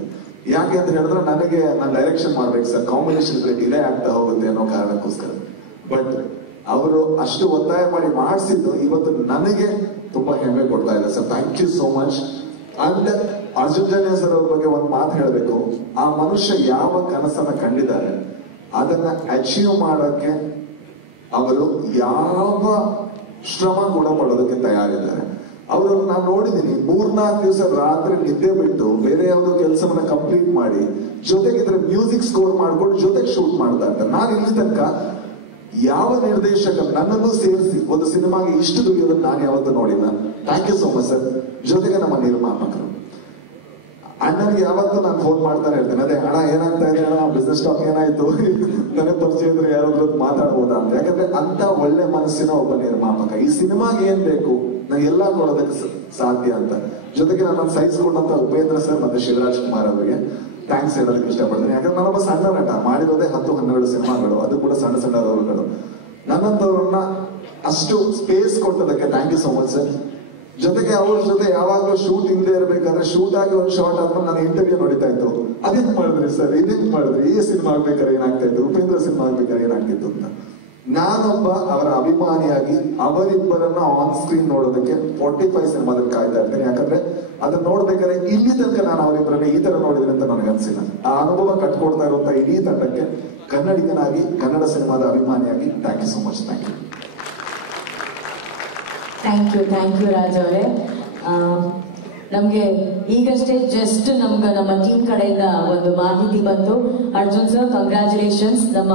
ಯಾಕೆ ಅಂತ ಹೇಳಿದ್ರೆ ನನಗೆ ನಾನು ಡೈರೆಕ್ಷನ್ ಮಾಡ್ಬೇಕು ಸರ್, ಕಾಂಬಿನೇಷನ್ ಡಿಲೇ ಆಗ್ತಾ ಹೋಗುತ್ತೆ ಅನ್ನೋ ಕಾರಣಕ್ಕೋಸ್ಕರ. ಬಟ್ ಅವರು ಅಷ್ಟು ಒತ್ತಾಯ ಮಾಡಿ ಮಾಡಿಸಿದ್ದು ಇವತ್ತು ನನಗೆ ತುಂಬಾ ಹೆಮ್ಮೆ ಕೊಡ್ತಾ ಇದೆ sir. Thank you so much. And Arjun Janya's ಅವ್ರ ಬಗ್ಗೆ ಒಂದು ಮಾತು ಹೇಳಬೇಕು. ಆ ಮನುಷ್ಯ ಯಾವ ಕನಸನ್ನ ಕಂಡಿದ್ದಾರೆ ಅದನ್ನ ಅಚೀವ್ ಮಾಡೋಕ್ಕೆ ಅವರು ಯಾವ ಶ್ರಮ ಕೂಡ ಪಡೋದಕ್ಕೆ ತಯಾರಿದ್ದಾರೆ. ಅವರು ನಾನು ನೋಡಿದೀನಿ 3-4 ದಿವಸ ರಾತ್ರಿ ನಿದ್ದೆ ಬಿಟ್ಟು ಬೇರೆ ಯಾವುದೋ ಕೆಲಸವನ್ನ ಕಂಪ್ಲೀಟ್ ಮಾಡಿ ಜೊತೆಗೆ ಇದ್ರ ಮ್ಯೂಸಿಕ್ ಸ್ಕೋರ್ ಮಾಡ್ಕೊಂಡು ಜೊತೆಗೆ ಶೂಟ್ ಮಾಡ್ತಾ ಇರ್ತಾರೆ. ನಾನು ಇಲ್ಲಿ ತನಕ ಯಾವ ನಿರ್ದೇಶಕ ನನ್ನನ್ನು ಸೇರಿಸಿ ಒಂದು ಸಿನಿಮಾಗೆ ಇಷ್ಟು ದುಡಿಯೋದನ್ನ ನಾನು ಯಾವತ್ತೂ ನೋಡಿಲ್ಲ. Thank you so much sir. ಜೊತೆಗೆ ನಮ್ಮ ನಿರ್ಮಾಪಕರು ಅಣ್ಣನಿಗೆ ಯಾವತ್ತೂ ನಾನು ಫೋನ್ ಮಾಡ್ತಾನೆ ಇರ್ತೇನೆ, ಅದೇ ಅಣ್ಣ ಏನಾಗ್ತಾ ಇದೆ ಅಣ್ಣ, ಬಿಸ್ನೆಸ್ ಟಾಕ್ ಏನಾಯ್ತು, ನನಗೆ ಪರಿಚಯ ಇದ್ರೆ ಯಾರಾದ್ರೂ ಮಾತಾಡ್ಬೋದಾ ಅಂತ. ಯಾಕಂದ್ರೆ ಅಂತ ಒಳ್ಳೆ ಮನಸ್ಸಿನ ಒಬ್ಬ ನಿರ್ಮಾಪಕ. ಈ ಸಿನಿಮಾಗೆ ಏನ್ ಬೇಕು ನಾನು ಎಲ್ಲಾ ಕೊಡೋದಕ್ಕೆ ಸಾಧ್ಯ ಅಂತ. ಜೊತೆಗೆ ನನ್ನ ಸಹಿಸ್ಕೊಂಡಂತ ಉಪೇಂದ್ರ ಸರ್ ಮತ್ತೆ ಶಿವರಾಜ್ ಕುಮಾರ್ ಅವರಿಗೆ ಥ್ಯಾಂಕ್ಸ್ ಹೇಳೋದಕ್ಕೆ ಇಷ್ಟಪಡ್ತೀನಿ. ಯಾಕಂದ್ರೆ ನಾನೊಬ್ಬ ಸಣ್ಣ ನಟ, ಮಾಡಿರೋದೇ 10-12 ಸಿನಿಮಾಗಳು, ಅದು ಕೂಡ ಸಣ್ಣ ಸಣ್ಣ ರೋಲ್ಗಳು. ನನ್ನಂತವ್ರನ್ನ ಅಷ್ಟು ಸ್ಪೇಸ್ ಕೊಟ್ಟದಕ್ಕೆ thank you so much sir. ಜೊತೆಗೆ ಅವ್ರ ಜೊತೆ ಯಾವಾಗಲೂ ಶೂಟ್ ಇಲ್ಲದೆ ಇರ್ಬೇಕಾದ್ರೆ ಶೂಟ್ ಆಗಿ ಒಂದು ಶಾರ್ಟ್ ಆದ್ಮೇಲೆ ನಾನು ಇಂಟರ್ವ್ಯೂ ನೋಡಿತಾ ಇತ್ತು. ಅದೇನ್ ಮಾಡಿದ್ರಿ ಸರ್, ಇದೇನ್ ಮಾಡಿದ್ರಿ, ಈ ಸಿನಿಮಾ ಆಗ್ಬೇಕಾದ್ರೆ ಏನಾಗ್ತಾ ಇತ್ತು, ಉಪೇಂದ್ರ ಸಿನಿಮಾ ಆಗ್ಬೇಕಾದ್ರೆ ಏನಾಗ್ತಿತ್ತು ಅಂತ. ನಾನೊಬ್ಬ ಅವರ ಅಭಿಮಾನಿಯಾಗಿ ಅವರಿಬ್ಬರನ್ನ ಆನ್ ಸ್ಕ್ರೀನ್ ನೋಡೋದಕ್ಕೆ 45 ಸಿನಿಮಾದಲ್ಲಿ ಕಾಯ್ತಾ ಇರ್ತೇನೆ. ಯಾಕಂದ್ರೆ ಅದನ್ನ ನೋಡ್ಬೇಕಾದ್ರೆ ಇಲ್ಲಿ ತನಕ ನಾನು ಅವರಿಬ್ಬರನ್ನ ಈ ತರ ನೋಡಿದ್ರೆ ಅಂತ ನನಗನ್ಸಿಲ್ಲ. ಆ ಅನುಭವ ಕಟ್ಕೊಡ್ತಾ ಇರುವಂತ ಇಡೀ ತಂಡಕ್ಕೆ ಕನ್ನಡಿಗನಾಗಿ, ಕನ್ನಡ ಸಿನಿಮಾದ ಅಭಿಮಾನಿಯಾಗಿ thank you so much. Thank you. Thank you Raj ಅವರೇ. ನಮ್ಗೆ ಈಗಷ್ಟೇ ಜಸ್ಟ್ ನಮ್ಮ ಟೀಮ್ ಕಡೆಯಿಂದ ಒಂದು ಮಾಹಿತಿ ಬಂತು. Arjun sir, congratulations. ನಮ್ಮ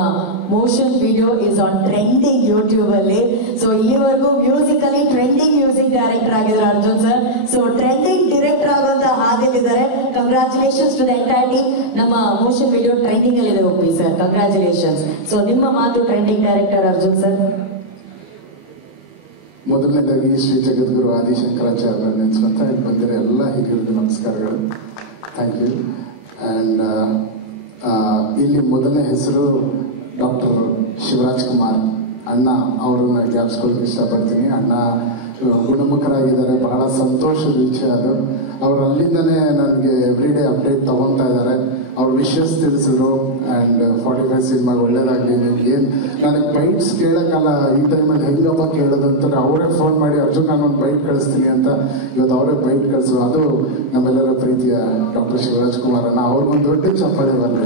motion video is on trending YouTube ಅಲ್ಲಿ. ಸೊ ಇಲ್ಲಿವರೆಗೂ ಮ್ಯೂಸಿಕಲಿ ಟ್ರೆಂಡಿಂಗ್ ಮ್ಯೂಸಿಕ್ ಡೈರೆಕ್ಟರ್ ಆಗಿದ್ರು Arjun sir. So trending director ಆಗುವಂತ ಹಾದಿಲಿದ್ದಾರೆ. Congratulations to the entire team. ನಮ್ಮ ಮೋಷನ್ ವಿಡಿಯೋ ಟ್ರೆಂಡಿಂಗ್ ಅಲ್ಲಿ ಇದೆ ಹೋಗಿ ಸರ್, ಕಂಗ್ರಾಚುಲೇಷನ್ಸ್. ಸೊ ನಿಮ್ಮ ಮಾತು ಟ್ರೆಂಡಿಂಗ್ ಡೈರೆಕ್ಟರ್ ಅರ್ಜುನ್ ಸರ್. ಮೊದಲನೇದಾಗಿ ಶ್ರೀ ಜಗದ್ಗುರು ಆದಿಶಂಕರಾಚಾರ್ಯ ನೆನೆಸ್ಕೊಂತ ಇಲ್ಲಿ ಬಂದಿರೋ ಎಲ್ಲ ಹಿರಿಯರಿಗೂ ನಮಸ್ಕಾರಗಳು. Thank you. ಆ್ಯಂಡ್ ಇಲ್ಲಿ ಮೊದಲನೇ ಹೆಸರು ಡಾಕ್ಟರ್ ಶಿವರಾಜ್ ಕುಮಾರ್ ಅಣ್ಣ, ಅವ್ರನ್ನ ಜ್ಞಾಪಿಸ್ಕೊಳ್ಳೋಕೆ ಇಷ್ಟಪಡ್ತೀನಿ. ಅಣ್ಣ ಗುಣಮುಖರಾಗಿದ್ದಾರೆ, ಬಹಳ ಸಂತೋಷದ ವಿಷಯ ಅದು. ಅವ್ರು ಅಲ್ಲಿಂದನೇ ನನಗೆ ಎವ್ರಿ ಡೇ ಅಪ್ಡೇಟ್ ತಗೊತಾ ಇದ್ದಾರೆ. ಅವ್ರ ವಿಷಸ್ ತಿಳಿಸಿದ್ರು. ಆ್ಯಂಡ್ 45 ಸಿನಿಮಾಗೆ ಒಳ್ಳೇದಾಗಲಿ. ಏನು ನನಗೆ ಬೈಟ್ಸ್ ಕೇಳೋಕ್ಕಲ್ಲ ಈ ಟೈಮಲ್ಲಿ, ಹೆಂಗಪ್ಪ ಕೇಳೋದು ಅಂತಂದ್ರೆ ಅವರೇ ಫೋನ್ ಮಾಡಿ ಅರ್ಜುನ್ ನಾನೊಂದು ಬೈಟ್ ಕಳಿಸ್ತೀನಿ ಅಂತ ಇವತ್ತು ಅವರೇ ಬೈಟ್ ಕಳಿಸಿದ್ರು. ಅದು ನಮ್ಮೆಲ್ಲರ ಪ್ರೀತಿಯ ಡಾಕ್ಟರ್ ಶಿವರಾಜ್ ಕುಮಾರ್ ಅಣ್ಣ, ಅವ್ರಿಗೊಂದು ದೊಡ್ಡ ಚಪ್ಪಾಳೆ ಬರಲಿ.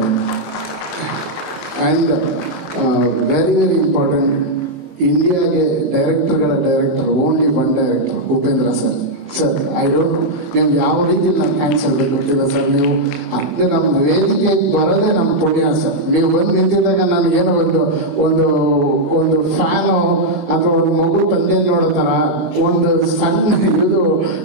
ಆ್ಯಂಡ್ ವೆರಿ ವೆರಿ ಇಂಪಾರ್ಟೆಂಟ್, ಇಂಡಿಯಾಗೆ ಡೈರೆಕ್ಟರ್ಗಳ director, only one director, Upendra sir. Sir I don't ನೀವು ಯಾವ ರೀತಿ ನಾನು ಥ್ಯಾಂಕ್ಸ್ ಹೇಳ್ಬೇಕು ಗೊತ್ತಿಲ್ಲ ಸರ್. ನೀವು ಅಂದ್ರೆ ನಮ್ಮ ವೇದಿಕೆಗೆ ಬರೋದೇ ನಮ್ಮ ಪುಣ್ಯ ಸರ್. ನೀವು ಬಂದು ನಿಂತಿದ್ದಾಗ ನನಗೇನೋ ಒಂದು ಒಂದು ಫ್ಯಾನು ಅಥವಾ ಒಂದು ಮಗು ತಂದೆ ನೋಡೋ ಥರ ಒಂದು ಸಣ್ಣ ಇದು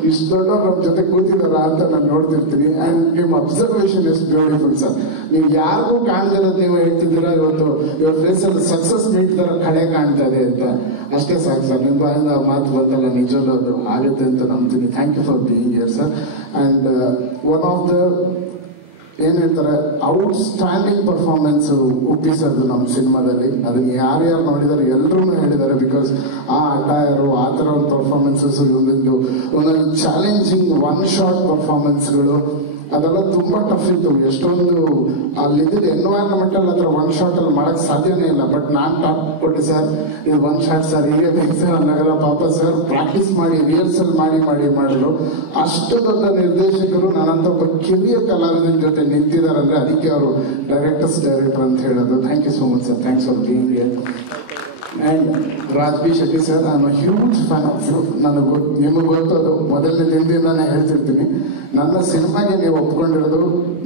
ಇಷ್ಟು ದೊಡ್ಡವ್ರು ನಮ್ಮ ಜೊತೆ ಕೂತಿದಾರ ಅಂತ ನಾನು ನೋಡ್ತಿರ್ತೀನಿ. ಆ್ಯಂಡ್ ನಿಮ್ಮ ಅಬ್ಸರ್ವೇಷನ್ ಇಸ್ ಬ್ಯೂಟಿಫುಲ್ ಸರ್. ನೀವು ಯಾರಿಗೂ ಕಾಣ್ದಿರೋದು ನೀವು ಹೇಳ್ತಿದ್ದೀರಾ, ಇವತ್ತು ಇವ್ರ ಫೇಸಲ್ಲಿ ಸಕ್ಸಸ್ ಮೀಟ್ ಥರ ಕಳೆ ಕಾಣ್ತಾ ಇದೆ ಅಂತ. ಅಷ್ಟೇ ಸಾಕು ಸರ್. ನಿಮ್ಮ ಬಾಯಿಂದ ಮಾತು ಬಂದಲ್ಲ, ನಿಜವಲ್ಲೂ ಅದು ಆಗುತ್ತೆ ಅಂತ ನಂಬ್ತೀನಿ. Thank you for being here sir. And one of the ಏನ್ ಹೇಳ್ತಾರೆ ಔಟ್ಸ್ಟ್ಯಾಂಡಿಂಗ್ ಪರ್ಫಾರ್ಮೆನ್ಸ್ ಉಪ್ಪಿ ಸರ್ದು ನಮ್ಮ ಸಿನಿಮಾದಲ್ಲಿ. ಅದನ್ನ ಯಾರ್ಯಾರು ನೋಡಿದಾರೆ ಎಲ್ಲರೂ ಹೇಳಿದ್ದಾರೆ. ಬಿಕಾಸ್ ಆ ಅಟೈರು ಆ ಥರ ಒಂದು ಪರ್ಫಾರ್ಮೆನ್ಸಸ್, ಒಂದೊಂದು ಚಾಲೆಂಜಿಂಗ್ ಒನ್ ಶಾಟ್ ಪರ್ಫಾರ್ಮೆನ್ಸ್ಗಳು ಅದೆಲ್ಲ ತುಂಬಾ ಟಫ್ ಇತ್ತು. ಎಷ್ಟೊಂದು ಅಲ್ಲಿದ್ದ ಎನ್ವೈರನ್ಮೆಂಟ್ ಅಲ್ಲಿ ಹತ್ರ ಒನ್ ಶಾಟ್ ಅಲ್ಲಿ ಮಾಡಕ್ ಸಾಧ್ಯನೇ ಇಲ್ಲ. ಬಟ್ ನಾನ್ ಟಾಪ್ ಕೊಟ್ಟೆ ಸರ್, ಇದು ಒನ್ ಶಾಟ್ ಸರ್, ಹೀಗೆ ಬೇಕು ಸರ್ ನಗರ ಪಾಪ ಸರ್ ಪ್ರಾಕ್ಟೀಸ್ ಮಾಡಿ ರಿಹರ್ಸಲ್ ಮಾಡಿದ್ರು. ಅಷ್ಟು ದೊಡ್ಡ ನಿರ್ದೇಶಕರು ನಾನಂತ ಒಬ್ಬ ಕಿರಿಯ ಕಲಾವಿದನ ಜೊತೆ ನಿಂತಿದಾರಂದ್ರೆ ಅದಕ್ಕೆ ಅವರು ಡೈರೆಕ್ಟರ್ ಅಂತ ಹೇಳೋದು. Thank you so much sir. Thanks for being here. And Raj B Shetty sir, ನಾನು ಹ್ಯೂಜ್ ಫ್ಯಾನ್ ಆಫ್ ಯು. ನನಗೆ ನಿಮಗೆ ಗೊತ್ತದು, ಮೊದಲನೇ ದಿನದಿಂದಾನೇ ಹೇಳ್ತಿರ್ತೀನಿ. ನನ್ನ ಸಿನಿಮಾಗೆ ನೀವು ಒಪ್ಕೊಂಡಿರೋದು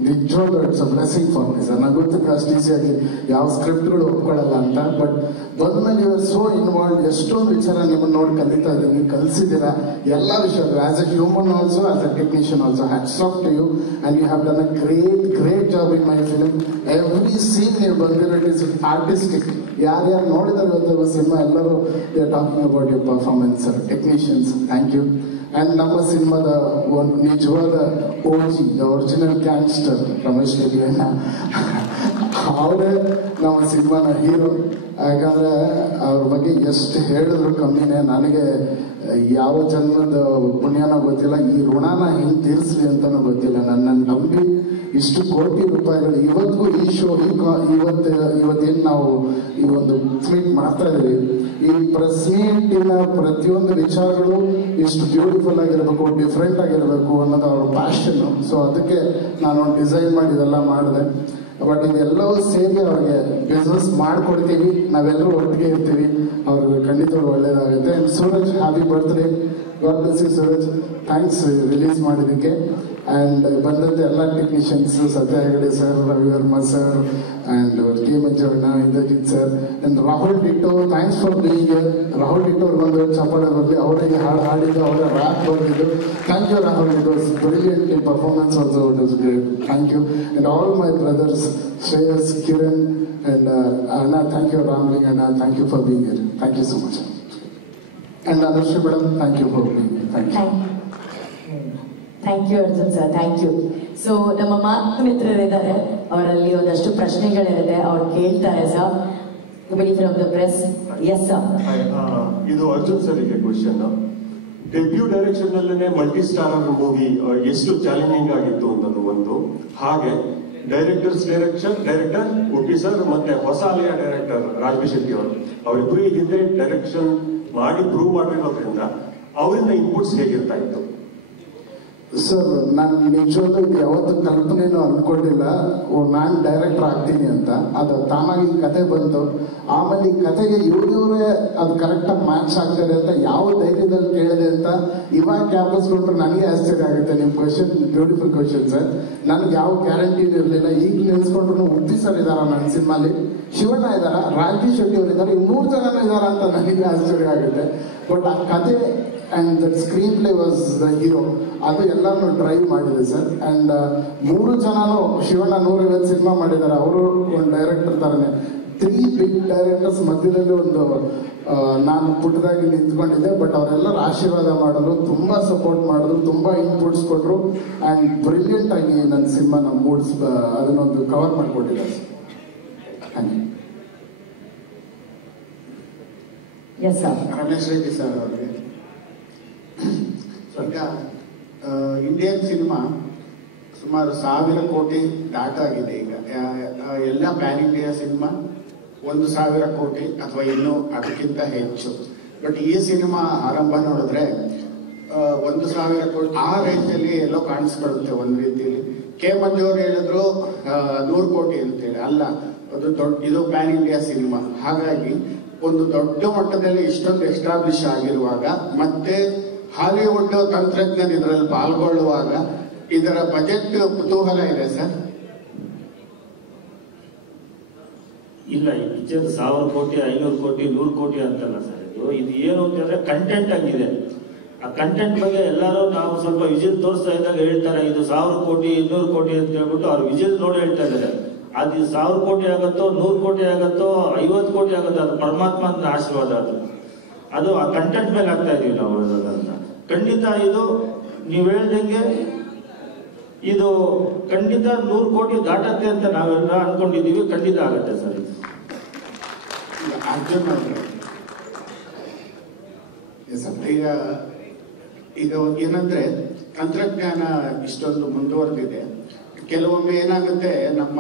ನಿಜವಾಗ್ಲೂ it's a blessing for me sir. ನನಗೆ ಗೊತ್ತಿಲ್ಲ ಅಷ್ಟು ಈಸಿಯಾಗಿ ಯಾವ ಸ್ಕ್ರಿಪ್ಟ್ಗಳು ಒಪ್ಕೊಳ್ಳಲ್ಲ ಅಂತ. ಬಟ್ ಬಂದ್ಮೇಲೆ ಇವರು ಸೋ ಇನ್ವಾಲ್ವ್, ಎಷ್ಟೊಂದು ವಿಚಾರ ನಿಮ್ಮನ್ನು ನೋಡಿ ಕಲಿತಾ ಇದ್ದೀನಿ, ಕಲಿಸಿದ್ದೀರಾ ಎಲ್ಲ ವಿಷಯಗಳು. As a human also, as a technician also, hats off to you. And you have done a great job in my film. Every scene ನೀವು ಬಂದಿರೋ ಇಟ್ ಇಸ್ ಆರ್ಟಿಸ್ಟಿಕ್. ಯಾರ್ಯಾರು ನೋಡಿದಾರೆ ಇವತ್ತು ಸಿನಿಮಾ ಎಲ್ಲರೂ they are talking about your performance sir. Technicians thank you. And ನಮ್ಮ ಸಿನಿಮಾದ ಒಂದು ನಿಜವಾದ OG, the original gangster Ramesh Reddy ಅಣ್ಣ, ಅವರೇ ನಮ್ಮ ಸಿನಿಮಾನ ಹೀರೋ. ಯಾಕಂದ್ರೆ ಅವ್ರ ಬಗ್ಗೆ ಎಷ್ಟು ಹೇಳಿದ್ರು ಕಮ್ಮಿನೇ. ನನಗೆ ಯಾವ ಜನ್ಮದ ಪುಣ್ಯನೋ ಗೊತ್ತಿಲ್ಲ, ಈ ಋಣನ ಹೆಂಗ್ ತೀರಿಸ್ಲಿ ಅಂತಾನೂ ಗೊತ್ತಿಲ್ಲ. ನನ್ನ ನಂಬಿ ಇಷ್ಟು ಕೋಟಿ ರೂಪಾಯಿಗಳು ಇವತ್ತಿಗೂ ಈ ಶೋ ಇವತ್ತೇನು ನಾವು ಈ ಒಂದು ಮೀಟ್ ಮಾಡ್ತಾ ಇದೀವಿ, ಈ ಪ್ರೆಸ್ ಮೀಟಿನ ಪ್ರತಿಯೊಂದು ವಿಚಾರಗಳು ಇಷ್ಟು ಬ್ಯೂಟಿಫುಲ್ ಆಗಿರ್ಬೇಕು, ಡಿಫ್ರೆಂಟ್ ಆಗಿರ್ಬೇಕು ಅನ್ನೋದು ಅವ್ರ ಪ್ಯಾಷನ್. ಸೊ ಅದಕ್ಕೆ ನಾನು ಒಂದು ಡಿಸೈನ್ ಮಾಡಿ ಇದೆಲ್ಲ ಮಾಡಿದೆ. ಬಟ್ ಇದೆಲ್ಲವೂ ಸೇರಿ ಅವ್ರಿಗೆ ಬಿಸ್ನೆಸ್ ಮಾಡ್ಕೊಡ್ತೀವಿ, ನಾವೆಲ್ಲರೂ ಒಟ್ಟಿಗೆ ಇರ್ತೀವಿ, ಅವ್ರಿಗೆ ಖಂಡಿತವಾಗಿ ಒಳ್ಳೇದಾಗುತ್ತೆ. Suraj, happy birthday. God bless you Suraj. Thanks release ಮಾಡಿದ್ದಕ್ಕೆ. ಆ್ಯಂಡ್ ಬಂದಂತೆ ಎಲ್ಲ technicians, Satya Hegde sir, Ravi Varma sir, and K Manjanna, Indrajit sir, and Rahul Ditto, thanks for being here. Rahul Ditto ಅವ್ರಿಗೊಂದು ಚಪ್ಪಾಳೆ ಬರಲಿ, ಅವರಿಗೆ ಹಾಡಿದ್ದು, ಅವರ ರ್ಯಾಪ್ ಬರೆದಿದ್ದು. Thank you Rahul, it was brilliant performance also, it was great. Thank you. And all my brothers Shreyas, Kiran, and ಅಣ್ಣ, ಥ್ಯಾಂಕ್ ಯು. ರಾಮ್ಲಿಂಗ್ ಅಣ್ಣ, thank you for being here. Thank you so much. And Anushree madam, thank you for being here. Thank you. Thank you Arjun sir, thank you. So ನಮ್ಮ ಮಾತು ಮಿತ್ರರಿದ್ದಾರೆ, ಅವರಲ್ಲಿ ಒಂದಷ್ಟು ಪ್ರಶ್ನೆಗಳಿರುತ್ತೆ, ಅವ್ರು ಕೇಳ್ತಾರೆ sir. From the press. Yes sir. ಇದು ಅರ್ಜುನ್ ಸರ್ಗೆ ಕ್ವಶನ್. ಡೆಬ್ಯೂ ಡೈರೆಕ್ಷನ್ ನಲ್ಲೇ ಮಲ್ಟಿ ಸ್ಟಾರರ್ ಮೂವಿ ಎಷ್ಟು ಚಾಲೆಂಜಿಂಗ್ ಆಗಿತ್ತು ಅನ್ನೋದು ಒಂದು. ಹಾಗೆ ಡೈರೆಕ್ಟರ್ ಉಪ್ಪಿ ಸರ್ ಮತ್ತೆ ಹೊಸ ಅಲೆಯ ಡೈರೆಕ್ಟರ್ ರಾಜ್ ಬಿ ಶೆಟ್ಟಿ ಅವರು, ಅವರಿಬ್ಬರು ಈ ಹಿಂದೆ ಡೈರೆಕ್ಷನ್ ಮಾಡಿ ಪ್ರೂವ್ ಮಾಡಿರೋದ್ರಿಂದ ಅವರಿಂದ ಇನ್ಪುಟ್ಸ್ ಹೇಗಿರ್ತಾ ಇತ್ತು? ಸರ್, ನಾನು ನಿಜವಾಗ್ಲೂ ಇದು ಯಾವತ್ತೂ ಕಲ್ಪನೆನೂ ಅನ್ಕೊಂಡಿಲ್ಲ ನಾನು ಡೈರೆಕ್ಟರ್ ಆಗ್ತೀನಿ ಅಂತ. ಅದು ತಾನಾಗಿ ಕತೆ ಬಂತು. ಆಮೇಲೆ ಈ ಕತೆಗೆ ಇವರೇ ಅದು ಕರೆಕ್ಟಾಗಿ ಮ್ಯಾಚ್ ಆಗ್ತಾರೆ ಅಂತ ಯಾವ ಧೈರ್ಯದಲ್ಲಿ ಕೇಳಿದೆ ಅಂತ ಇವಾಗ ಕ್ಯಾಪಸ್ಕೊಂಡ್ರೆ ನನಗೆ ಆಶ್ಚರ್ಯ ಆಗುತ್ತೆ. ನಿಮ್ಮ ಕ್ವಶನ್ ಬ್ಯೂಟಿಫುಲ್ ಕ್ವಶನ್ ಸರ್. ನನಗೆ ಯಾವ ಗ್ಯಾರಂಟಿನೂ ಇರಲಿಲ್ಲ. ಈಗ ನೆನೆಸ್ಕೊಂಡ್ರು ಉಪ್ಪಿ ಸರ್ ಇದಾರ ನನ್ನ ಸಿನಿಮಾಲಿ, ಶಿವಣ್ಣ ಇದಾರ, ರಾಜ್ ಬಿ ಶೆಟ್ಟಿ ಅವರು ಇದ್ದಾರೆ, 3 ಜನನೂ ಇದಾರ ಅಂತ ನನಗೆ ಆಶ್ಚರ್ಯ ಆಗುತ್ತೆ. ಬಟ್ ಆ ಕತೆ and that screen play was the hero, ಅದು ಎಲ್ಲಾನು ಡ್ರೈವ್ ಮಾಡಿದೆ ಸರ್. ಆ್ಯಂಡ್ 3 ಜನನು ಶಿವಣ್ಣ 150 ಸಿನಿಮಾ ಮಾಡಿದ್ದಾರೆ, ಅವರು ಒಂದು ಡೈರೆಕ್ಟರ್ ತರನೇ. 3 ಬಿಗ್ ಡೈರೆಕ್ಟರ್ಸ್ ಮಧ್ಯದಲ್ಲಿ ಒಂದು ನಾನು ಪುಟ್ಟದಾಗಿ ನಿಂತ್ಕೊಂಡಿದ್ದೆ. ಬಟ್ ಅವರೆಲ್ಲರೂ ಆಶೀರ್ವಾದ ಮಾಡಿದ್ರು, ತುಂಬಾ ಸಪೋರ್ಟ್ ಮಾಡಿದ್ರು, ತುಂಬಾ ಇನ್ಪುಟ್ಸ್ ಕೊಟ್ಟರು. ಆ್ಯಂಡ್ ಬ್ರಿಲಿಯಂಟ್ ಆಗಿ ನನ್ನ ಸಿನಿಮಾ ಮೂಡ್ಸ್ ಅದನ್ನೊಂದು ಕವರ್ ಮಾಡಿಕೊಟ್ಟಿದ್ದಾರೆ sir. Yes sir. Ramesh Reddy sir ಅವರಿಗೆ, ಈಗ ಇಂಡಿಯನ್ ಸಿನಿಮಾ ಸುಮಾರು 1000 ಕೋಟಿ ದಾಟಾಗಿದೆ ಈಗ. ಎಲ್ಲ ಪ್ಯಾನ್ ಇಂಡಿಯಾ ಸಿನಿಮಾ 1000 ಕೋಟಿ ಅಥವಾ ಇನ್ನೂ ಅದಕ್ಕಿಂತ ಹೆಚ್ಚು. ಬಟ್ ಈ ಸಿನಿಮಾ ಆರಂಭ ನೋಡಿದ್ರೆ 1000 ಕೋಟಿ ಆ ರೇಂಜಲ್ಲಿ ಎಲ್ಲೋ ಕಾಣಿಸ್ಕೊಳ್ಳುತ್ತೆ ಒಂದು ರೀತಿಯಲ್ಲಿ. ಕೆ ಮಂಜು ಅವರು ಹೇಳಿದ್ರು 100 ಕೋಟಿ ಅಂತೇಳಿ. ಅಲ್ಲ, ಅದು ಇದು ಪ್ಯಾನ್ ಇಂಡಿಯಾ ಸಿನಿಮಾ. ಹಾಗಾಗಿ ಒಂದು ದೊಡ್ಡ ಮಟ್ಟದಲ್ಲಿ ಇಷ್ಟೊಂದು ಎಸ್ಟಾಬ್ಲಿಷ್ ಆಗಿರುವಾಗ ಮತ್ತೆ ಹಾಲಿವುಡ್ ತಂತ್ರಜ್ಞರು ಇದರಲ್ಲಿ ಪಾಲ್ಗೊಳ್ಳುವಾಗ ಇದರ ಬಜೆಟ್ ಕುತೂಹಲ ಇದೆ ಸರ್? ಇಲ್ಲ, ಈ ಪಿಕ್ಚರ್ 1000 ಕೋಟಿ 500 ಕೋಟಿ 100 ಕೋಟಿ ಅಂತಲ್ಲ ಸರ್. ಇದು ಏನು ಅಂತಂದ್ರೆ ಕಂಟೆಂಟ್ ಆಗಿದೆ. ಆ ಕಂಟೆಂಟ್ ಬಗ್ಗೆ ಎಲ್ಲರೂ ನಾವು ಸ್ವಲ್ಪ ವಿಜಿಲ್ ತೋರಿಸ್ತಾ ಇದ್ದಾಗ ಹೇಳ್ತಾರೆ ಇದು 1000 ಕೋಟಿ 200 ಕೋಟಿ ಅಂತ ಹೇಳ್ಬಿಟ್ಟು ಅವ್ರು ವಿಜಿಲ್ ನೋಡಿ ಹೇಳ್ತಾ ಇದ್ದಾರೆ. ಅದು 1000 ಕೋಟಿ ಆಗತ್ತೋ 100 ಕೋಟಿ ಆಗತ್ತೋ 50 ಕೋಟಿ ಆಗುತ್ತೋ ಅದು ಪರಮಾತ್ಮನ ಆಶೀರ್ವಾದ. ಅದು ಆ ಕಂಟೆಂಟ್ ಮೇಲೆ ಆಗ್ತಾ ಇದೀವಿ ನಾವು ಅಂತ. ಖಂಡಿತ ಇದು ನೀವು ಹೇಳ್ದಂಗೆ ಇದು ಖಂಡಿತ 100 ಕೋಟಿ ದಾಟತ್ತೆ ಅಂತ ನಾವೆಲ್ಲ ಅನ್ಕೊಂಡಿದೀವಿ. ಖಂಡಿತ ಆಗತ್ತೆ ಸರ್. ಅರ್ಜುನ್ ಅವರು ಈಗ ಏನಂದ್ರೆ ತಂತ್ರಜ್ಞಾನ ಇಷ್ಟೊಂದು ಮುಂದುವರೆದಿದೆ. ಕೆಲವೊಮ್ಮೆ ಏನಾಗುತ್ತೆ, ನಮ್ಮ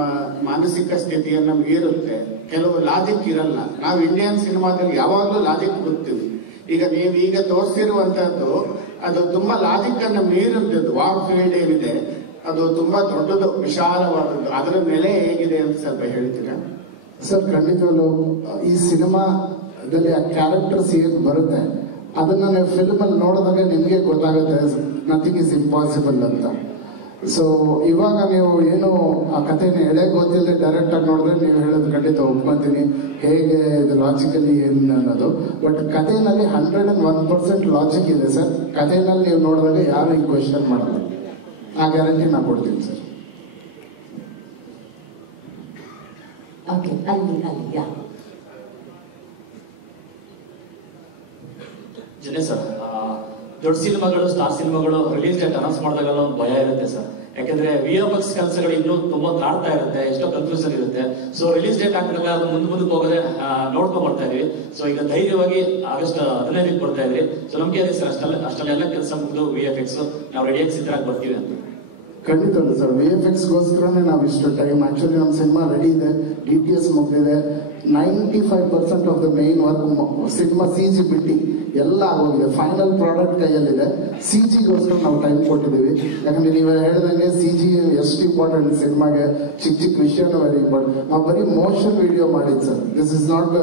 ಮಾನಸಿಕ ಸ್ಥಿತಿಯನ್ನು ಮೀರುತ್ತೆ, ಕೆಲವು ಲಾಜಿಕ್ ಇರಲ್ಲ. ನಾವು ಇಂಡಿಯನ್ ಸಿನಿಮಾದಲ್ಲಿ ಯಾವಾಗಲೂ ಲಾಜಿಕ್ ಗೊತ್ತೀವಿ. ಈಗ ನೀವು ಈಗ ತೋರಿಸಿರುವಂತದ್ದು ಅದು ತುಂಬಾ ಲಾಜಿಕ್ ಅನ್ನು ಮೀರಿದ್ದು. ವಾರ್ ಫೀಲ್ಡ್ ಏನಿದೆ ಅದು ತುಂಬಾ ದೊಡ್ಡದು, ವಿಶಾಲವಾದದ್ದು. ಅದರ ನೆಲೆ ಹೇಗಿದೆ ಅಂತ ಸ್ವಲ್ಪ ಹೇಳ್ತೀರಾ ಸರ್? ಖಂಡಿತವಲ್ಲೂ ಈ ಸಿನಿಮಾದಲ್ಲಿ ಆ ಕ್ಯಾರೆಕ್ಟರ್ಸ್ ಏನು ಬರುತ್ತೆ ಅದನ್ನ ನೀವು ಫಿಲ್ಮ್ ಅಲ್ಲಿ ನೋಡಿದಾಗ ನಿಮ್ಗೆ ಗೊತ್ತಾಗುತ್ತೆ ನಥಿಂಗ್ ಇಸ್ ಇಂಪಾಸಿಬಲ್ ಅಂತ. ಸೊ ಇವಾಗ ನೀವು ಏನು ಆ ಕಥೆನ ಎಳೆ ಗೊತ್ತಿಲ್ಲದೆ ಡೈರೆಕ್ಟ್ ಆಗಿ ನೋಡಿದ್ರೆ ನೀವು ಹೇಳೋದು ಖಂಡಿತ ಒಪ್ಕೊಂತೀನಿ, ಹೇಗೆ ಇದು ಲಾಜಿಕಲಿ ಏನು ಅನ್ನೋದು. ಬಟ್ ಕಥೆನಲ್ಲಿ 101% ಲಾಜಿಕ್ ಇದೆ ಸರ್. ಕಥೆನಲ್ಲಿ ನೀವು ನೋಡಿದಾಗ ಯಾರು ಈ ಕ್ವೆಶನ್ ಮಾಡಲ್ಲ. ಆ ಗ್ಯಾರಂಟಿ ನಾನು ಕೊಡ್ತೀನಿ ಸರ್. ಜನೇ ಸರ್, ದೊಡ್ಡ ಸಿನಿಮಾಗಳು, ಸ್ಟಾರ್ ಸಿನಿಮಾಗಳು ರಿಲೀಸ್ ಡೇಟ್ ಅನೌನ್ಸ್ ಮಾಡಿದಾಗೆಲ್ಲ ಒಂದು ಭಯ ಇರುತ್ತೆ ಸರ್. ಯಾಕಂದ್ರೆ VFX ಕೆಲಸಗಳು ಇನ್ನೂ ತುಂಬಾ ಕಾಡ್ತಾ ಇರುತ್ತೆ, ಎಷ್ಟೋ ಕನ್ಫ್ಯೂಷನ್ ಇರುತ್ತೆ. ಸೊ ರಿಲೀಸ್ ಡೇಟ್ ಹಾಕಿದಾಗ ಅದು ಮುಂದಕ್ಕೆ ಹೋಗದೆ ನೋಡ್ಕೊಂಡ್ ಬರ್ತಾ ಇದೀವಿ. ಸೊ ಈಗ ಧೈರ್ಯವಾಗಿ ಆಗಸ್ಟ್ 15ಕ್ಕೆ ಬರ್ತಾ ಇದ್ರಿ. ಸೊ ನಮ್ಗೆ ಅದೇ ಸರ್, ಅಷ್ಟಲ್ಲೆಲ್ಲ ಕೆಲಸ ಮುಗಿದು VFX ನಾವು ರೆಡಿಯಾಗಿ ಸಿದ್ಧರಾಗಿ ಬರ್ತೀವಿ ಅಂತ. ಖಂಡಿತ ಸರ್, VFXಗೋಸ್ಕರನೇ ನಾವು ಇಷ್ಟು ಟೈಮ್. ಆಕ್ಚುಲಿ ನಮ್ಮ ಸಿನಿಮಾ ರೆಡಿ ಇದೆ, DTS ಮುಗಿದಿದೆ. 95% of the main work cinema CG ಬಿಟ್ಟು ಎಲ್ಲ ಆಗೋಗಿದೆ. ಫೈನಲ್ ಪ್ರಾಡಕ್ಟ್ ಕೈಯಲ್ಲಿದೆ. CGಗೋಸ್ಕರ ನಾವು ಟೈಮ್ ಕೊಟ್ಟಿದ್ದೀವಿ. ಯಾಕಂದ್ರೆ ನೀವು ಹೇಳಿದಂಗೆ CG ಎಷ್ಟು ಇಂಪಾರ್ಟೆಂಟ್ ಸಿನಿಮಾಗೆ. ಚಿಕ್ಕ ಚಿಕ್ಕ ವಿಷಯನೂ ವೆರಿ ಇಂಪಾರ್ಟೆಂಟ್. ನಾವು ಬರೀ ಮೋಷನ್ ವಿಡಿಯೋ ಮಾಡಿದ್ sir. This is not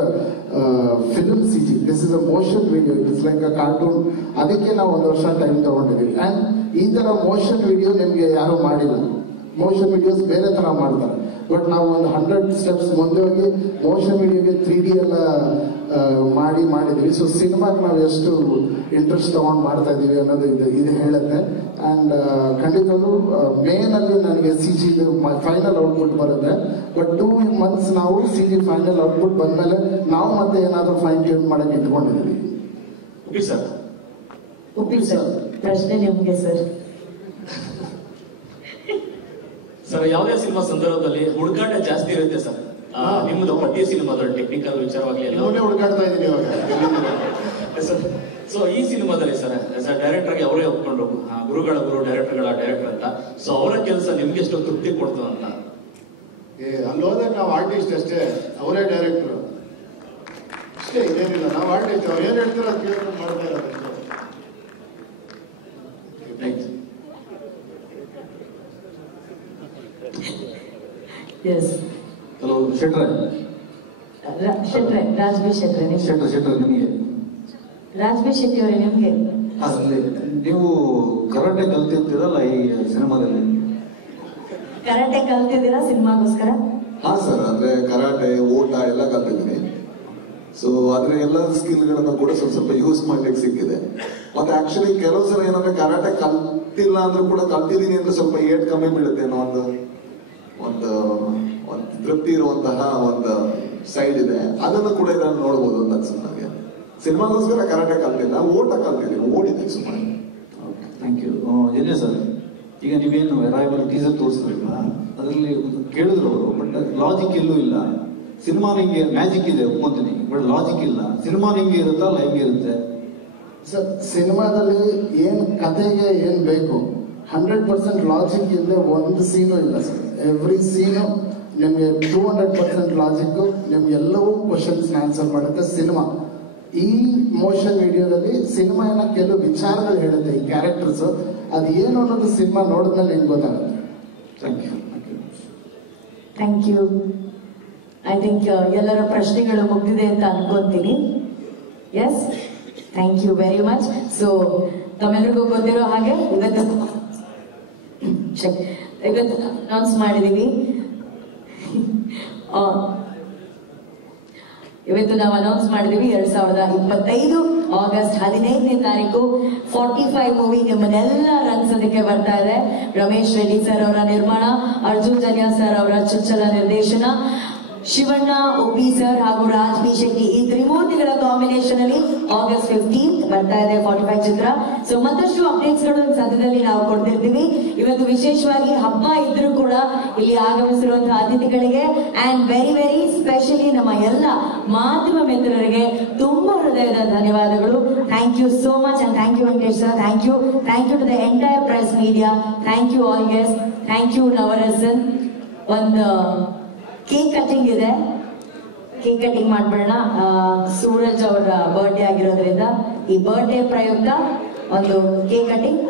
film CG, this is a motion video. It is like a cartoon. ಅದಕ್ಕೆ ನಾವು 1 ವರ್ಷ ಟೈಮ್ ತಗೊಂಡಿದ್ದೀವಿ. ಅಂಡ್ ಈ ತರ ಮೋಷನ್ ವಿಡಿಯೋ ನಿಮ್ಗೆ ಯಾರು ಮಾಡಿಲ್ಲ. ಮೋಷನ್ ವಿಡಿಯೋಸ್ ಬೇರೆ ತರ ಮಾಡ್ತಾರೆ. ಬಟ್ ನಾವು ಒಂದು 100 ಸ್ಟೆಪ್ಸ್ ಮುಂದೆ ಹೋಗಿ ಮೋಷನ್ ವಿಡಿಯೋಗೆ 3D ಎಲ್ಲ ಮಾಡಿದ್ವಿ. ಸೊ ಸಿನಿಮಾಗೆ ನಾವು ಎಷ್ಟು ಇಂಟ್ರೆಸ್ಟ್ ತಗೊಂಡು ಮಾಡ್ತಾ ಇದೀವಿ ಅನ್ನೋದು ಇದು ಹೇಳುತ್ತೆ. ಅಂಡ್ ಖಂಡಿತವಾಗ್ಲೂ ಮೇನ್ ಅಲ್ಲಿ ನನಗೆ CG ಫೈನಲ್ ಔಟ್ಪುಟ್ ಬರುತ್ತೆ. ಬಟ್ 2 months ನಾವು CG ಫೈನಲ್ ಔಟ್ಪುಟ್ ಬಂದ್ಮೇಲೆ ನಾವು ಮತ್ತೆ ಏನಾದ್ರೂ ಫೈನ್ ಟ್ಯೂನ್ ಮಾಡಕ್ಕೆ ಇಟ್ಕೊಂಡಿದ್ದೀವಿ. ಸರ್ ಪ್ರಶ್ನೆ ನಿಮ್ಗೆ ಸರ್. ಸರ್, ಯಾವುದೇ ಸಿನಿಮಾ ಸಂದರ್ಭದಲ್ಲಿ ಹುಡುಕಾಟ ಜಾಸ್ತಿ ಇರುತ್ತೆ ಸರ್. ನಿಮ್ಮದು ಪ್ರತಿ ಸಿನಿಮಾದಲ್ಲಿ ಟೆಕ್ನಿಕಲ್ ವಿಚಾರವಾಗಿ ಹುಡುಕಾಡ್ತಾ ಇದ್ದೀನಿ ಸರ್. ಸೊ ಈ ಸಿನಿಮಾದಲ್ಲಿ ಸರ್ ಡೈರೆಕ್ಟರ್ಗೆ ಅವರೇ ಒಪ್ಕೊಂಡ್ರು, ಗುರುಗಳ ಗುರು ಡೈರೆಕ್ಟರ್ಗಳ ಡೈರೆಕ್ಟರ್ ಅಂತ. ಸೊ ಅವರ ಕೆಲಸ ನಿಮ್ಗೆ ಎಷ್ಟು ತೃಪ್ತಿ ಕೊಡ್ತು ಅಂತ? ಅಲ್ಲಿ ಹೋದ್ರೆ ನಾವು ಆರ್ಟಿಸ್ಟ್ ಅಷ್ಟೇ, ಅವರೇ ಡೈರೆಕ್ಟರ್ ಅಷ್ಟೇ, ಇದೇನಿಲ್ಲ. ನಾವು ಆರ್ಟಿಸ್ಟ್, ಅವ್ರು ಏನ್ ಹೇಳ್ತಾರೆ ಅದು ಕೇಳ್ಕೊಂಡು ಮಾಡ್ತಾ ಇರೋದು. ಹಲೋ ಶೆಟ್ರೆ, ರಾಜ್ಬಿ ಶೆಟ್ರೆ ನಿಮಗೆ ರಾಜ್ಬಿ ಶೆಟ್ಟಿ ಅವರೇ ನಿಮ್ಗೆ ನೀವು ಕರಾಟೆ ಕಲ್ತಿರ್ತೀರಲ್ಲ ಈ ಸಿನಿಮಾದಲ್ಲಿ? ಕರಾಟೆ ಕಲ್ತಿದ್ದೀರಾ ಸಿನಿಮಾಗೋಸ್ಕರ? ಹಾ ಸರ್, ಅಂದ್ರೆ ಕರಾಟೆ, ಓಟ ಎಲ್ಲ ಕಲ್ತಿದ್ದೀನಿ. ಸೊ ಅದ್ರ ಎಲ್ಲ ಸ್ಕಿಲ್ಗಳನ್ನ ಕೂಡ ಸ್ವಲ್ಪ ಯೂಸ್ ಮಾಡ್ಲಿಕ್ಕೆ ಸಿಕ್ಕಿದೆ. ಮತ್ತೆ ಆಕ್ಚುಲಿ ಕೆಲವು ಸಲ ಏನಂದ್ರೆ ಕರಾಟೆ ಕಲ್ತಿಲ್ಲ ಅಂದ್ರೂ ಕೂಡ ಕಲ್ತಿದ್ದೀನಿ ಅಂದ್ರೆ ಸ್ವಲ್ಪ ಏಟ್ ಕಮ್ಮಿ ಬೀಳುತ್ತೆ ಅನ್ನೋ ಒಂದು ತೃಪ್ತಿ ಇರುವಂತಹ ಒಂದು ಸೈಡ್ ಇದೆ. ಅದನ್ನು ಕೂಡ ಇದನ್ನು ನೋಡ್ಬೋದು ಅಂತ ಅನ್ಸುತ್ತೆ ನನಗೆ. ಸಿನಿಮಾಗೋಸ್ಕರ ಕರಾಟೆ ಕಲ್ತಿಲ್ಲ, ಓಟ ಕಲ್ತಿದ್ದೀನಿ, ಓಡಿದ್ದೀನಿ ಸುಮ್ಮನೆ. Thank you. ಜನ್ಯ ಸರ್, ಈಗ ನೀವೇನು ಅರೈವಲ್ ಟೀಸರ್ ತೋರಿಸಿದ್ರಲ್ಲ, ಅದರಲ್ಲಿ ಕೇಳಿದ್ರು ಅವರು, ಬಟ್ ಲಾಜಿಕ್ ಎಲ್ಲೂ ಇಲ್ಲ. ಸಿನಿಮಾ ನಿಂಗೆ ಮ್ಯಾಜಿಕ್ ಇದೆ ಒಪ್ಕೊಂತೀನಿ, ಬಟ್ ಲಾಜಿಕ್ ಇಲ್ಲ. ಸಿನಿಮಾ ನಿಂಗೆ ಇರುತ್ತಾ ಅಲ್ಲ ಹೆಂಗೆ ಇರುತ್ತೆ ಸರ್? ಸಿನಿಮಾದಲ್ಲಿ ಏನ್ ಕಥೆಗೆ ಏನ್ ಬೇಕು 100% ಲಾಜಿಕ್ ಇಲ್ಲದೆ ಒಂದು ಸೀನು ಇಲ್ಲ ಸರ್. ಎವ್ರಿ ಸೀನು ನಿಮ್ಗೆ 200% ಲಾಜಿಕ್, ನಿಮ್ಗೆಲ್ಲವೂ ಕ್ವಶನ್ಸ್ ಆನ್ಸರ್ ಮಾಡುತ್ತೆ ಸಿನಿಮಾ. ಈ ಮೋಷನ್ ವಿಡಿಯೋದಲ್ಲಿ ಸಿನಿಮಾ ಕೆಲವು ವಿಚಾರಗಳು ಹೇಳುತ್ತೆ, ಈ ಕ್ಯಾರೆಕ್ಟರ್ಸ್ ಅದು ಏನು ಅನ್ನೋದು ಸಿನಿಮಾ ನೋಡಿದ್ಮೇಲೆ ನಿಮ್ಗೆ ಗೊತ್ತಾಗುತ್ತೆ. Thank you. ಐ ಥಿಂಕ್ ಎಲ್ಲರ ಪ್ರಶ್ನೆಗಳು ಮುಗಿದಿದೆ ಅಂತ ಅನ್ಕೊಂತೀನಿ. Yes, thank you very much. So ತಮ್ಮೆಲ್ಲರಿಗೂ ಗೊತ್ತಿರೋ ಹಾಗೆ ಇವತ್ತು ಅನೌನ್ಸ್ ಮಾಡಿದೀವಿ. ಇವತ್ತು ನಾವು ಅನೌನ್ಸ್ ಮಾಡಿದೀವಿ 2025 ಆಗಸ್ಟ್ 15ನೇ ತಾರೀಕು 45 ಮೂವಿ ನಿಮ್ಮನ್ನೆಲ್ಲ ರಂಗಿಸೋದಕ್ಕೆ ಬರ್ತಾ ಇದೆ. ರಮೇಶ್ ರೆಡ್ಡಿ ಸರ್ ಅವರ ನಿರ್ಮಾಣ, ಅರ್ಜುನ್ ಜನ್ಯ ಸರ್ ಅವರ ಚೊಚ್ಚಲ ನಿರ್ದೇಶನ, ಶಿವಣ್ಣ ಒಪ್ಪಿ ಸರ್ ಹಾಗೂ ರಾಜ್ ಬಿ ಶೆಟ್ಟಿ ಈ ತ್ರಿಮೂರ್ತಿಗಳ ಕಾಂಬಿನೇಷನ್ ಅಲ್ಲಿ ಆಗಸ್ಟ್ 15 ಬರ್ತಾ ಇದೆ 45 ಚಿತ್ರ. ಸೊ ಮತ್ತಷ್ಟು ಅಪ್ಡೇಟ್ಸ್ ಗಳು ಸದ್ಯದಲ್ಲಿ ನಾವು ಕೊಡ್ತಿರ್ತೀವಿ. ಇವತ್ತು ವಿಶೇಷವಾಗಿ ಹಬ್ಬ ಇದ್ರೂ ಕೂಡ ಇಲ್ಲಿ ಆಗಮಿಸಿರುವಂತಹ ಅತಿಥಿಗಳಿಗೆ ಅಂಡ್ ವೆರಿ ವೆರಿ ಸ್ಪೆಷಲಿ ನಮ್ಮ ಎಲ್ಲ ಮಾಧ್ಯಮ ಮಿತ್ರರಿಗೆ ತುಂಬಾ ಹೃದಯದ ಧನ್ಯವಾದಗಳು. Thank you so much and thank you Venkatesh sir, thank you to the entire press media, thank you all guest, thank you Navarasan. ಒಂದು ಕೇಕ್ ಕಟಿಂಗ್ ಇದೆ, ಕೇಕ್ ಕಟಿಂಗ್ ಮಾಡ್ಬಿಡೋಣ. ಸೂರಜ್ ಅವರ ಬರ್ಡೇ ಆಗಿರೋದ್ರಿಂದ ಈ ಬರ್ಡೇ ಪ್ರಯುಕ್ತ ಒಂದು ಕೇಕ್ ಕಟಿಂಗ್.